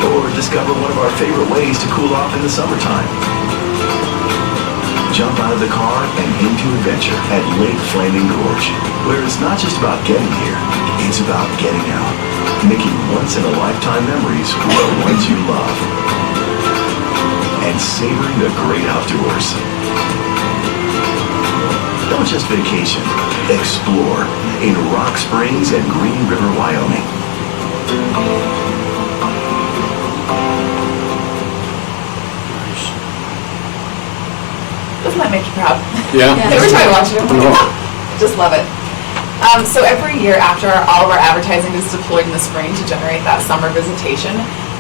Or discover one of our favorite ways to cool off in the summertime. Jump out of the car and into adventure at Lake Flaming Gorge, where it's not just about getting here, it's about getting out, making once-in-a-lifetime memories with the ones you love, and savoring the great outdoors. Don't just vacation, explore in Rock Springs and Green River, Wyoming. Doesn't that make you proud? Yeah. Every time I watch it, I'm No. like, just love it. So every year after all of our advertising is deployed in the spring to generate that summer visitation,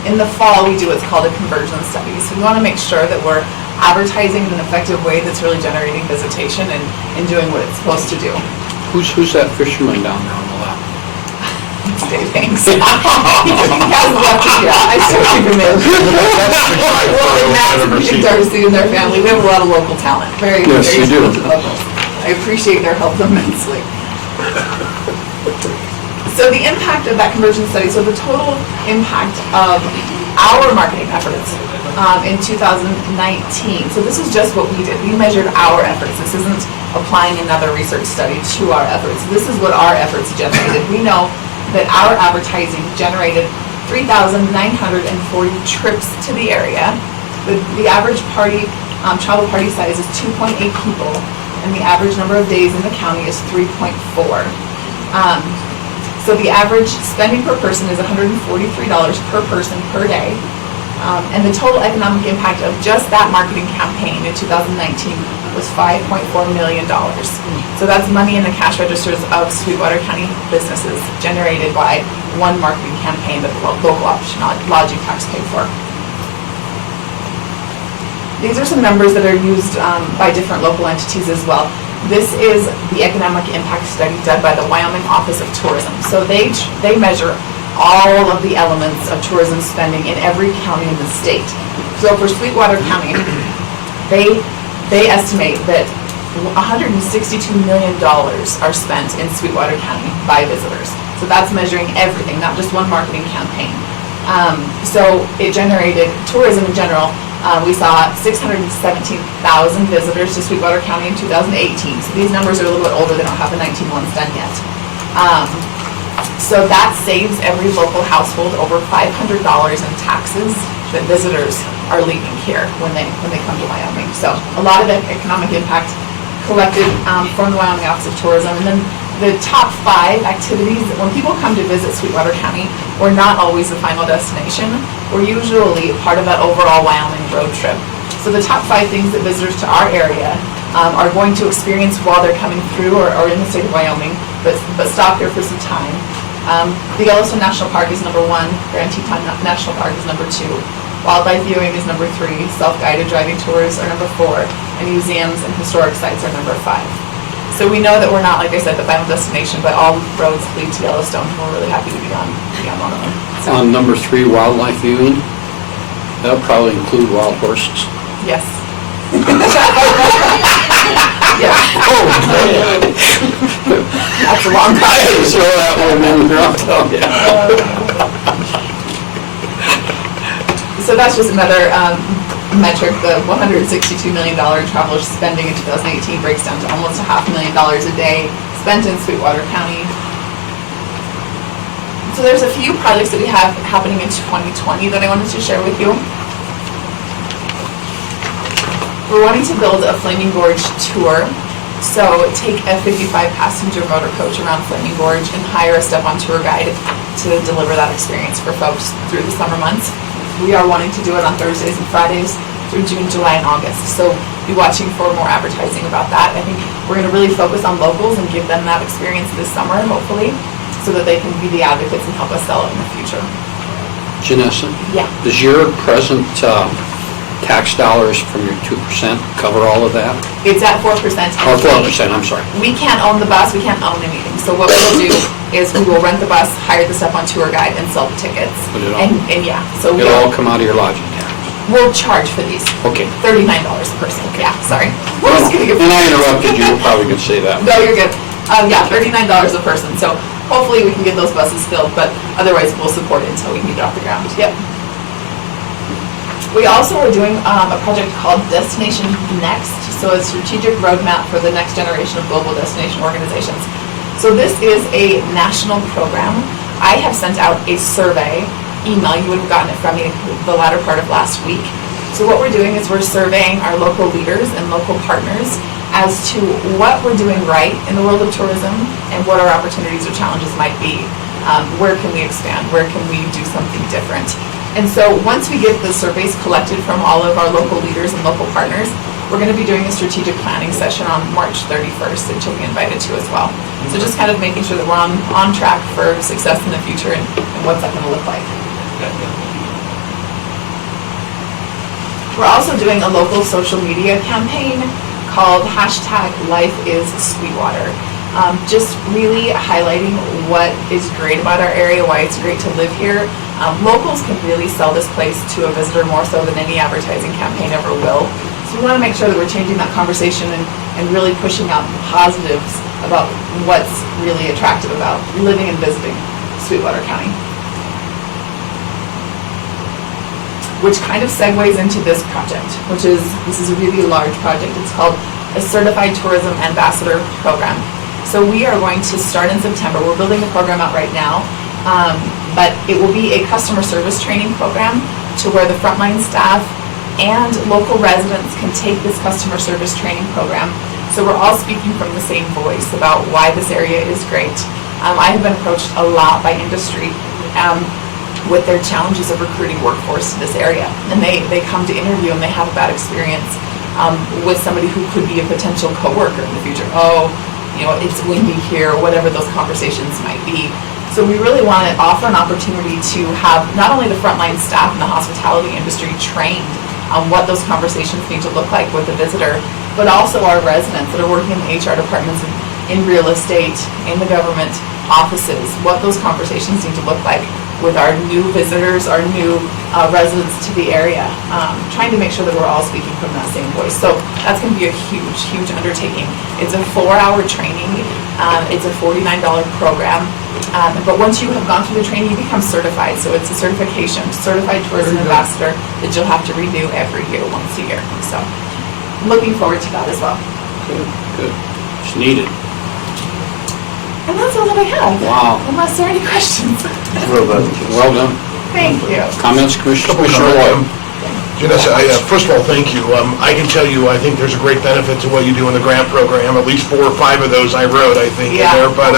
in the fall we do what's called a conversion study. So we want to make sure that we're advertising in an effective way that's really generating visitation and doing what it's supposed to do. Who's that fisherman down there on the left? It's Dave Hanks. He hasn't left us yet. I still keep him in. Well, and Matt and Darcy and their family, we have a lot of local talent. Very, Yes, very you do. talented locals. I appreciate their help immensely. So the impact of that conversion study, so the total impact of our marketing efforts in 2019, so this is just what we did. We measured our efforts. This isn't applying another research study to our efforts. This is what our efforts generated. We know that our advertising generated 3,940 trips to the area. The average party, travel party size is 2.8 people, and the average number of days in the county is 3.4. So the average spending per person is $143 per person per day. And the total economic impact of just that marketing campaign in 2019 was $5.4 million. So that's money in the cash registers of Sweetwater County businesses generated by one marketing campaign that the local option lodging tax paid for. These are some numbers that are used by different local entities as well. This is the economic impact study done by the Wyoming Office of Tourism. So they measure all of the elements of tourism spending in every county in the state. So for Sweetwater County, they estimate that $162 million are spent in Sweetwater County by visitors. So that's measuring everything, not just one marketing campaign. So it generated tourism in general. We saw 617,000 visitors to Sweetwater County in 2018. So these numbers are a little bit older. They don't have the 19 ones done yet. So that saves every local household over $500 in taxes that visitors are leaving here when they come to Wyoming. So a lot of economic impact collected from the Wyoming Office of Tourism. And then the top 5 activities, when people come to visit Sweetwater County, we're not always the final destination. We're usually part of that overall Wyoming road trip. So the top 5 things that visitors to our area are going to experience while they're coming through or in the state of Wyoming, but stop here for some time. The Yellowstone National Park is number 1. Grand Teton National Park is number 2. Wildlife viewing is number 3. Self-guided driving tours are number 4. And museums and historic sites are number 5. So we know that we're not, like I said, the final destination, but all roads lead to Yellowstone, and we're really happy to be on one of them. So, On number 3, wildlife viewing, that'll probably include wild horses. yes. Yes. Oh, man. That's a long I had to time. throw that one in there, I'll tell you. So that's just another metric. The $162 million traveler spending in 2018 breaks down to almost $500,000 a day spent in Sweetwater County. So there's a few projects that we have happening in 2020 that I wanted to share with you. We're wanting to build a Flaming Gorge tour. So take a 55-passenger motor coach around Flaming Gorge and hire a step-on tour guide to deliver that experience for folks through the summer months. We are wanting to do it on Thursdays and Fridays through June, July, and August. So be watching for more advertising about that. I think we're going to really focus on locals and give them that experience this summer, hopefully, so that they can be the advocates and help us sell it in the future. Janessa? Yeah. Does your present tax dollars from your 2% cover all of that? It's at 4%. Or 4%, I'm sorry. We can't own the bus, we can't own anything. So what we'll do is we will rent the bus, hire the step-on tour guide, and sell the tickets. Put it And on. yeah, so It'll all come out of your lodging tax. we'll charge for these. Okay. $39 a person, yeah, sorry. We're just gonna get. And I interrupted you, you probably could say that. No, you're good. Yeah, $39 a person, so hopefully we can get those buses filled, but otherwise we'll support it until we can get it off the ground. Yep. We also are doing a project called Destination Next, so a strategic roadmap for the next generation of global destination organizations. So this is a national program. I have sent out a survey email. You would have gotten it from me the latter part of last week. So what we're doing is we're surveying our local leaders and local partners as to what we're doing right in the world of tourism and what our opportunities or challenges might be. Where can we expand? Where can we do something different? And so once we get the surveys collected from all of our local leaders and local partners, we're going to be doing a strategic planning session on March 31st that you'll be invited to as well. So just kind of making sure that we're on track for success in the future and what's that going to look like. We're also doing a local social media campaign called #LifeIsSweetwater. Just really highlighting what is great about our area, why it's great to live here. Locals can really sell this place to a visitor more so than any advertising campaign ever will. So we want to make sure that we're changing that conversation and really pushing out the positives about what's really attractive about living and visiting Sweetwater County. Which kind of segues into this project, this is a really large project. It's called a Certified Tourism Ambassador Program. So we are going to start in September. We're building the program out right now, but it will be a customer service training program to where the frontline staff and local residents can take this customer service training program. So we're all speaking from the same voice about why this area is great. I have been approached a lot by industry with their challenges of recruiting workforce to this area. And they come to interview and they have a bad experience with somebody who could be a potential coworker in the future. Oh, it's windy here, or whatever those conversations might be. So we really want to offer an opportunity to have not only the frontline staff in the hospitality industry trained on what those conversations need to look like with the visitor, but also our residents that are working in the HR departments, in real estate, in the government offices, what those conversations need to look like with our new visitors, our new residents to the area, trying to make sure that we're all speaking from that same voice. So that's going to be a huge, huge undertaking. It's a 4-hour training. It's a $49 program. But once you have gone through the training, you become certified. So it's a certification, Certified Tourism Ambassador, that you'll have to renew every year, once a year. So I'm looking forward to that as well. Good. It's needed. And that's all that I have. Wow. Unless there are any questions. Well done. Thank you. Comments, Commissioner Couple Lloyd? Janessa, first of all, thank you. I can tell you, I think there's a great benefit to what you do in the grant program. At least 4 or 5 of those I wrote, I think, in there. But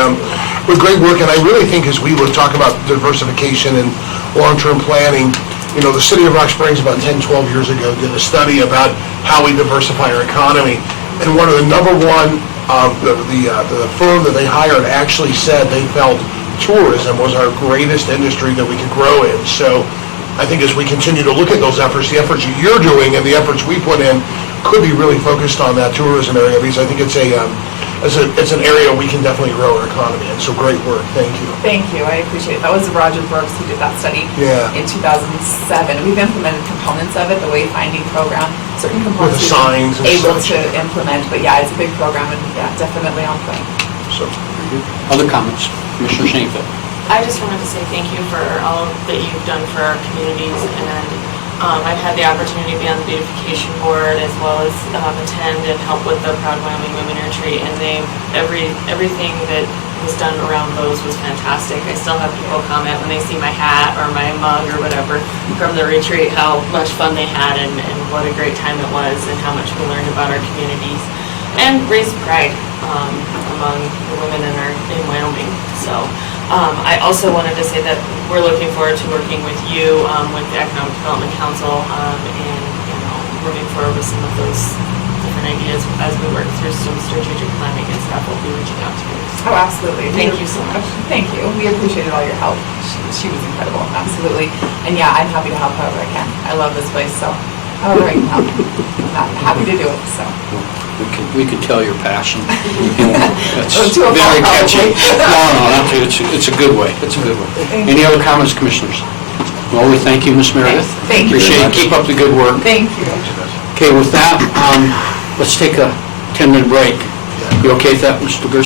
with great work, and I really think as we would talk about diversification and long-term planning, the city of Rock Springs about 10, 12 years ago did a study about how we diversify our economy. And one of the number one, the firm that they hired actually said they felt tourism was our greatest industry that we could grow in. So I think as we continue to look at those efforts, the efforts that you're doing and the efforts we put in could be really focused on that tourism area, because I think it's an area we can definitely grow our economy in. So great work. Thank you. Thank you. I appreciate it. That was Roger Brooks who did that study in 2007. We've implemented components of it, the wayfinding program, certain components with the signs and able such. to implement. But yeah, it's a big program and definitely on point. So, other comments? Commissioner Shanefield. I just wanted to say thank you for all that you've done for our communities, and I've had the opportunity to be on the beautification board as well as attend and help with the Proud Wyoming Women Retreat, and everything that was done around those was fantastic. I still have people comment when they see my hat or my mug or whatever from the retreat, how much fun they had and what a great time it was and how much we learned about our communities and raised pride among the women in Wyoming. So I also wanted to say that we're looking forward to working with you, with the Economic Development Council, in moving forward with some of those different ideas as we work through some strategic planning and staff will be reaching out to you. Oh, absolutely. Thank you so much. Thank you. We appreciated all your help. She was incredible, absolutely. And yeah, I'm happy to help however I can. I love this place, so however I can help, I'm happy to do it, so. We could tell your passion. That's To a fault, very catchy. probably. No, it's a good way. It's a good way. Thank Any you. other comments, commissioners? Well, we thank you, Ms. Meredith. Thank you. Appreciate it. Keep up the good work. Thank you. Okay, with that, let's take a 10-minute break. You okay with that, Mr. Gerst?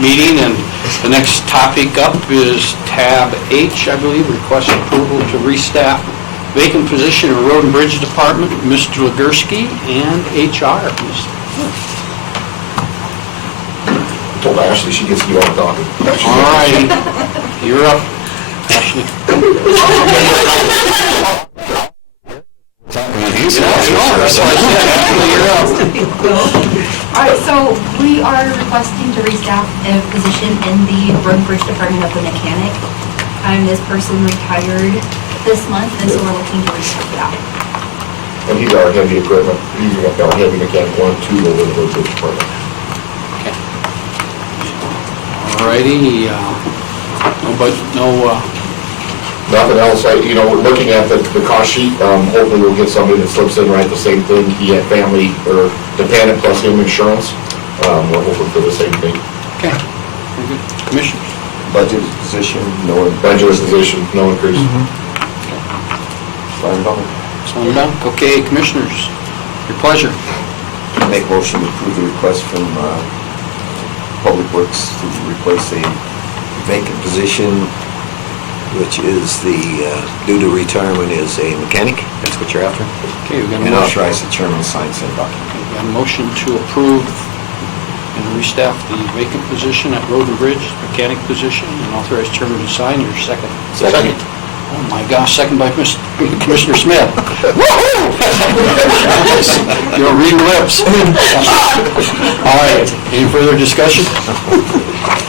meeting, and the next topic up is tab H, I believe, request approval to restaff vacant position in Road and Bridge Department, Mr. Legursky, and HR. I told Ashley she gets to do all the talking. All righty, you're up, Ashley. All right, so we are requesting to restaff a position in the road and bridge department of the mechanic. This person retired this month, and so we're looking to restaff that. And he's our heavy equipment, he's our heavy mechanic 1 and 2 over the road bridge department. All righty, Nothing else, we're looking at the cost sheet, hopefully we'll get somebody that slips in right the same thing. He had family or dependent plus him insurance, we're hoping for the same thing. Okay, very good. Commissioners? Budget position, no increase. Budget position, no increase. Slam dunk. Slam dunk. Okay, Commissioners, your pleasure. Make motion to approve the request from Public Works to replace a vacant position, which is due to retirement, is a mechanic. That's what you're after? Okay, we've got a And motion. authorize the chairman to sign said document. We've got a motion to approve and restaff the vacant position at Road and Bridge, mechanic position, and authorize chairman to sign. Your second. Second. Oh my gosh, second by Commissioner Smith. You're reading lips. All right, any further discussion?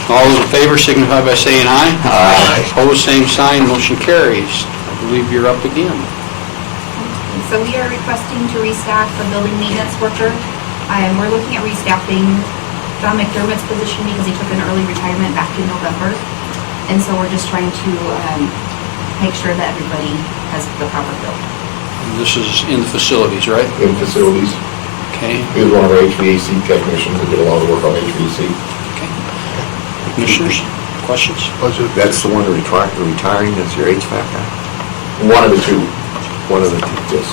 All those in favor signify by saying aye. Aye. Opposed, same sign, motion carries. I believe you're up again. So we are requesting to restaff the building maintenance worker. We're looking at restaffing John McDermott's position because he took an early retirement back in November. And so we're just trying to make sure that everybody has the proper bill. This is in the facilities, right? In facilities. Okay. He was one of our HVAC technicians that did a lot of work on HVAC. Commissioners, questions? That's the one retiring, that's your HVAC guy? One of the two. One of the two. Yes.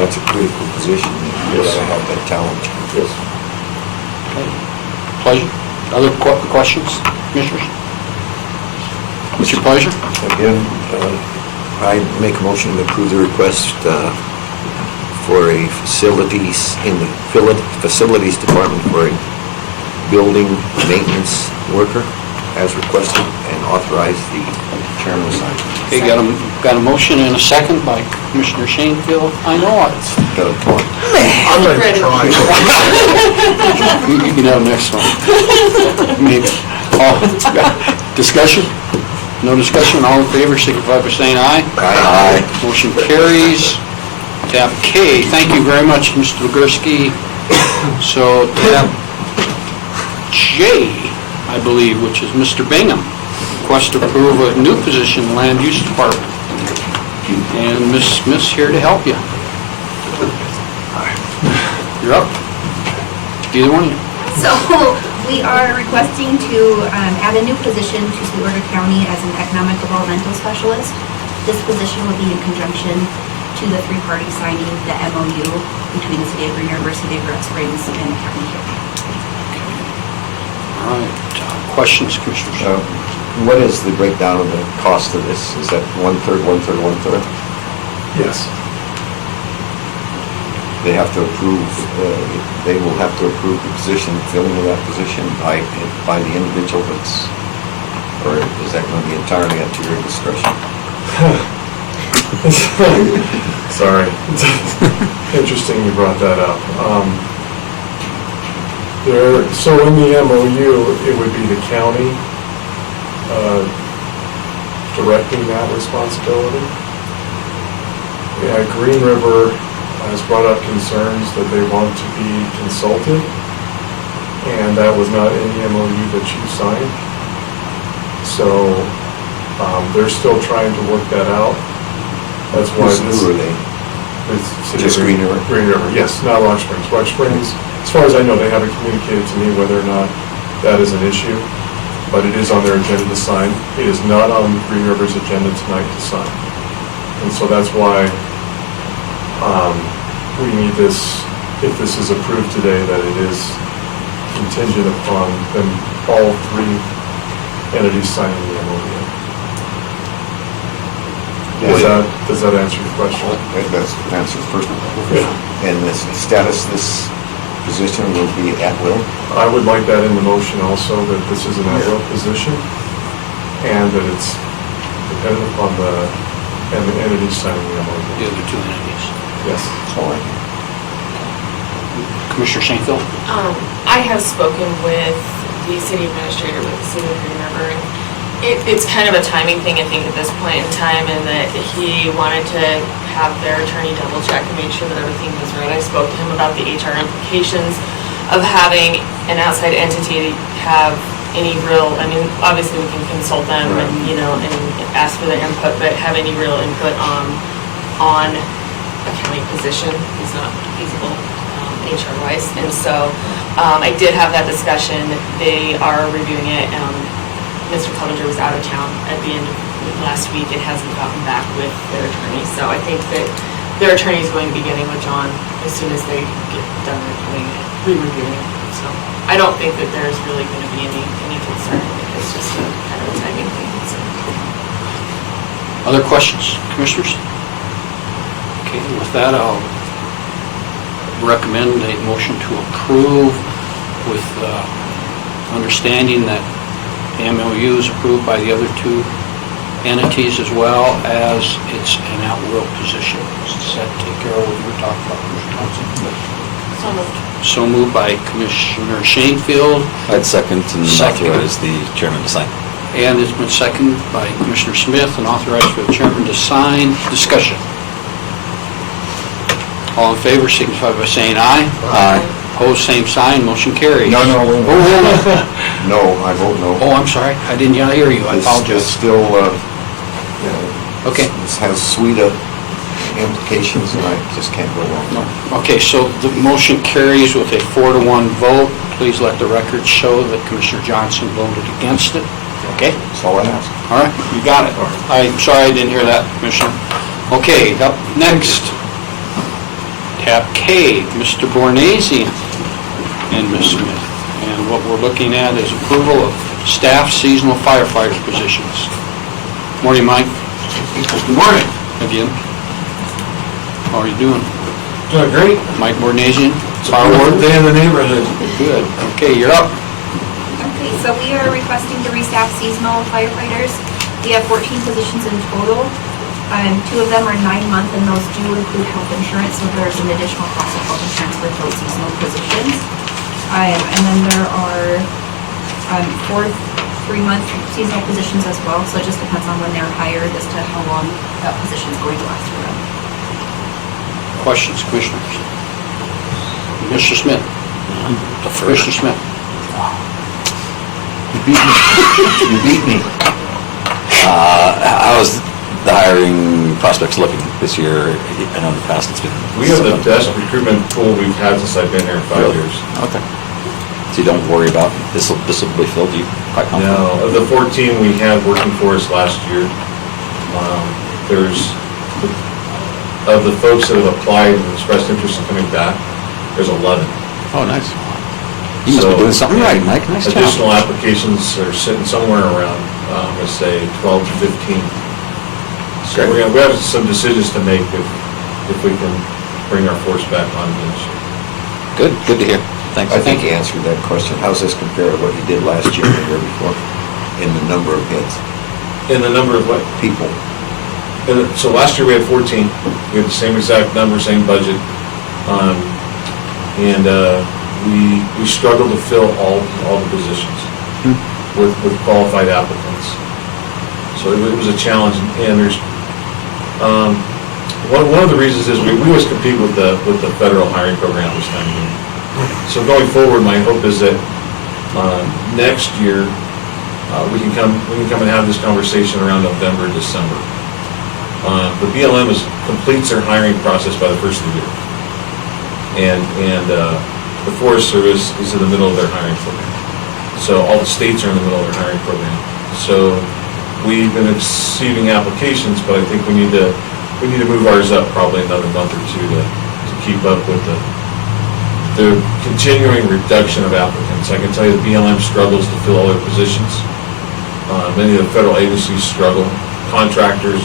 That's a critical position. You Yes. gotta have that talent. Yes. Pleasure. Other questions, Commissioners? What's your pleasure? Again, I make a motion to approve the request for a facilities, in the facilities department for a building maintenance worker as requested, and authorize the chairman to sign. Okay, got a motion and a second by Commissioner Shanefield. I know it. Got a point. I'm ready to try. You can have the next one. Maybe. Discussion? No discussion, all in favor, signify by saying aye. Aye. Motion carries. Tab K, thank you very much, Mr. Legursky. So tab J, I believe, which is Mr. Bingham. Request to approve a new position in Land Use Department. And Ms. Smith's here to help you. You're up. Either one of you. So we are requesting to add a new position to Sweetwater County as an economic developmental specialist. This position will be in conjunction to the three parties signing the MOU between the City of Green River, City of Rock Springs, and the county here. All right, questions, Commissioners? What is the breakdown of the cost of this? Is that 1/3, 1/3, 1/3? Yes. They have to approve, they will have to approve the position, filling of that position by the individual that's, or is that going to be entirely up to your discretion? Sorry. Interesting you brought that up. So in the MOU, it would be the county directing that responsibility. Yeah, Green River has brought up concerns that they want to be consulted, and that was not in the MOU that you signed. So they're still trying to work that out. That's why Who are they? Just Green River? Green River, yes, not Rock Springs. Rock Springs, as far as I know, they haven't communicated to me whether or not that is an issue, but it is on their agenda to sign. It is not on Green River's agenda tonight to sign. And so that's why we need this, if this is approved today, that it is contingent upon them, all three entities signing the MOU. Does that answer your question? That's answer first. And the status, this position will be at will? I would like that in the motion also, that this is an at-will position, and that it's dependent upon the entities signing the MOU. The other two entities. Yes. All right. Commissioner Shanefield? I have spoken with the city administrator, with the city of Green River, and it's kind of a timing thing, I think, at this point in time, and that he wanted to have their attorney double check and make sure that everything was right. I spoke to him about the HR implications of having an outside entity have any real, I mean, obviously we can consult them and, you know, and ask for their input, but have any real input on a county position is not feasible HR-wise. And so I did have that discussion. They are reviewing it. Mr. Clevenger was out of town at the end of last week and hasn't gotten back with their attorney. So I think that their attorney is going to be getting with John as soon as they get done re-reviewing it. So I don't think that there's really going to be any concern. It's just a kind of a timing thing. So. Other questions, commissioners? Okay, with that, I'll recommend a motion to approve with understanding that the MOU is approved by the other two entities as well as it's an at-will position. Does that take care of what you were talking about, Commissioner Johnson? So moved. So moved by Commissioner Shanefield. I'd second and authorize the chairman to sign. And it's been seconded by Commissioner Smith and authorized for the chairman to sign. Discussion. All in favor, signify by saying aye. Aye. Opposed, same sign, motion carries. No. No, I vote no. Oh, I'm sorry, I didn't hear you, I apologize. It's still, Okay. This has sweet implications, and I just can't go wrong. No. Okay, so the motion carries with a 4-1 vote. Please let the record show that Commissioner Johnson voted against it. Okay? That's all I ask. All right, you got it. I'm sorry I didn't hear that, Commissioner. Okay, up next, tab K, Mr. Bornasian and Ms. Smith. And what we're looking at is approval of staff seasonal firefighter positions. Morning, Mike. Good morning. Again. How are you doing? Doing great. Mike Bornasian, It's a beautiful day in the neighborhood. Good. Okay, you're up. Okay, so we are requesting to restaff seasonal firefighters. We have 14 positions in total. 2 of them are 9-month, and those do include health insurance, so there's an additional cost of health insurance with those seasonal positions. And then there are 4 3-month seasonal positions as well, so it just depends on when they're hired as to how long that position is going to last for them. Questions, commissioners? Mr. Smith? Commissioner Smith? You beat me. How's the hiring prospects looking this year? I know in the past it's been... We have the best recruitment pool we've had since I've been here in 5 years. Okay. So you don't worry about this will be filled, you quite confident? No, of the 14 we had working for us last year, of the folks that have applied and expressed interest in coming back, there's 11. Oh, nice. You must be doing something right, Mike. Nice job. Additional applications are sitting somewhere around, let's say, 12 to 15. So we have some decisions to make if we can bring our force back on this. Good to hear. Thanks. I think you answered that question. How's this compare to what you did last year and the year before in the number of heads? In the number of what? People. So last year we had 14. We had the same exact number, same budget. We struggled to fill all the positions with qualified applicants. So it was a challenge, and there's one of the reasons is we always compete with the federal hiring program this time of year. So going forward, my hope is that next year we can come and have this conversation around November, December. The BLM completes their hiring process by the first of the year, and the Forest Service is in the middle of their hiring program. So all the states are in the middle of their hiring program. So we've been receiving applications, but I think we need to move ours up probably another month or two to keep up with the the continuing reduction of applicants. I can tell you the BLM struggles to fill all their positions. Many of the federal agencies struggle. Contractors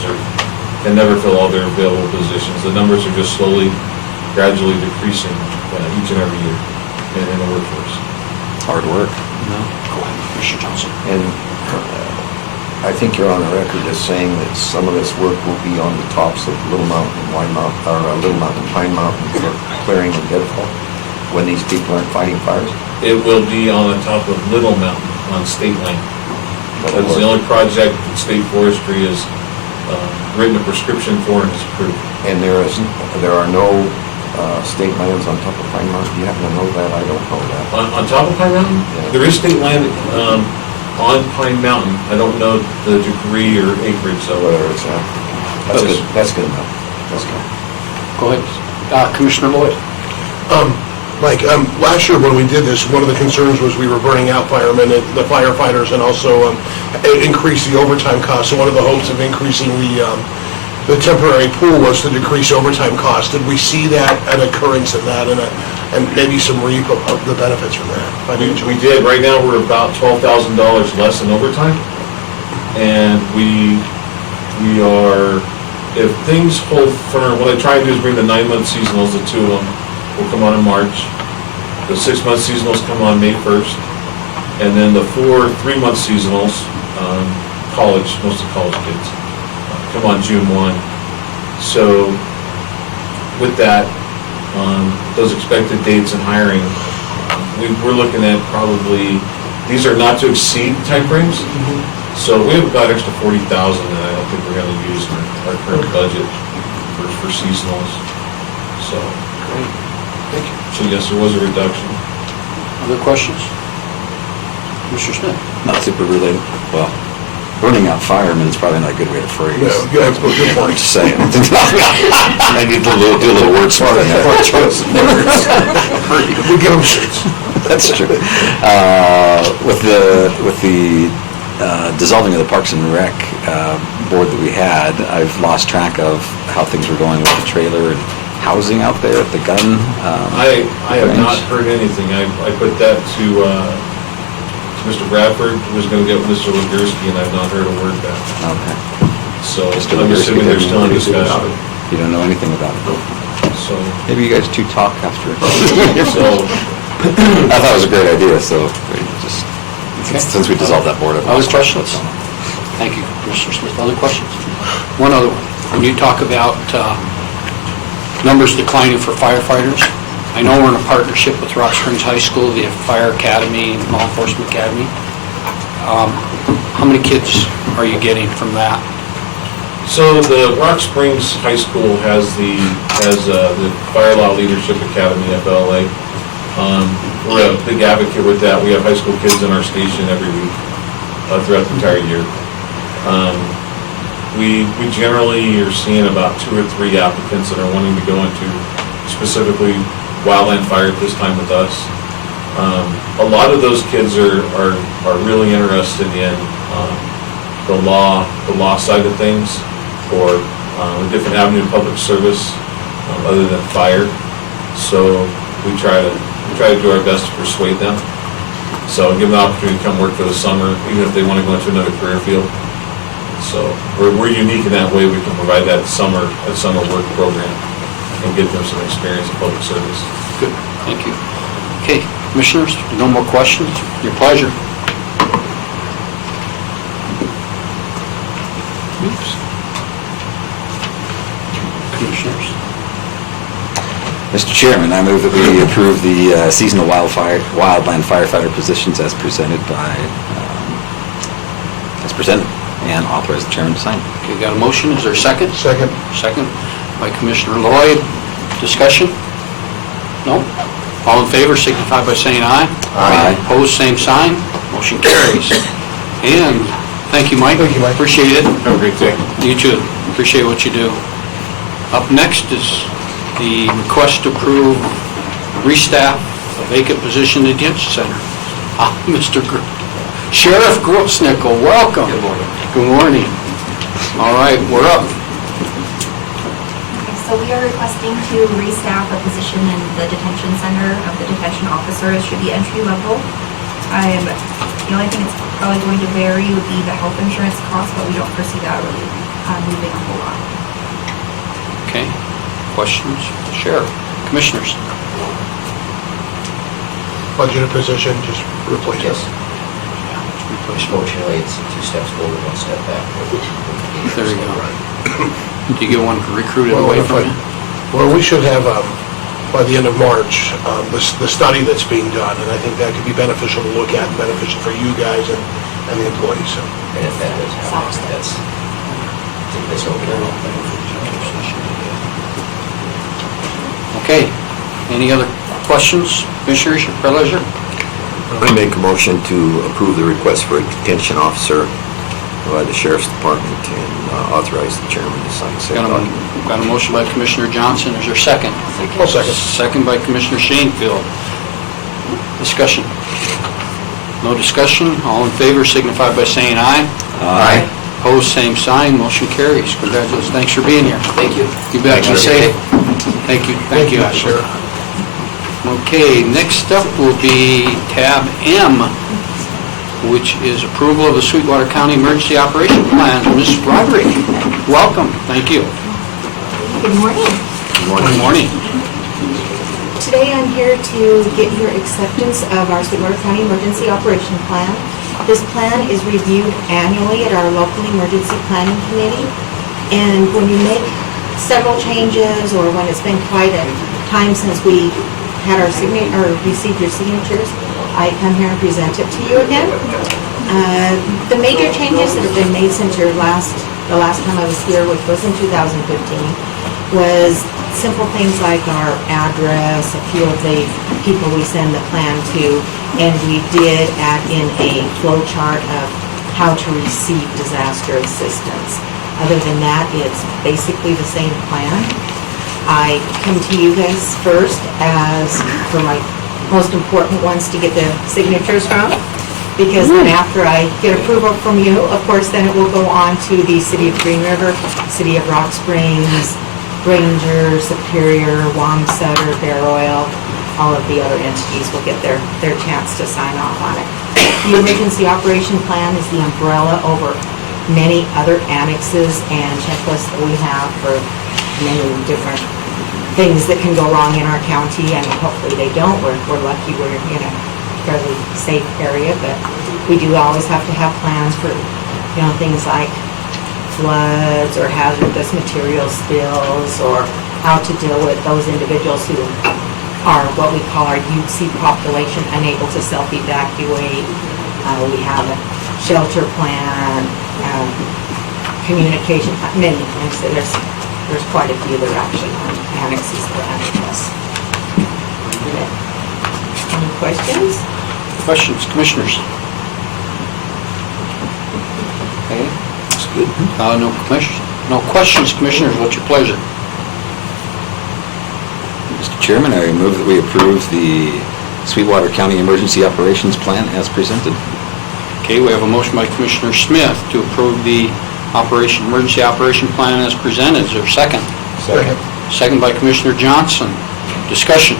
can never fill all their available positions. The numbers are just slowly, gradually decreasing each and every year in the workforce. Hard work. No. Go ahead, Mr. Johnson. And I think you're on the record as saying that some of this work will be on the tops of Little Mountain and Wine Mountain, or Little Mountain, Pine Mountain for clearing and deadfall when these people aren't fighting fires? It will be on the top of Little Mountain on state land. That's the only project that state forestry has written a prescription for and is approved. And there are no state lands on top of Pine Mountain? You happen to know that? I don't know that. On top of Pine Mountain? Yeah. There is state land on Pine Mountain. I don't know the degree or acreage of Whether it's at. That's good enough. That's good. Go ahead. Commissioner Lloyd. Mike, last year when we did this, one of the concerns was we were burning out firemen, and the firefighters, and also increase the overtime costs. So one of the hopes of increasing the temporary pool was to decrease overtime costs. Did we see that, an occurrence of that, and maybe some reap of the benefits from that? We did. Right now, we're about $12,000 less in overtime. And we are, if things hold firm, what I try to do is bring the 9-month seasonals, the two of them, will come on in March. The 6-month seasonals come on May 1st. And then the 4 3-month seasonals, college, most of the college kids, come on June 1. So with that, those expected dates and hiring, we're looking at probably, these are not to exceed timeframes. So we have about extra $40,000 that I don't think we're going to use in our current budget for seasonals. So. Great. Thank you. So yes, there was a reduction. Other questions? Mr. Smith? Not super related. Well, burning out firemen is probably not a good way to phrase. Yeah, good point. I'm just saying. I need to do a little word smart. We give them shirts. That's true. With the dissolving of the Parks and Rec board that we had, I've lost track of how things were going with the trailer and housing out there at the gun. I have not heard anything. I put that to Mr. Bradford, who was going to get with Mr. Legursky, and I've not heard a word back. Okay. So Mr. I'm assuming they're still in discussion. You don't know anything about it. So maybe you guys two talk after. So I thought it was a great idea. So just since we dissolved that board, Other questions? Thank you, Mr. Smith. Other questions? One other one. When you talk about numbers declining for firefighters, I know we're in a partnership with Rock Springs High School, the Fire Academy, and Law Enforcement Academy. How many kids are you getting from that? So the Rock Springs High School has the Fire Law Leadership Academy, FLA. We're a big advocate with that. We have high school kids in our station every week throughout the entire year. We generally are seeing about 2 or 3 applicants that are wanting to go into specifically wildland fire at this time with us. A lot of those kids are really interested in the law side of things, or a different avenue of public service other than fire. So we try to do our best to persuade them. So give them the opportunity to come work for the summer, even if they want to go into another career field. So we're unique in that way. We can provide that summer work program and give them some experience in public service. Good, thank you. Okay, commissioners, no more questions? Your pleasure. Oops. Commissioners. Mr. Chairman, I move that we approve the seasonal wildland firefighter positions as presented and authorize the chairman to sign. Okay, got a motion, is there a second? Second. Second by Commissioner Lloyd. Discussion? No? All in favor signify by saying aye. Aye. Opposed, same sign. Motion carries. And thank you, Mike. Thank you, Mike. Appreciate it. Have a great day. You too. Appreciate what you do. Up next is the request to approve restaff a vacant position at the detention center. Mr. Sheriff Grossnickel, welcome. Good morning. Good morning. All right, we're up. So we are requesting to restaff a position in the detention center of the detention officer. It should be entry level. The only thing that's probably going to vary would be the health insurance cost, but we don't foresee that really moving a whole lot. Okay, questions? Sheriff, commissioners? Budgeted position, just replace it. Unfortunately, it's 2 steps forward, 1 step back. There you go. Do you get one recruited away from you? Well, we should have, by the end of March, the study that's being done, and I think that could be beneficial to look at, and beneficial for you guys and the employees. So. And if that is how that's take this over there. Okay, any other questions? Commissioners, your pleasure. I make a motion to approve the request for a detention officer by the Sheriff's Department and authorize the chairman to sign said document. Got a motion by Commissioner Johnson. Is there a second? I'll second. Second by Commissioner Shanefield. Discussion. No discussion? All in favor signify by saying aye. Aye. Opposed, same sign. Motion carries. Congratulations. Thanks for being here. Thank you. You bet. Be safe. Thank you. Thank you. Sure. Okay, next up will be tab M, which is approval of the Sweetwater County Emergency Operation Plan. Ms. Roderick, welcome. Thank you. Good morning. Good morning. Today I'm here to get your acceptance of our Sweetwater County Emergency Operation Plan. This plan is reviewed annually at our local emergency planning committee. And when you make several changes or when it's been quite a time since we had our received your signatures, I come here and present it to you again. The major changes that have been made since the last time I was here, which was in 2015, was simple things like our address, a few of the people we send the plan to, and we did add in a flow chart of how to receive disaster assistance. Other than that, it's basically the same plan. I come to you guys first as for my most important ones to get the signatures from, because then after I get approval from you, of course, then it will go on to the City of Green River, City of Rock Springs, Granger, Superior, Wamsutter, Bear Oil, all of the other entities will get their chance to sign off on it. The Emergency Operation Plan is the umbrella over many other annexes and checklists that we have for many different things that can go wrong in our county, and hopefully they don't. We're lucky we're in a fairly safe area, but we do always have to have plans for, things like floods or hazardous material spills, or how to deal with those individuals who are what we call our UC population, unable to self-evacuate. We have a shelter plan, communication, many things. So there's quite a few that are actually annexes that are under us. Any questions? Questions, commissioners? Okay, that's good. No questions, commissioners. What's your pleasure? Mr. Chairman, I move that we approve the Sweetwater County Emergency Operations Plan as presented. Okay, we have a motion by Commissioner Smith to approve the Emergency Operation Plan as presented. Is there a second? Second. Second by Commissioner Johnson. Discussion.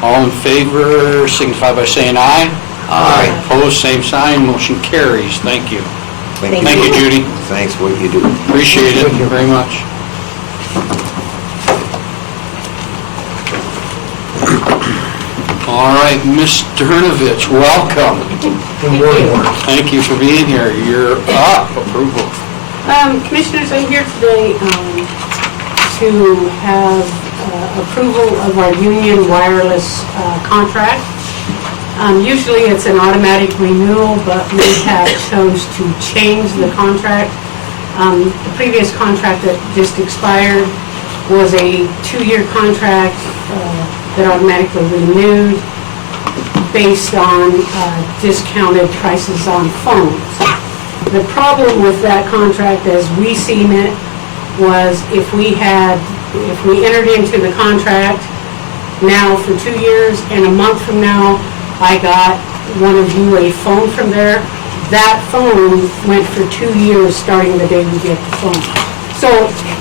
All in favor signify by saying aye. Aye. Opposed, same sign. Motion carries. Thank you. Thank Thank you, Judy. Thanks for what you do. Appreciate it very much. All right, Ms. Dernovich, welcome. Good morning. Thank you for being here. You're up. Approval. Commissioners, I'm here today to have approval of our union wireless contract. Usually it's an automatic renewal, but we have chose to change the contract. The previous contract that just expired was a 2-year contract that automatically renewed based on discounted prices on phones. The problem with that contract, as we seen it, was if we entered into the contract now for 2 years, and a month from now, I got one of you a phone from there, that phone went for 2 years starting the day we get the phone. So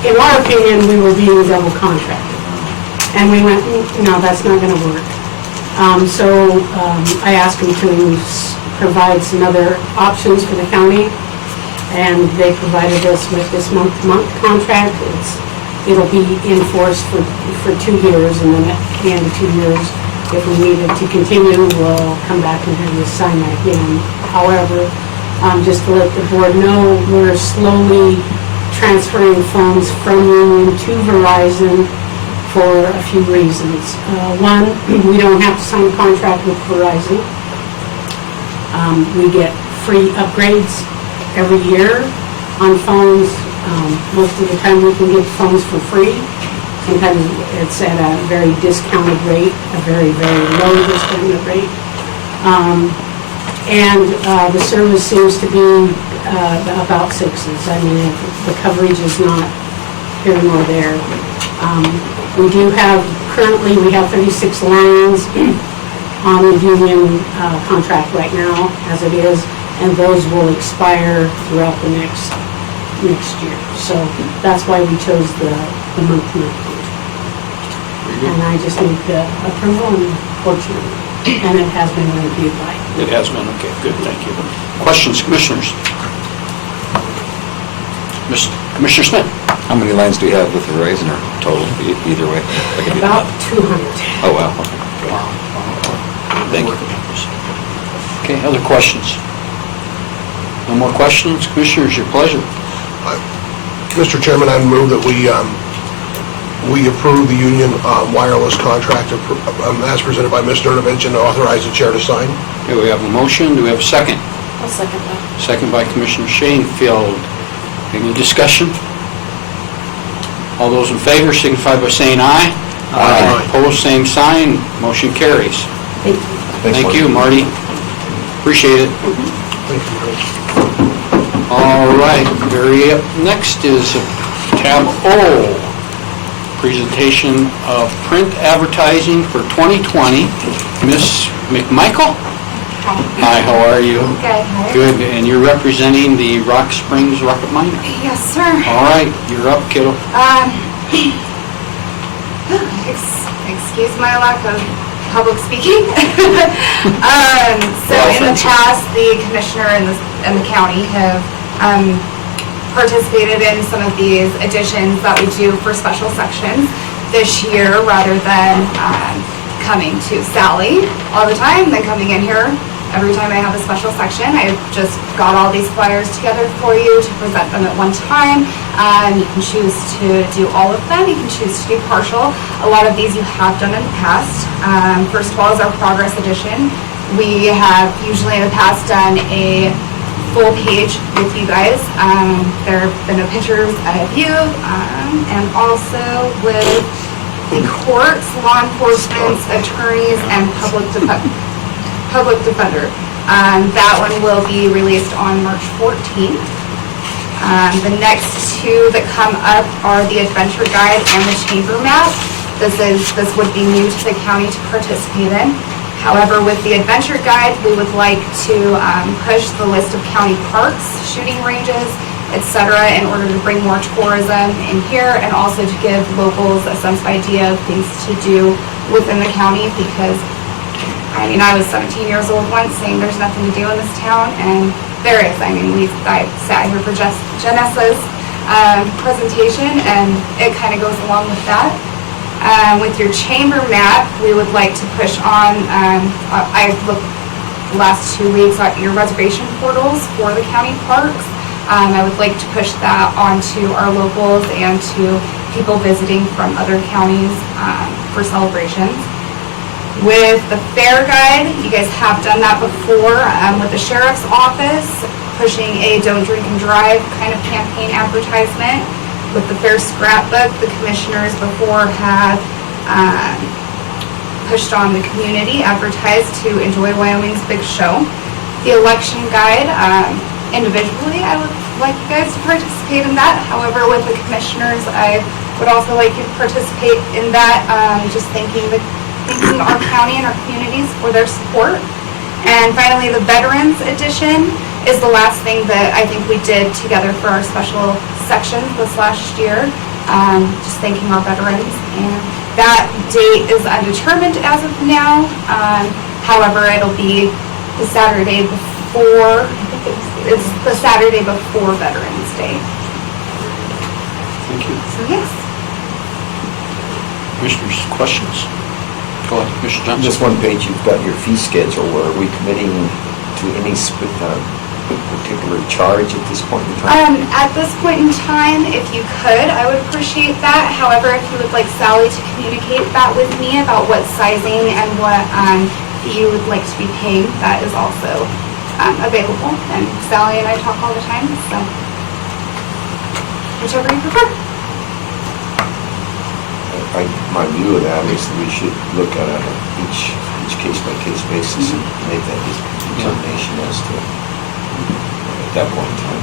in our opinion, we were being double contracted. And we went, no, that's not going to work. So I asked them to provide some other options for the county, and they provided us with this month-to-month contract. It'll be in force for 2 years, and then at the end of 2 years, if we needed to continue, we'll come back and have you sign that again. However, just to let the board know, we're slowly transferring phones from Union to Verizon for a few reasons. One, we don't have to sign a contract with Verizon. We get free upgrades every year on phones. Most of the time we can get phones for free. Sometimes it's at a very discounted rate, a very, very low discounted rate. And the service seems to be about sixes. I mean, the coverage is not here nor there. We do have, currently we have 36 lines on the union contract right now, as it is, and those will expire throughout the next year. So that's why we chose the month-to-month contract. And I just need the approval, and fortunately, and it has been reviewed by. It has been, okay, good, thank you. Questions, commissioners? Commissioner Smith? How many lines do you have with Verizon or total, either way? About 200. Oh, wow. Thank you. Okay, other questions? No more questions? Commissioners, your pleasure. Mr. Chairman, I move that we approve the union wireless contract as presented by Ms. Durnovich and authorize the chair to sign. Okay, we have a motion. Do we have a second? I'll second that. Second by Commissioner Shanefield. Any discussion? All those in favor signify by saying aye. Aye. Opposed, same sign. Motion carries. Thank you. Thank you, Marty. Appreciate it. Thank you. All right, very up next is tab O, presentation of print advertising for 2020. Ms. McMichael? Hi, how are you? Good, hi. Good, and you're representing the Rock Springs Rocket Miner? Yes, sir. All right, you're up, kiddo. Excuse my lack of public speaking. So in the past, the commissioner and the county have participated in some of these additions that we do for special sections this year, rather than coming to Sally all the time, then coming in here every time I have a special section. I've just got all these flyers together for you to present them at one time. You can choose to do all of them. You can choose to do partial. A lot of these you have done in the past. First of all is our progress edition. We have usually in the past done a full page with you guys. There have been pictures of you, and also with the courts, law enforcement, attorneys, and public defender. That one will be released on March 14th. The next two that come up are the adventure guide and the chamber map. This would be new to the county to participate in. However, with the adventure guide, we would like to push the list of county parks, shooting ranges, etc., in order to bring more tourism in here, and also to give locals a sense of idea of things to do within the county, because I mean, I was 17 years old once saying there's nothing to do in this town, and there is. I mean, I sat here for Janessa's presentation, and it kind of goes along with that. With your chamber map, we would like to push on, I've looked the last 2 weeks at your reservation portals for the county parks. I would like to push that onto our locals and to people visiting from other counties for celebrations. With the fair guide, you guys have done that before with the sheriff's office, pushing a don't drink and drive kind of campaign advertisement. With the fair scrapbook, the commissioners before have pushed on the community, advertised to enjoy Wyoming's big show. The election guide, individually, I would like you guys to participate in that. However, with the commissioners, I would also like you to participate in that, just thanking our county and our communities for their support. And finally, the Veterans Edition is the last thing that I think we did together for our special sections this last year. just thanking our veterans. And that date is undetermined as of now. However, it'll be the Saturday before, it's the Saturday before Veterans Day. Thank you. So yes. Commissioners, questions? Go ahead, Commissioner Johnson. Just one page, you've got your fee schedule. Are we committing to any particular charge at this point in time? At this point in time, if you could, I would appreciate that. However, if you would like Sally to communicate that with me about what sizing and what you would like to be paying, that is also available. And Sally and I talk all the time, so whichever you prefer. My view of that is that we should look at it on each case-by-case basis and make that determination as to, at that point in time,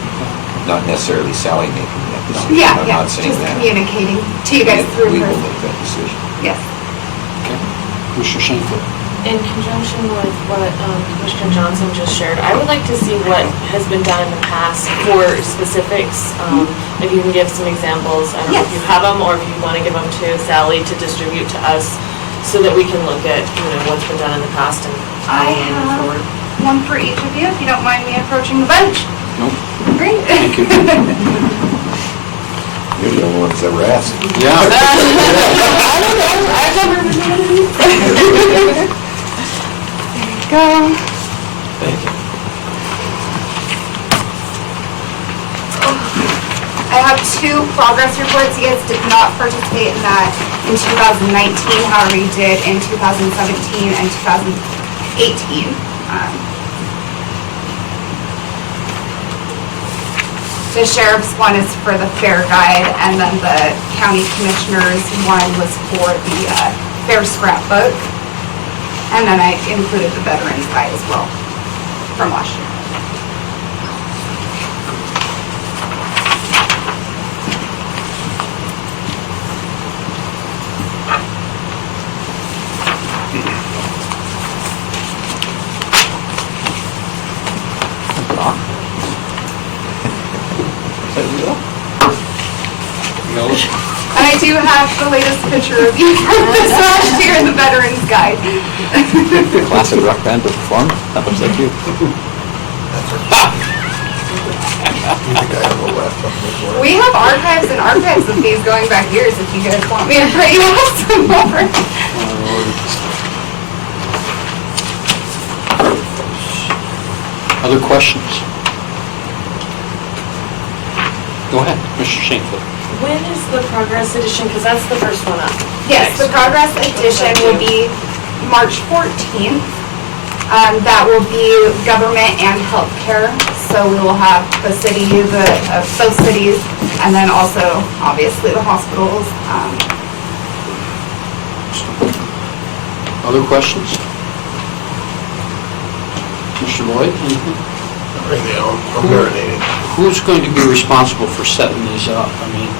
not necessarily Sally making that decision. Yeah, I'm yeah, not saying just that. communicating to you guys through We her. will make that decision. Yes. Okay. Commissioner Shankland. In conjunction with what Commissioner Johnson just shared, I would like to see what has been done in the past for specifics. If you can give some examples, I don't know if you have them or if you want to give them to Sally to distribute to us so that we can look at, what's been done in the past and I have one for each of you, if you don't mind me approaching the bench. Nope. Great. Thank you. You're the only ones that were asked. Yeah. Go. Thank you. I have two progress reports. You guys did not participate in that in 2019, however you did in 2017 and 2018. The sheriff's one is for the fair guide, and then the county commissioner's one was for the fair scrapbook. And then I included the veterans guide as well from last year. And I do have the latest picture of you from this last year in the Veterans Guide. Classic rock band to perform? That looks like you. We have archives and archives of these going back years if you guys want me to print you out some more. Other questions? Go ahead, Mr. Shankland. when is the progress edition? Because that's the first one up. Yes, the progress edition will be March 14th. That will be government and healthcare. So we will have the city, both cities, and then also, obviously, the hospitals. Other questions? Mr. Lloyd, anything? Right now, I'm marinating. Who's going to be responsible for setting these up? I mean,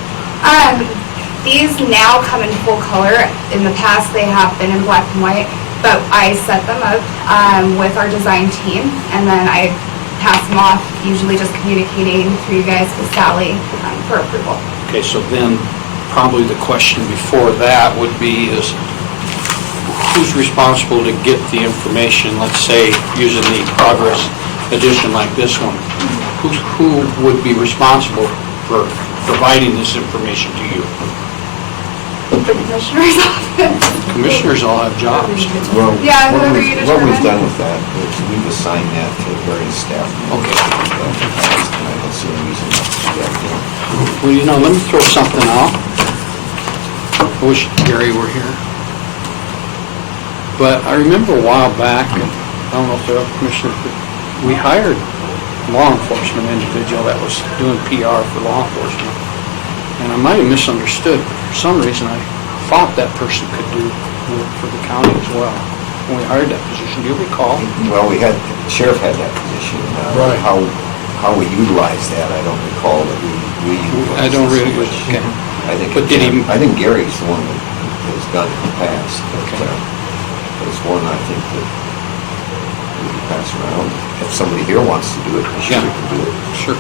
These now come in full color. In the past, they have been in black and white, but I set them up with our design team, and then I pass them off, usually just communicating through you guys with Sally for approval. okay, so then probably the question before that would be is who's responsible to get the information, let's say, using the progress edition like this one? Who would be responsible for providing this information to you? The commissioner's office. Commissioners all have jobs. Well, Yeah, what whoever we've- you what we've determine. done with that is we've assigned that to various staff. Okay. And I don't see any reason not to do that again. Well, you know, let me throw something out. I wish Gary were here. But I remember a while back, and I don't know if the other commissioners, but we hired a law enforcement individual that was doing PR for law enforcement. And I might have misunderstood, but for some reason I thought that person could do work for the county as well. When we hired that position, do you recall? Well, the sheriff had that position. Right. How we utilized that, I don't recall that we utilized. I don't really, it. okay. I think Gary's the one that has done it in the past. But it's one I think that we can pass around. If somebody here wants to do it, I'm sure we can do it. Sure.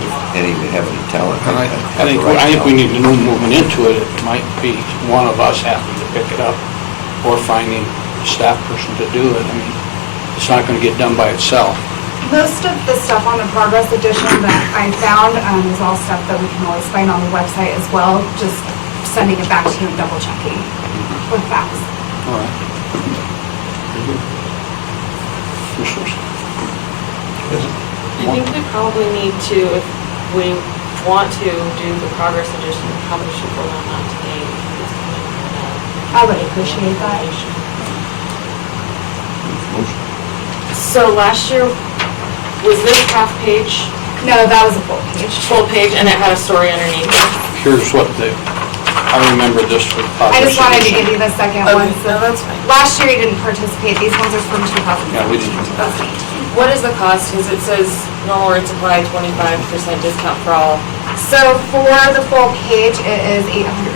if any of you have any talent. I think we need to know moving into it, it might be one of us having to pick it up or finding a staff person to do it. I mean, it's not going to get done by itself. Most of the stuff on the Progress Edition that I found is all stuff that we can always find on the website as well, just sending it back to you and double checking with facts. All right. Very good. Commissioners? I think we probably need to, if we want to do the Progress Edition, we probably should roll on that today. I would appreciate that. So last year, was this half page? No, that was a full page. Full page, and it had a story underneath it. Here's what I remember this for I just wanted to Progress give you the second Okay, one. no, that's fine. Last year you didn't participate. These ones are from 2017. Yeah, we didn't. What is the cost? Because it says normal rate supply, 25% discount for all. So for the full page, it is $800.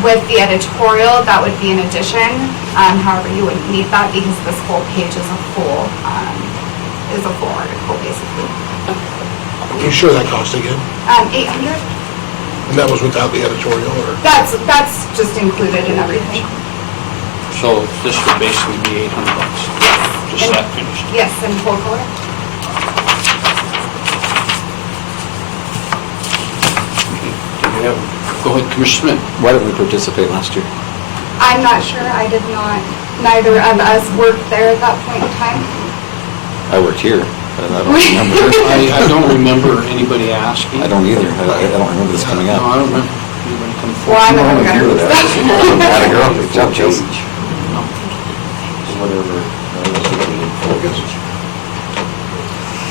With the editorial, that would be an addition. However, you wouldn't need that because this full page is a full article, basically. Are you sure that cost again? 800. And that was without the editorial, or? That's just included in everything. So this would basically be $800, just that finished. Yes, in full color. Go ahead, Commissioner Smith. Why didn't we participate last year? I'm not sure. I did not. Neither of us worked there at that point in time. I worked here, but I don't remember. I don't remember anybody asking. I don't either. I don't remember this coming No, up. I don't remember anybody coming Well, forward. I'm not gonna go to that. Atta girl, good job, Chelsea. Whatever.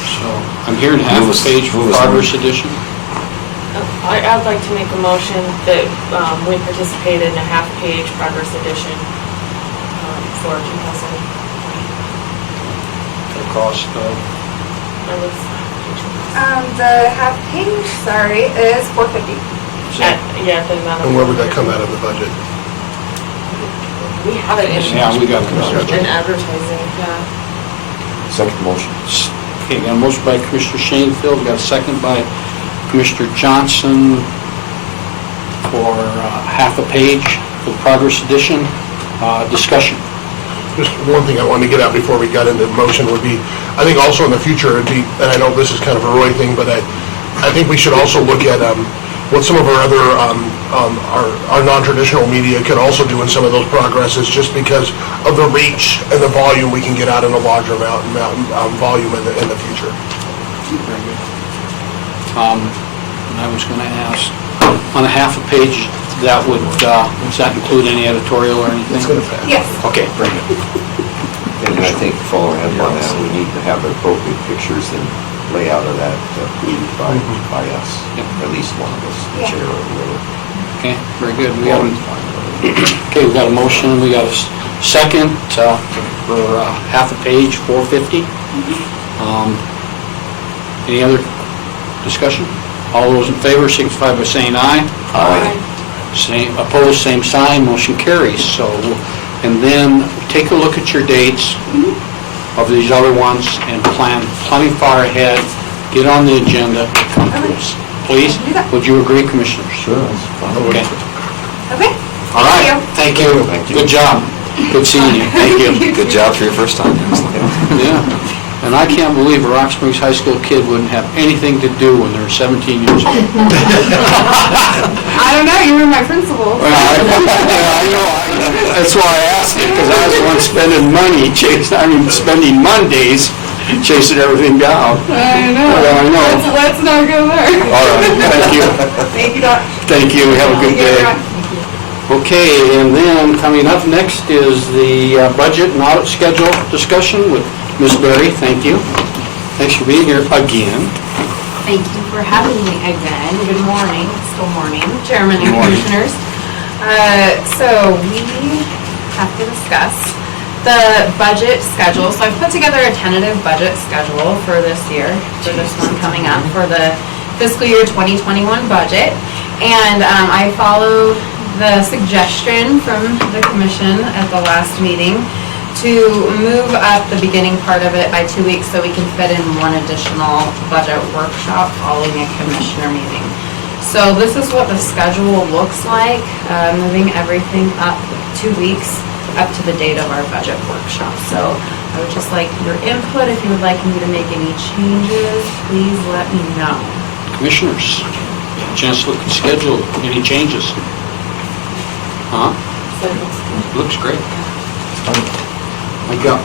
So I'm hearing half a page for Progress Edition. I'd like to make a motion that we participate in a half-page Progress Edition for 2020. The cost of, The half page, sorry, is $450. Yeah, the amount of. And where would that come out of the budget? We have it in. Yeah, we got it. In advertising, yeah. Second motion. Okay, got a motion by Commissioner Shanefield, got a second by Commissioner Johnson for half a page for the Progress Edition. Discussion. Just one thing I wanted to get out before we got into motion would be, I think also in the future, it'd be, and I know this is kind of a Roy thing, but I think we should also look at what some of our other, our non-traditional media could also do in some of those progresses, just because of the reach and the volume we can get out in a larger amount volume in the future. Very good. And I was going to ask, on a half a page, that would, does that include any editorial or anything? It's going to pass. Yes. Okay, very good. And I think following up on that, we need to have appropriate pictures and layout of that approved by us, at least one of us, the chair or whoever. Okay, very good. We got a motion, we got a second for half a page, $450. Any other discussion? All those in favor signify by saying aye. Aye. Opposed, same sign, motion carries. So, and then take a look at your dates of these other ones and plan plenty far ahead. Get on the agenda, come to us. Please, would you agree, Commissioners? Sure. Okay. Okay. All right, thank you. Good job. Good seeing you. Thank you. Good job for your first time. Yeah. And I can't believe a Rock Springs High School kid wouldn't have anything to do when they're 17 years old. I don't know, you were my principal. Well, I know. That's why I asked it, because I was the one spending money, spending Mondays chasing everything down. I know. Well, I know. Let's not go there. All right, thank you. Thank you, Doc. Thank you, have a good day. Okay, and then coming up next is the budget and audit schedule discussion with Ms. Berry. Thank you. Thanks for being here again. Thank you for having me again. Good morning, still morning, Chairman and Commissioners. So we have to discuss the budget schedule. So I've put together a tentative budget schedule for this year, for this one coming up, for the fiscal year 2021 budget. And I followed the suggestion from the commission at the last meeting to move up the beginning part of it by 2 weeks so we can fit in one additional budget workshop following a commissioner meeting. So this is what the schedule looks like, moving everything up 2 weeks up to the date of our budget workshop. So I would just like your input. If you would like me to make any changes, please let me know. Commissioners, chance to look at the schedule, any changes? Huh? Looks great. I got,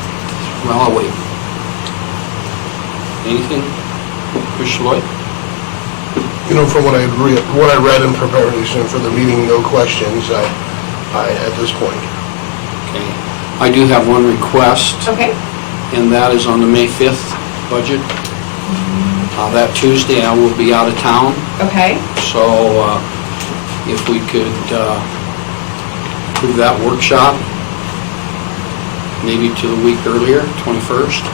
well, I'll wait. Anything? Commissioner Lloyd? You know, from what I read in preparation for the meeting, no questions at this point. Okay. I do have one request. Okay. And that is on the May 5th budget. That Tuesday, I will be out of town. Okay. So if we could approve that workshop, maybe to the week earlier, 21st.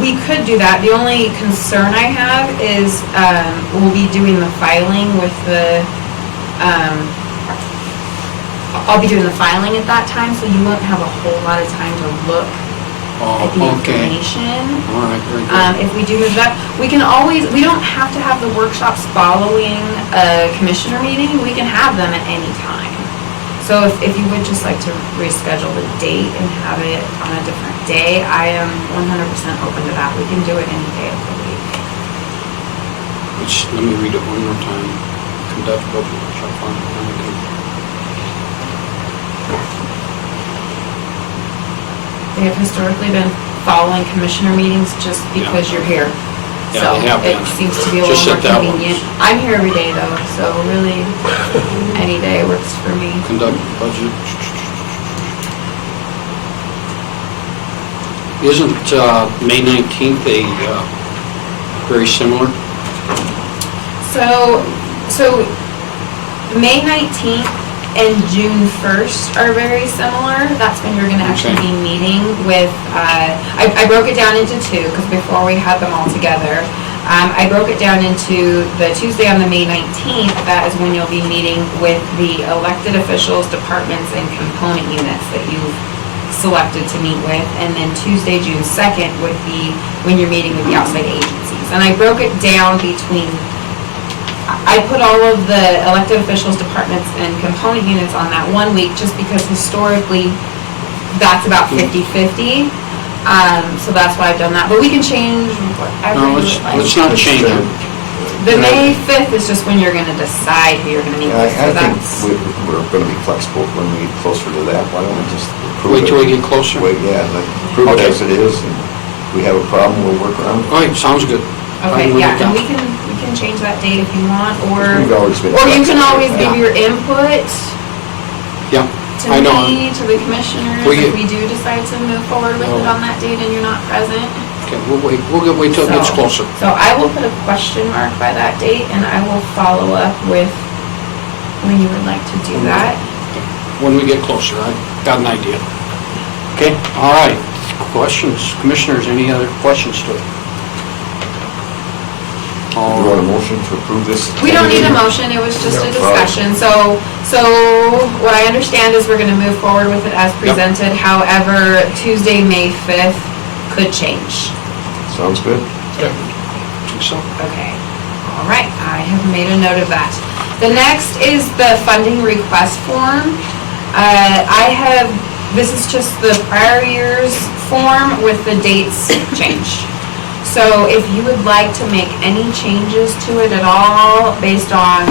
We could do that. The only concern I have is we'll be doing the filing with the, I'll be doing the filing at that time, so you won't have a whole lot of time to look at the information. All right, very good. If we do move that, we can always, we don't have to have the workshops following a commissioner meeting. We can have them at any time. So if you would just like to reschedule the date and have it on a different day, I am 100% open to that. We can do it any day of the week. Let me read it one more time. Conduct budget workshop on They have historically been following commissioner meetings just because you're here. Yeah, they have So it been. seems to be a Just little at more that one. convenient. I'm here every day though, so really any day works for me. Conduct budget. Isn't May 19th very similar? So May 19th and June 1st are very similar. That's when you're gonna actually be meeting with, I broke it down into two, because before we had them all together. I broke it down into the Tuesday on the May 19th, that is when you'll be meeting with the elected officials, departments, and component units that you've selected to meet with. And then Tuesday, June 2nd would be when you're meeting with the outside agencies. And I broke it down between, I put all of the elected officials, departments, and component units on that 1 week just because historically that's about 50-50. So that's why I've done that. But we can change whatever No, you would like. let's not change it. The May 5th is just when you're going to decide who you're going to meet with. So I think that's, we're going to be flexible when we get closer to that. Why don't we just approve it? Wait till we get closer? Wait, yeah, like, approve it as it is, and if we have a problem, we'll work around it. All right, sounds good. okay, yeah, and we can change that date if you want, or We've always been or you can flexible always with give that. your input Yeah, to I know. me, to the commissioners, We if get- we do decide to move forward with it on that date and you're not present. Okay, we'll wait till it gets So- closer. So I will put a question mark by that date, and I will follow up with when you would like to do that. When we get closer, I've got an idea. Okay, all right. Questions, commissioners, any other questions to it? Do you want a motion to approve this? We don't need a motion, it was just a discussion. So what I understand is we're gonna move forward with it as presented. However, Tuesday, May 5th could change. Sounds good. I think so. Okay, all right, I have made a note of that. The next is the funding request form. This is just the prior year's form with the dates changed. So if you would like to make any changes to it at all based on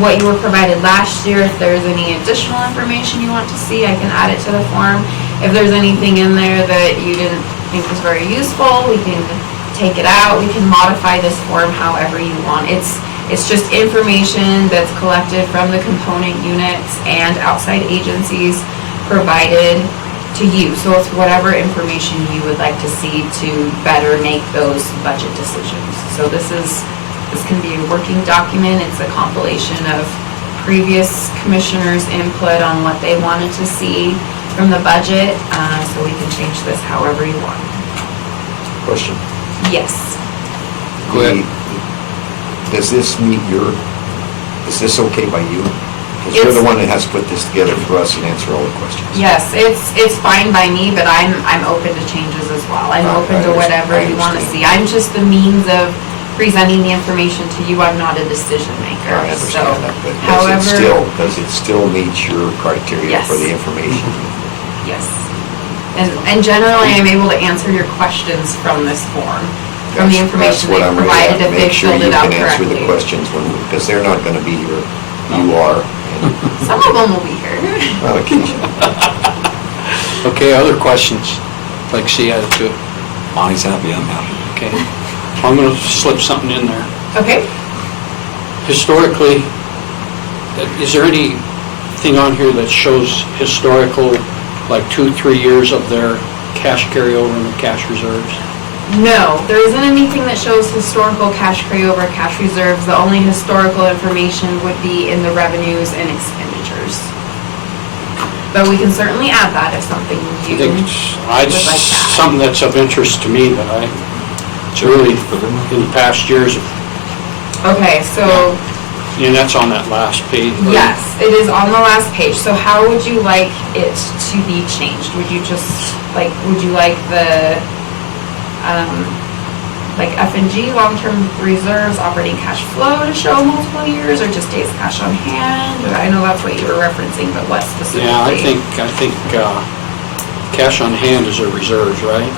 what you were provided last year, if there's any additional information you want to see, I can add it to the form. If there's anything in there that you didn't think was very useful, we can take it out. We can modify this form however you want. It's just information that's collected from the component units and outside agencies provided to you. So it's whatever information you would like to see to better make those budget decisions. So this can be a working document. It's a compilation of previous commissioners' input on what they wanted to see from the budget, so we can change this however you want. Question. Yes. Go ahead. Does this meet is this okay by you? Because you're the one that has to put this together for us and answer all the questions. Yes, it's fine by me, but I'm open to changes as well. I'm open to whatever you want to see. I'm just the means of presenting the information to you. I'm not a decision maker. I So, understand that, but however, does it still meet your criteria Yes. for the information? yes. And generally, I'm able to answer your questions from this form, from the information they provided if they filled it out Make sure you can answer the correctly. questions because they're not going to be here. You are. Some of them will be here. On occasion. Okay, other questions? Like, see, I do. Bonnie's happy, I'm happy. Okay. I'm going to slip something in there. Okay. Historically, is there anything on here that shows historical, like 2-3 years of their cash carryover and the cash reserves? No, there isn't anything that shows historical cash carryover, cash reserves. The only historical information would be in the revenues and expenditures. But we can certainly add that if something you would like to add. Something that's of interest to me that it's really, in the past years, Okay, so, and that's on that last page. right? yes, it is on the last page. So how would you like it to be changed? Would you would you like the, like F&G, long-term reserves, operating cash flow to show multiple years, or just days cash on hand? Or I know that's what you were referencing, but what specifically? Yeah, I think cash on hand is a reserves, right?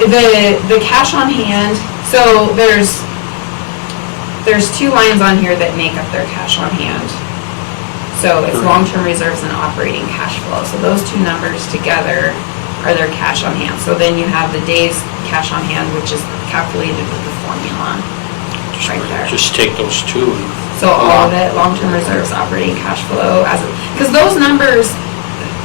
The cash on hand, so there's 2 lines on here that make up their cash on hand. So it's long-term reserves and operating cash flow. So those 2 numbers together are their cash on hand. So then you have the days cash on hand, which is calculated with the formula right there. Just take those 2 and... So all of it, long-term reserves, operating cash flow, because those numbers,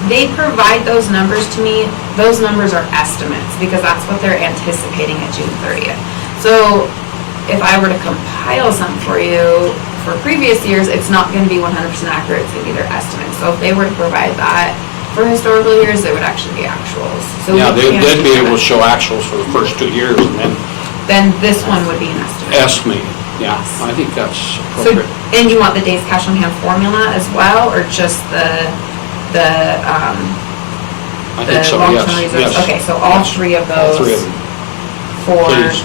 they provide those numbers to me. Those numbers are estimates because that's what they're anticipating at June 30th. So if I were to compile something for you for previous years, it's not going to be 100% accurate. It's going to be their estimates. So if they were to provide that for historical years, it would actually be actuals. So Yeah, we can't they'd be do able to that. show actuals for the first 2 years and Then this one would be an estimate. estimate. Yeah, I think that's So, appropriate. and you want the days cash on hand formula as well, or just I the think so, long-term yes, reserves? yes. Okay, so all Yes. 3 of All those 3 of them. for Please.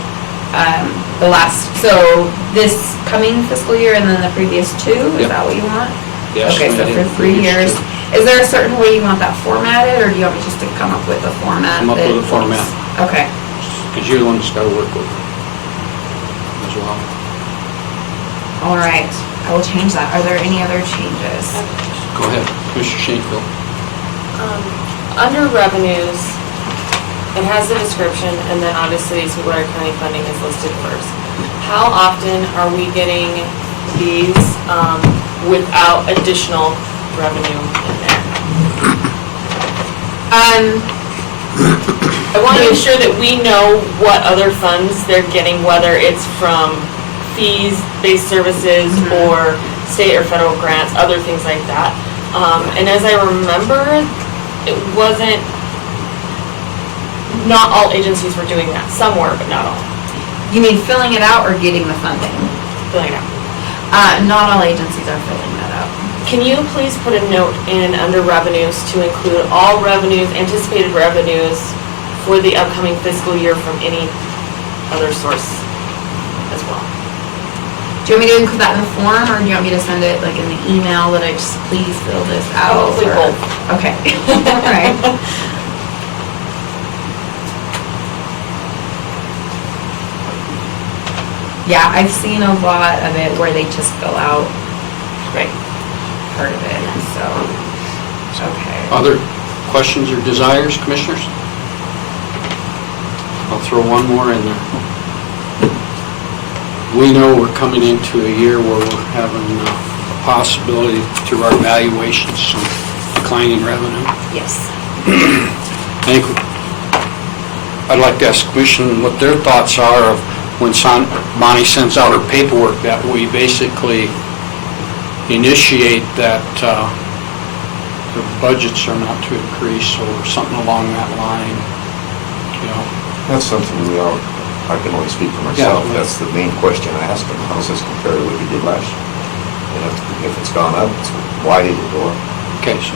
The last, so this coming fiscal year and then the previous 2, is Yep. that what you want? Yes, Okay, so I for think 3 previous years, is there a certain way you want that formatted, or do you want me just to come up with a format? Come up with a that- format. Okay. Because you're the one that's got to work with it as well. All right, I will change that. Are there any other changes? Go ahead, Commissioner Shanefield. Under revenues, it has the description, and then obviously Sweetwater County funding is listed first. How often are we getting these without additional revenue in there? I want to make sure that we know what other funds they're getting, whether it's from fees-based services or state or federal grants, other things like that. And as I remember, it wasn't, not all agencies were doing that. Some were, but not all. You mean filling it out or getting the funding? Filling it out. Not all agencies are filling that out. Can you please put a note in under revenues to include all revenues, anticipated revenues for the upcoming fiscal year from any other source as well? Do you want me to include that in the form, or do you want me to send it like in the email that I just please fill this out? Probably or- both. Okay. All right. Yeah, I've seen a lot of it where they just fill out part of it, so, okay. Other questions or desires, Commissioners? I'll throw one more in there. We know we're coming into a year where we're having a possibility through our valuations, some declining revenue. Yes. I think I'd like to ask the Commission what their thoughts are of when Bonnie sends out her paperwork, that we basically initiate that the budgets are not to increase or something along that line, you know. That's something I can only speak for myself. That's the main question I asked them. How does this compare to what you did last year? And if it's gone up, why did it go up? Okay, so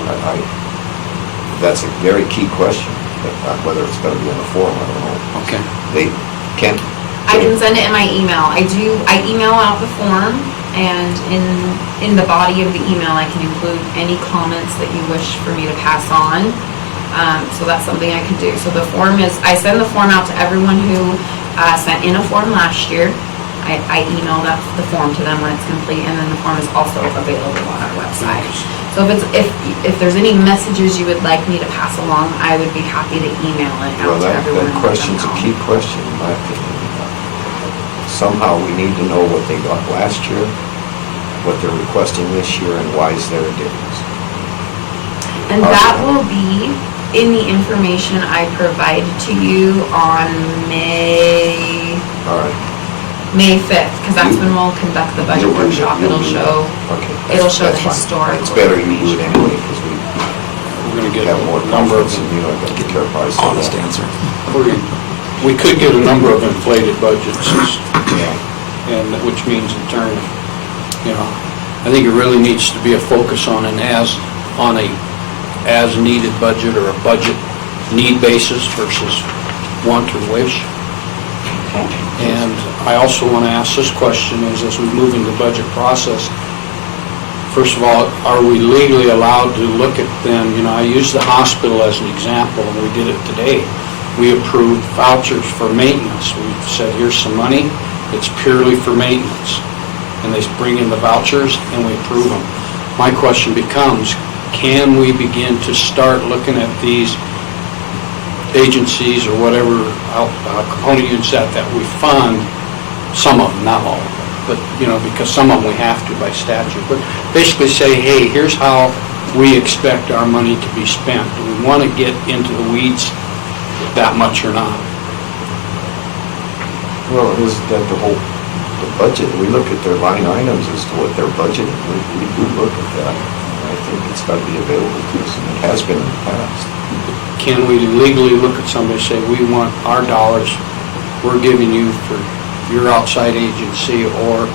That's a very key question, but whether it's gonna be in the form, I don't know. okay. They can't. I can send it in my email. I email out the form, and in the body of the email, I can include any comments that you wish for me to pass on. So that's something I can do. So the form is, I send the form out to everyone who sent in a form last year. I emailed out the form to them when it's complete, and then the form is also available on our website. So if there's any messages you would like me to pass along, I would be happy to email it Well, out to everyone. that question's a key question, in my opinion. Somehow we need to know what they got last year, what they're requesting this year, and why is there a difference? And that will be in the information I provide to you on May All right. 5th, because that's when we'll conduct the budget workshop. It'll show the That's fine. historical. It's better you do it anyway, because We're gonna get have more a number of, confidence, and you don't have to care price. Honest answer. we could get a number of inflated budgets, Yeah. and which means in turn, I think it really needs to be a focus on a as-needed budget or a budget need basis versus want or wish. And I also want to ask this question is, as we move into the budget process, first of all, are we legally allowed to look at them? I use the hospital as an example, and we did it today. We approved vouchers for maintenance. We said, here's some money, it's purely for maintenance. And they bring in the vouchers, and we approve them. My question becomes, can we begin to start looking at these agencies or whatever component units that we fund, some of them, not all of them, but, because some of them we have to by statute, but basically say, hey, here's how we expect our money to be spent. Do we want to get into the weeds that much or not? Well, isn't that the budget? We look at their line items as to what they're budgeting. We do look at that. I think it's got to be available to us, and it has been in the past. Can we legally look at somebody and say, we want our dollars we're giving you for your outside agency or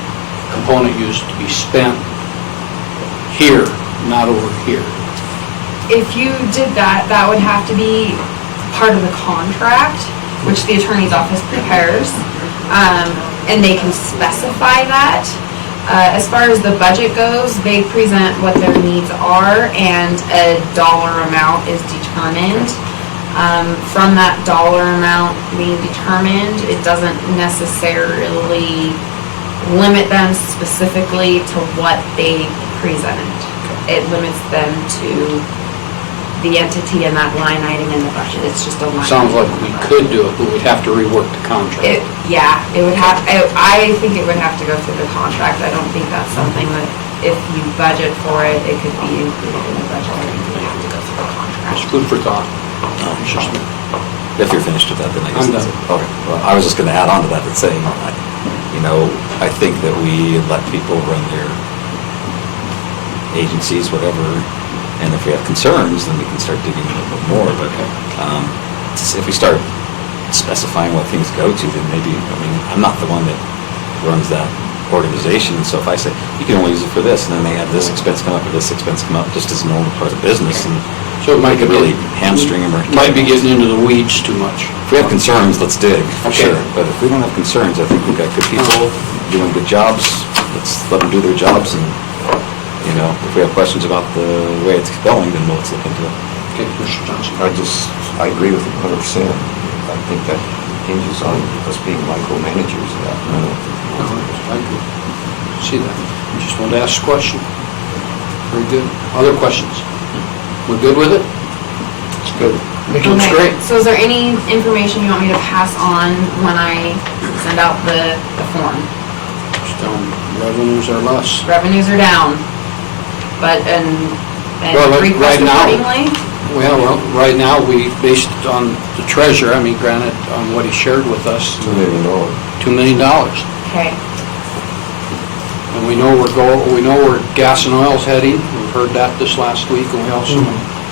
component use to be spent here, not over here? If you did that, that would have to be part of the contract, which the attorney's office prepares, and they can specify that. As far as the budget goes, they present what their needs are, and a dollar amount is determined. From that dollar amount being determined, it doesn't necessarily limit them specifically to what they present. It limits them to the entity and that line item in the budget. It's just a line. Sounds like we could do it, but we'd have to rework the contract. It would have, I think it would have to go through the contract. I don't think that's something that if you budget for it, it could be included in the budget. I think it would have to go through the contract. It's food for thought. If you're finished with that, then I guess I'm that's done. it. Okay. Well, I was just going to add on to that and saying, I think that we let people run their agencies, whatever, and if we have concerns, then we can start digging a little bit more. But if we start specifying what things go to, then maybe, I'm not the one that runs that organization, and so if I say, you can only use it for this, and then they have this expense come up or this expense come up, just as a normal part of business, and so it might could really hamstring them. Might be getting into the weeds too much. If we have concerns, let's dig, for sure. But if we don't have concerns, I think we've got good people doing good jobs. Let's let them do their jobs, and if we have questions about the way it's going, then let's look into it. Okay, Commissioner Johnson. I agree with you 100%. I think that hinges on us being micromanagers of that. I agree. See that. Just wanted to ask a question. Very good. Other questions? We're good with it? It's good. I think it looks great. So is there any information you want me to pass on when I send out the form? Just tell them revenues are less. Revenues are down, and request right now, accordingly? Well, right now, we, based on the treasurer, granted on what he shared with us, $2 million. $2 million. Okay. And we know where gas and oil's heading. We've heard that this last week, and we also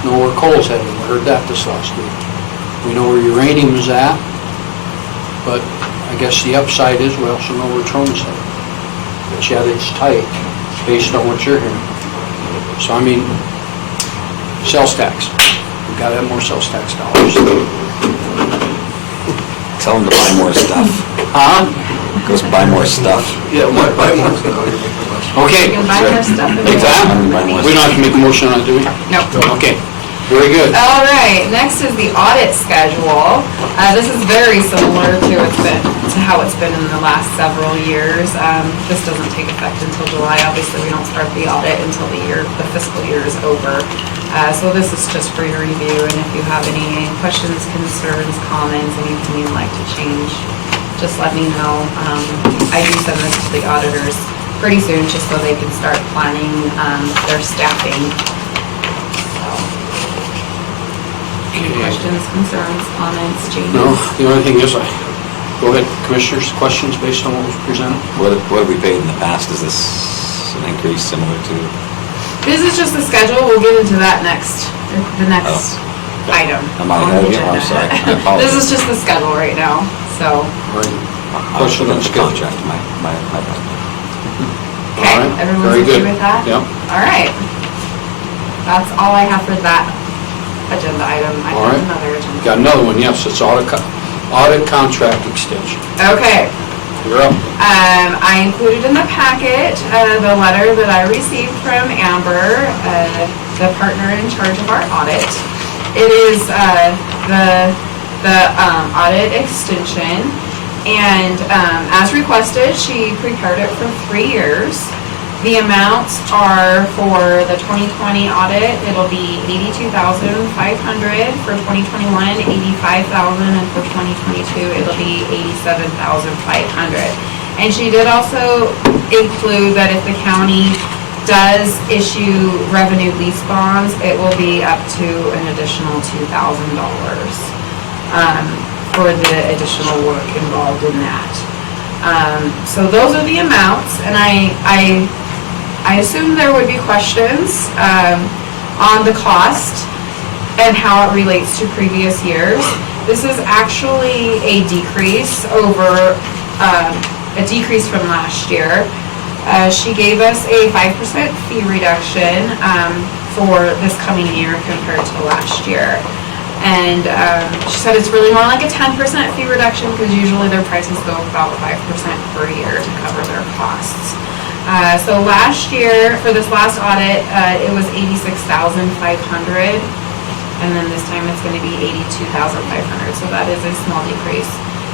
know where coal's heading. We heard that this last week. We know where uranium is at, but I guess the upside is we also know where tronium's heading. But yet it's tight. based on what you're hearing. So, I mean, sales tax. We've got to have more sales tax dollars. Tell them to buy more stuff. Huh? Goes buy more stuff. Yeah, buy more stuff. Okay. You can buy more stuff. Exactly. We don't have to make a motion on it, do we? No. Okay, very good. All right, next is the audit schedule. This is very similar to how it's been in the last several years. This doesn't take effect until July. Obviously, we don't start the audit until the fiscal year is over. So this is just for your review, and if you have any questions, concerns, comments, anything you'd like to change, just let me know. I do send this to the auditors pretty soon, just so they can start planning their staffing. Any questions, concerns, comments, changes? No, the only thing is, go ahead, Commissioners, questions based on what was presented? What have we paid in the past? Is this an increase similar to? This is just the schedule. We'll get into that next, the next item. Am I on ahead the of you? I'm agenda. sorry. I apologize. This is just the schedule right now, so. Question on the schedule. Contract, my bad. Okay, All right, everyone's very okay good. with that? Yep. All right. That's all I have for that agenda item. I All have right. another agenda. Got another one, yes, it's audit contract extension. Okay. You're up. I included in the packet the letter that I received from Amber, the partner in charge of our audit. It is the audit extension, and as requested, she prepared it for 3 years. The amounts are for the 2020 audit, it'll be $82,500, for 2021, $85,000, and for 2022, it'll be $87,500. And she did also include that if the county does issue revenue lease bonds, it will be up to an additional $2,000 for the additional work involved in that. So those are the amounts, and I assume there would be questions on the cost and how it relates to previous years. This is actually a decrease from last year. She gave us a 5% fee reduction for this coming year compared to last year. And she said it's really more like a 10% fee reduction, because usually their prices go about 5% per year to cover their costs. So last year, for this last audit, it was $86,500, and then this time it's going to be $82,500, so that is a small decrease.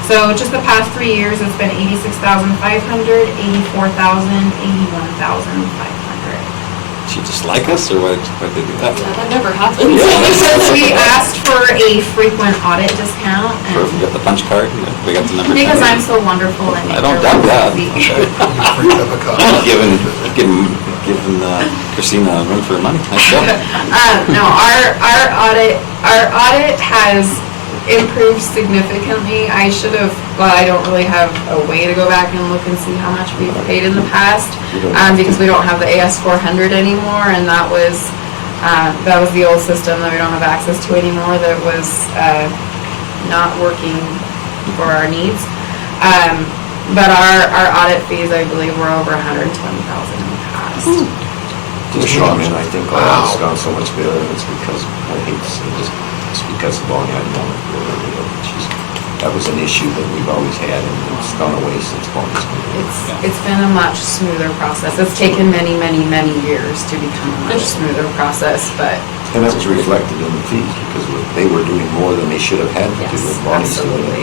So just the past 3 years, it's been $86,500, $84,000, $81,500. She just like us, or what? Why'd they do that? That never happens. Because we asked for a frequent audit discount. Or if we got the punch card, we got the number. Because I'm so wonderful and I don't doubt that. Giving Christina a run for her money. Nice job. No, our audit has improved significantly. I don't really have a way to go back and look and see how much we've paid in the past, because we don't have the AS400 anymore, and that was the old system that we don't have access to anymore, that was not working for our needs. But our audit fees, I believe, were over $120,000 in the past. Just shocking, I think all this has gone so much better, and it's because, I hate to say this, it's because of Bonnie, I know it, that was an issue that we've always had, and it's gone away since Bonnie's been here. It's been a much smoother process. It's taken many, many, many years to become a much smoother process, but. And that was reflected in the fees, because they were doing more than they should have had to do with Bonnie's doing it.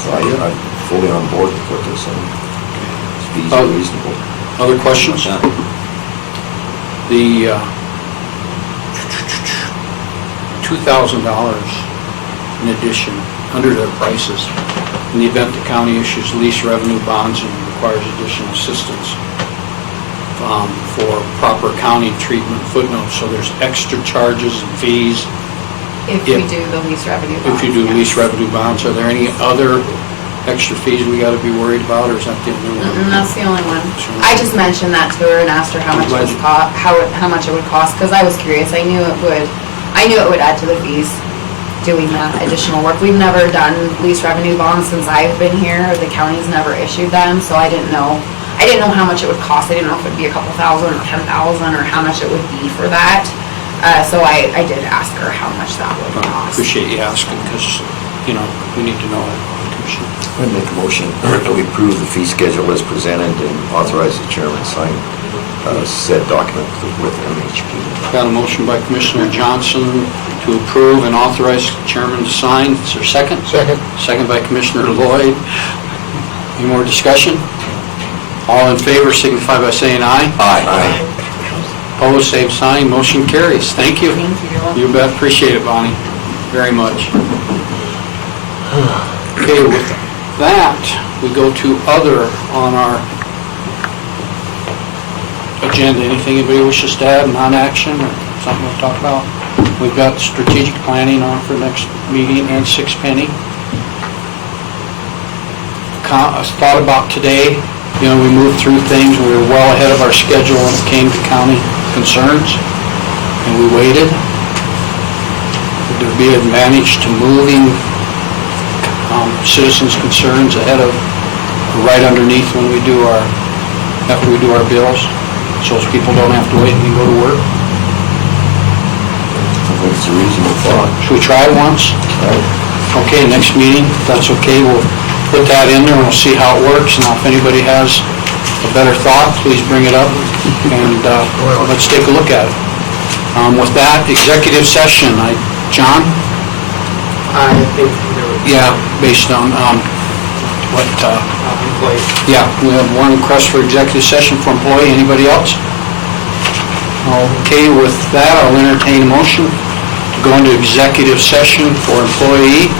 So I'm fully on board with what they're saying. Fees are reasonable. Other questions? The $2,000 in addition, under their prices, in the event the county issues lease revenue bonds and requires additional assistance for proper accounting treatment footnotes, so there's extra charges and fees. If we do the lease revenue bonds. If you do lease revenue bonds, are there any other extra fees we gotta be worried about, or is that the only one? That's the only one. I just mentioned that to her and asked her how much it would cost, how much it would cost, because I was curious. I knew it would add to the fees, doing that additional work. We've never done lease revenue bonds since I've been here. The county's never issued them, so I didn't know I didn't know how much it would cost. I didn't know if it'd be a couple thousand or 10,000 or how much it would be for that. So I did ask her how much that would I cost. appreciate you asking, because, we need to know that, Commissioner. I make a motion that we approve the fee schedule as presented and authorize the chairman to sign said document with MHP. Got a motion by Commissioner Johnson to approve and authorize the chairman to sign. Is there a second? Second. Second by Commissioner Lloyd. Any more discussion? All in favor signify by saying aye. Aye. Opposed, same sign. Motion carries. Thank you. Thank you. You bet. Appreciate it, Bonnie, very much. Okay, with that, we go to other on our agenda. Anything anybody wishes to add, non-action or something to talk about? We've got strategic planning on for next meeting and Six Penny. Thought about today, we moved through things, we were well ahead of our schedule when it came to county concerns, and we waited. Would there be an advantage to moving citizens' concerns ahead of, right underneath when we do after we do our bills, so as people don't have to wait and go to work? I think it's a reasonable thought. Should we try it once? Okay, next meeting, if that's okay, we'll put that in there and we'll see how it works. Now, if anybody has a better thought, please bring it up and let's take a look at it. With that, executive session, John? I think there was. Yeah, based on what, Employee. yeah, we have one request for executive session for employee. Anybody else? Okay, with that, I'll entertain a motion to go into executive session for employee.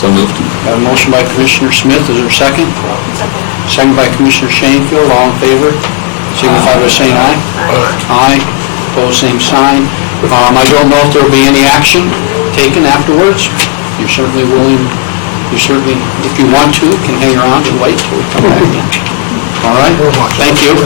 So moved. Got a motion by Commissioner Smith, is there a second? Second by Commissioner Shanefield, all in favor, signify by saying aye. Aye, opposed, same sign. I don't know if there'll be any action taken afterwards. You're certainly willing, if you want to, can hang around and wait till we come back in. All right, thank you.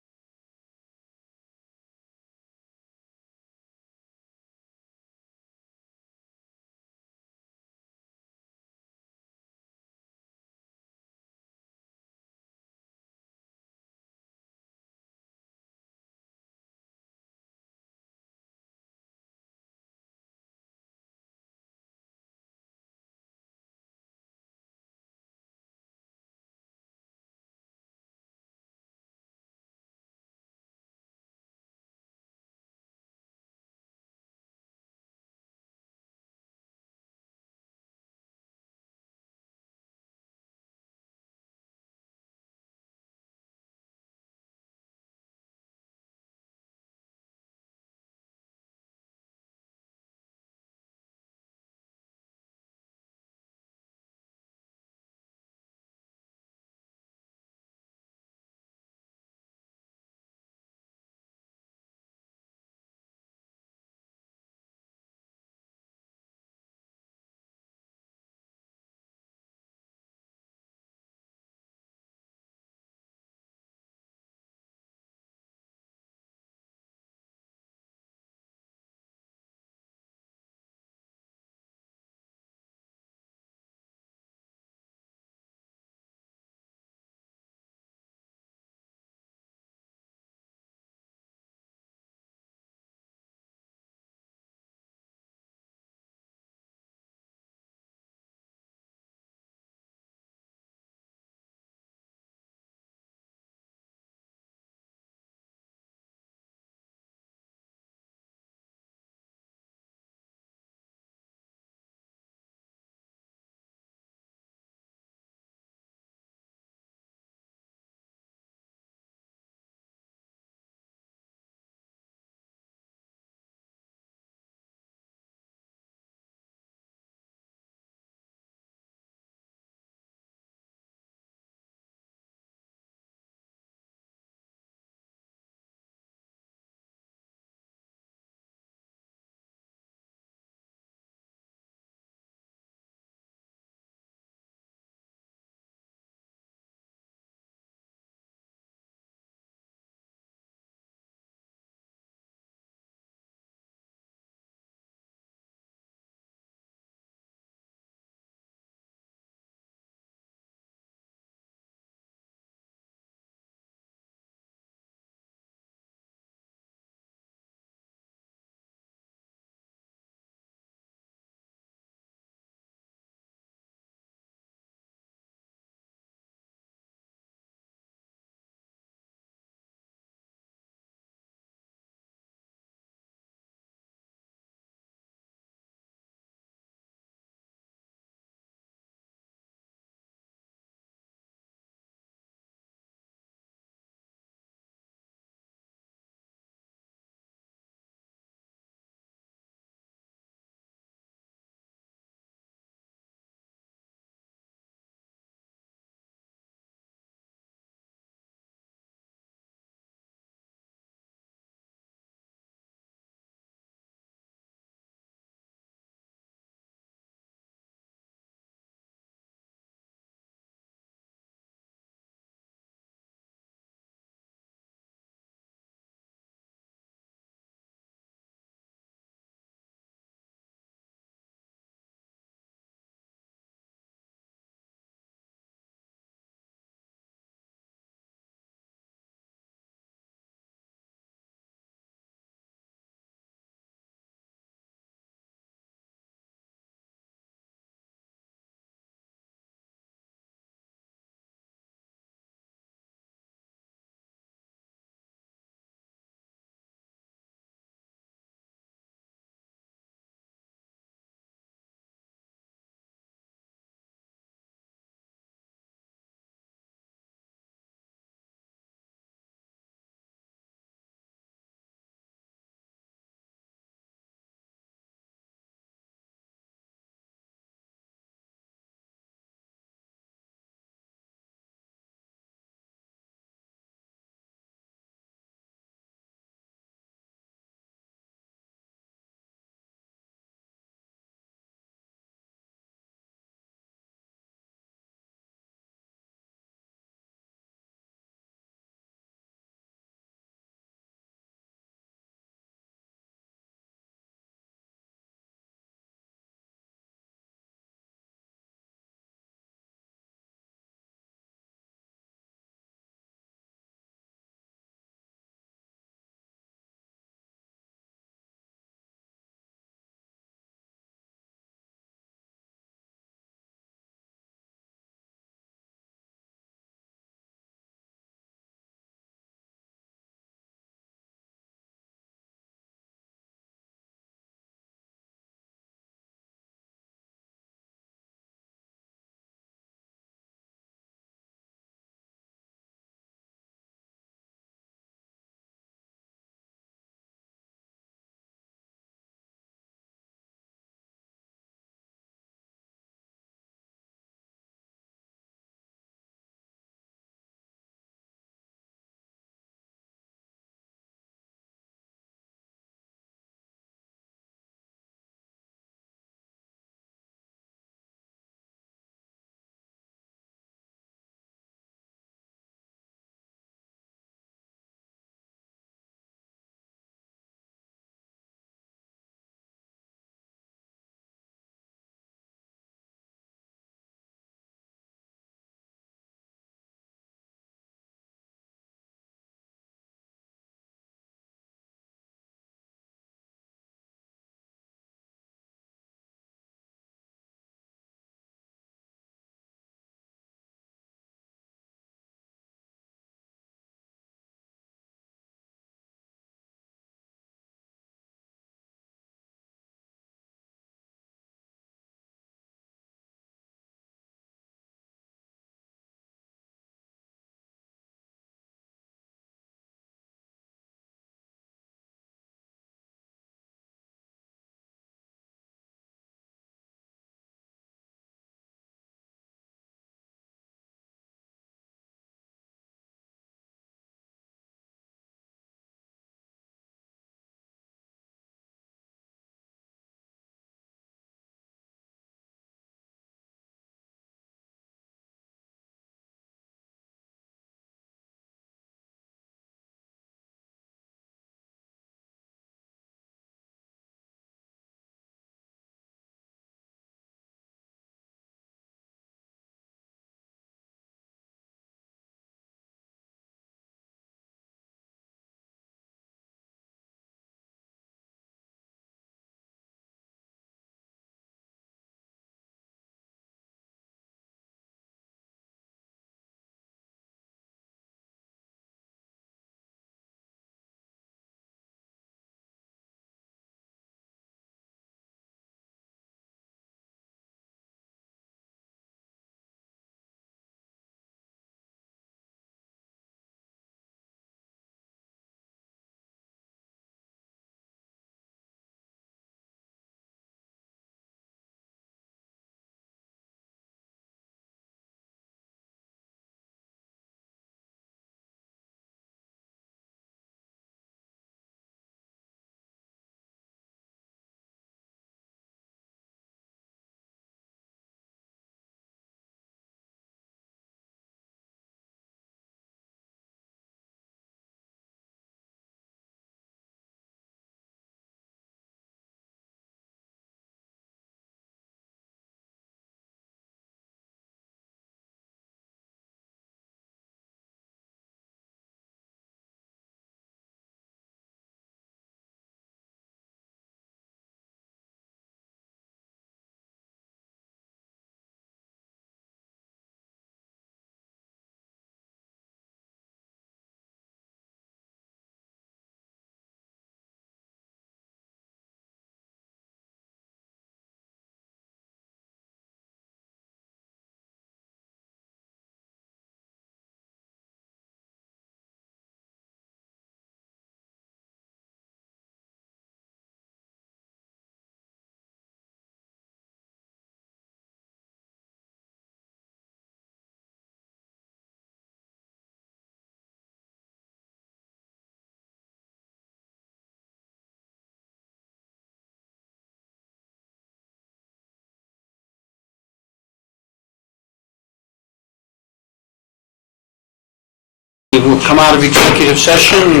We'll come out of executive session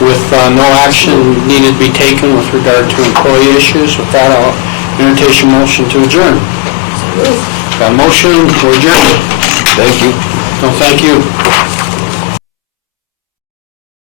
with no action needed to be taken with regard to employee issues. With that, I'll entertain a motion to adjourn. Got a motion, we're adjourned. Thank you. No, thank you.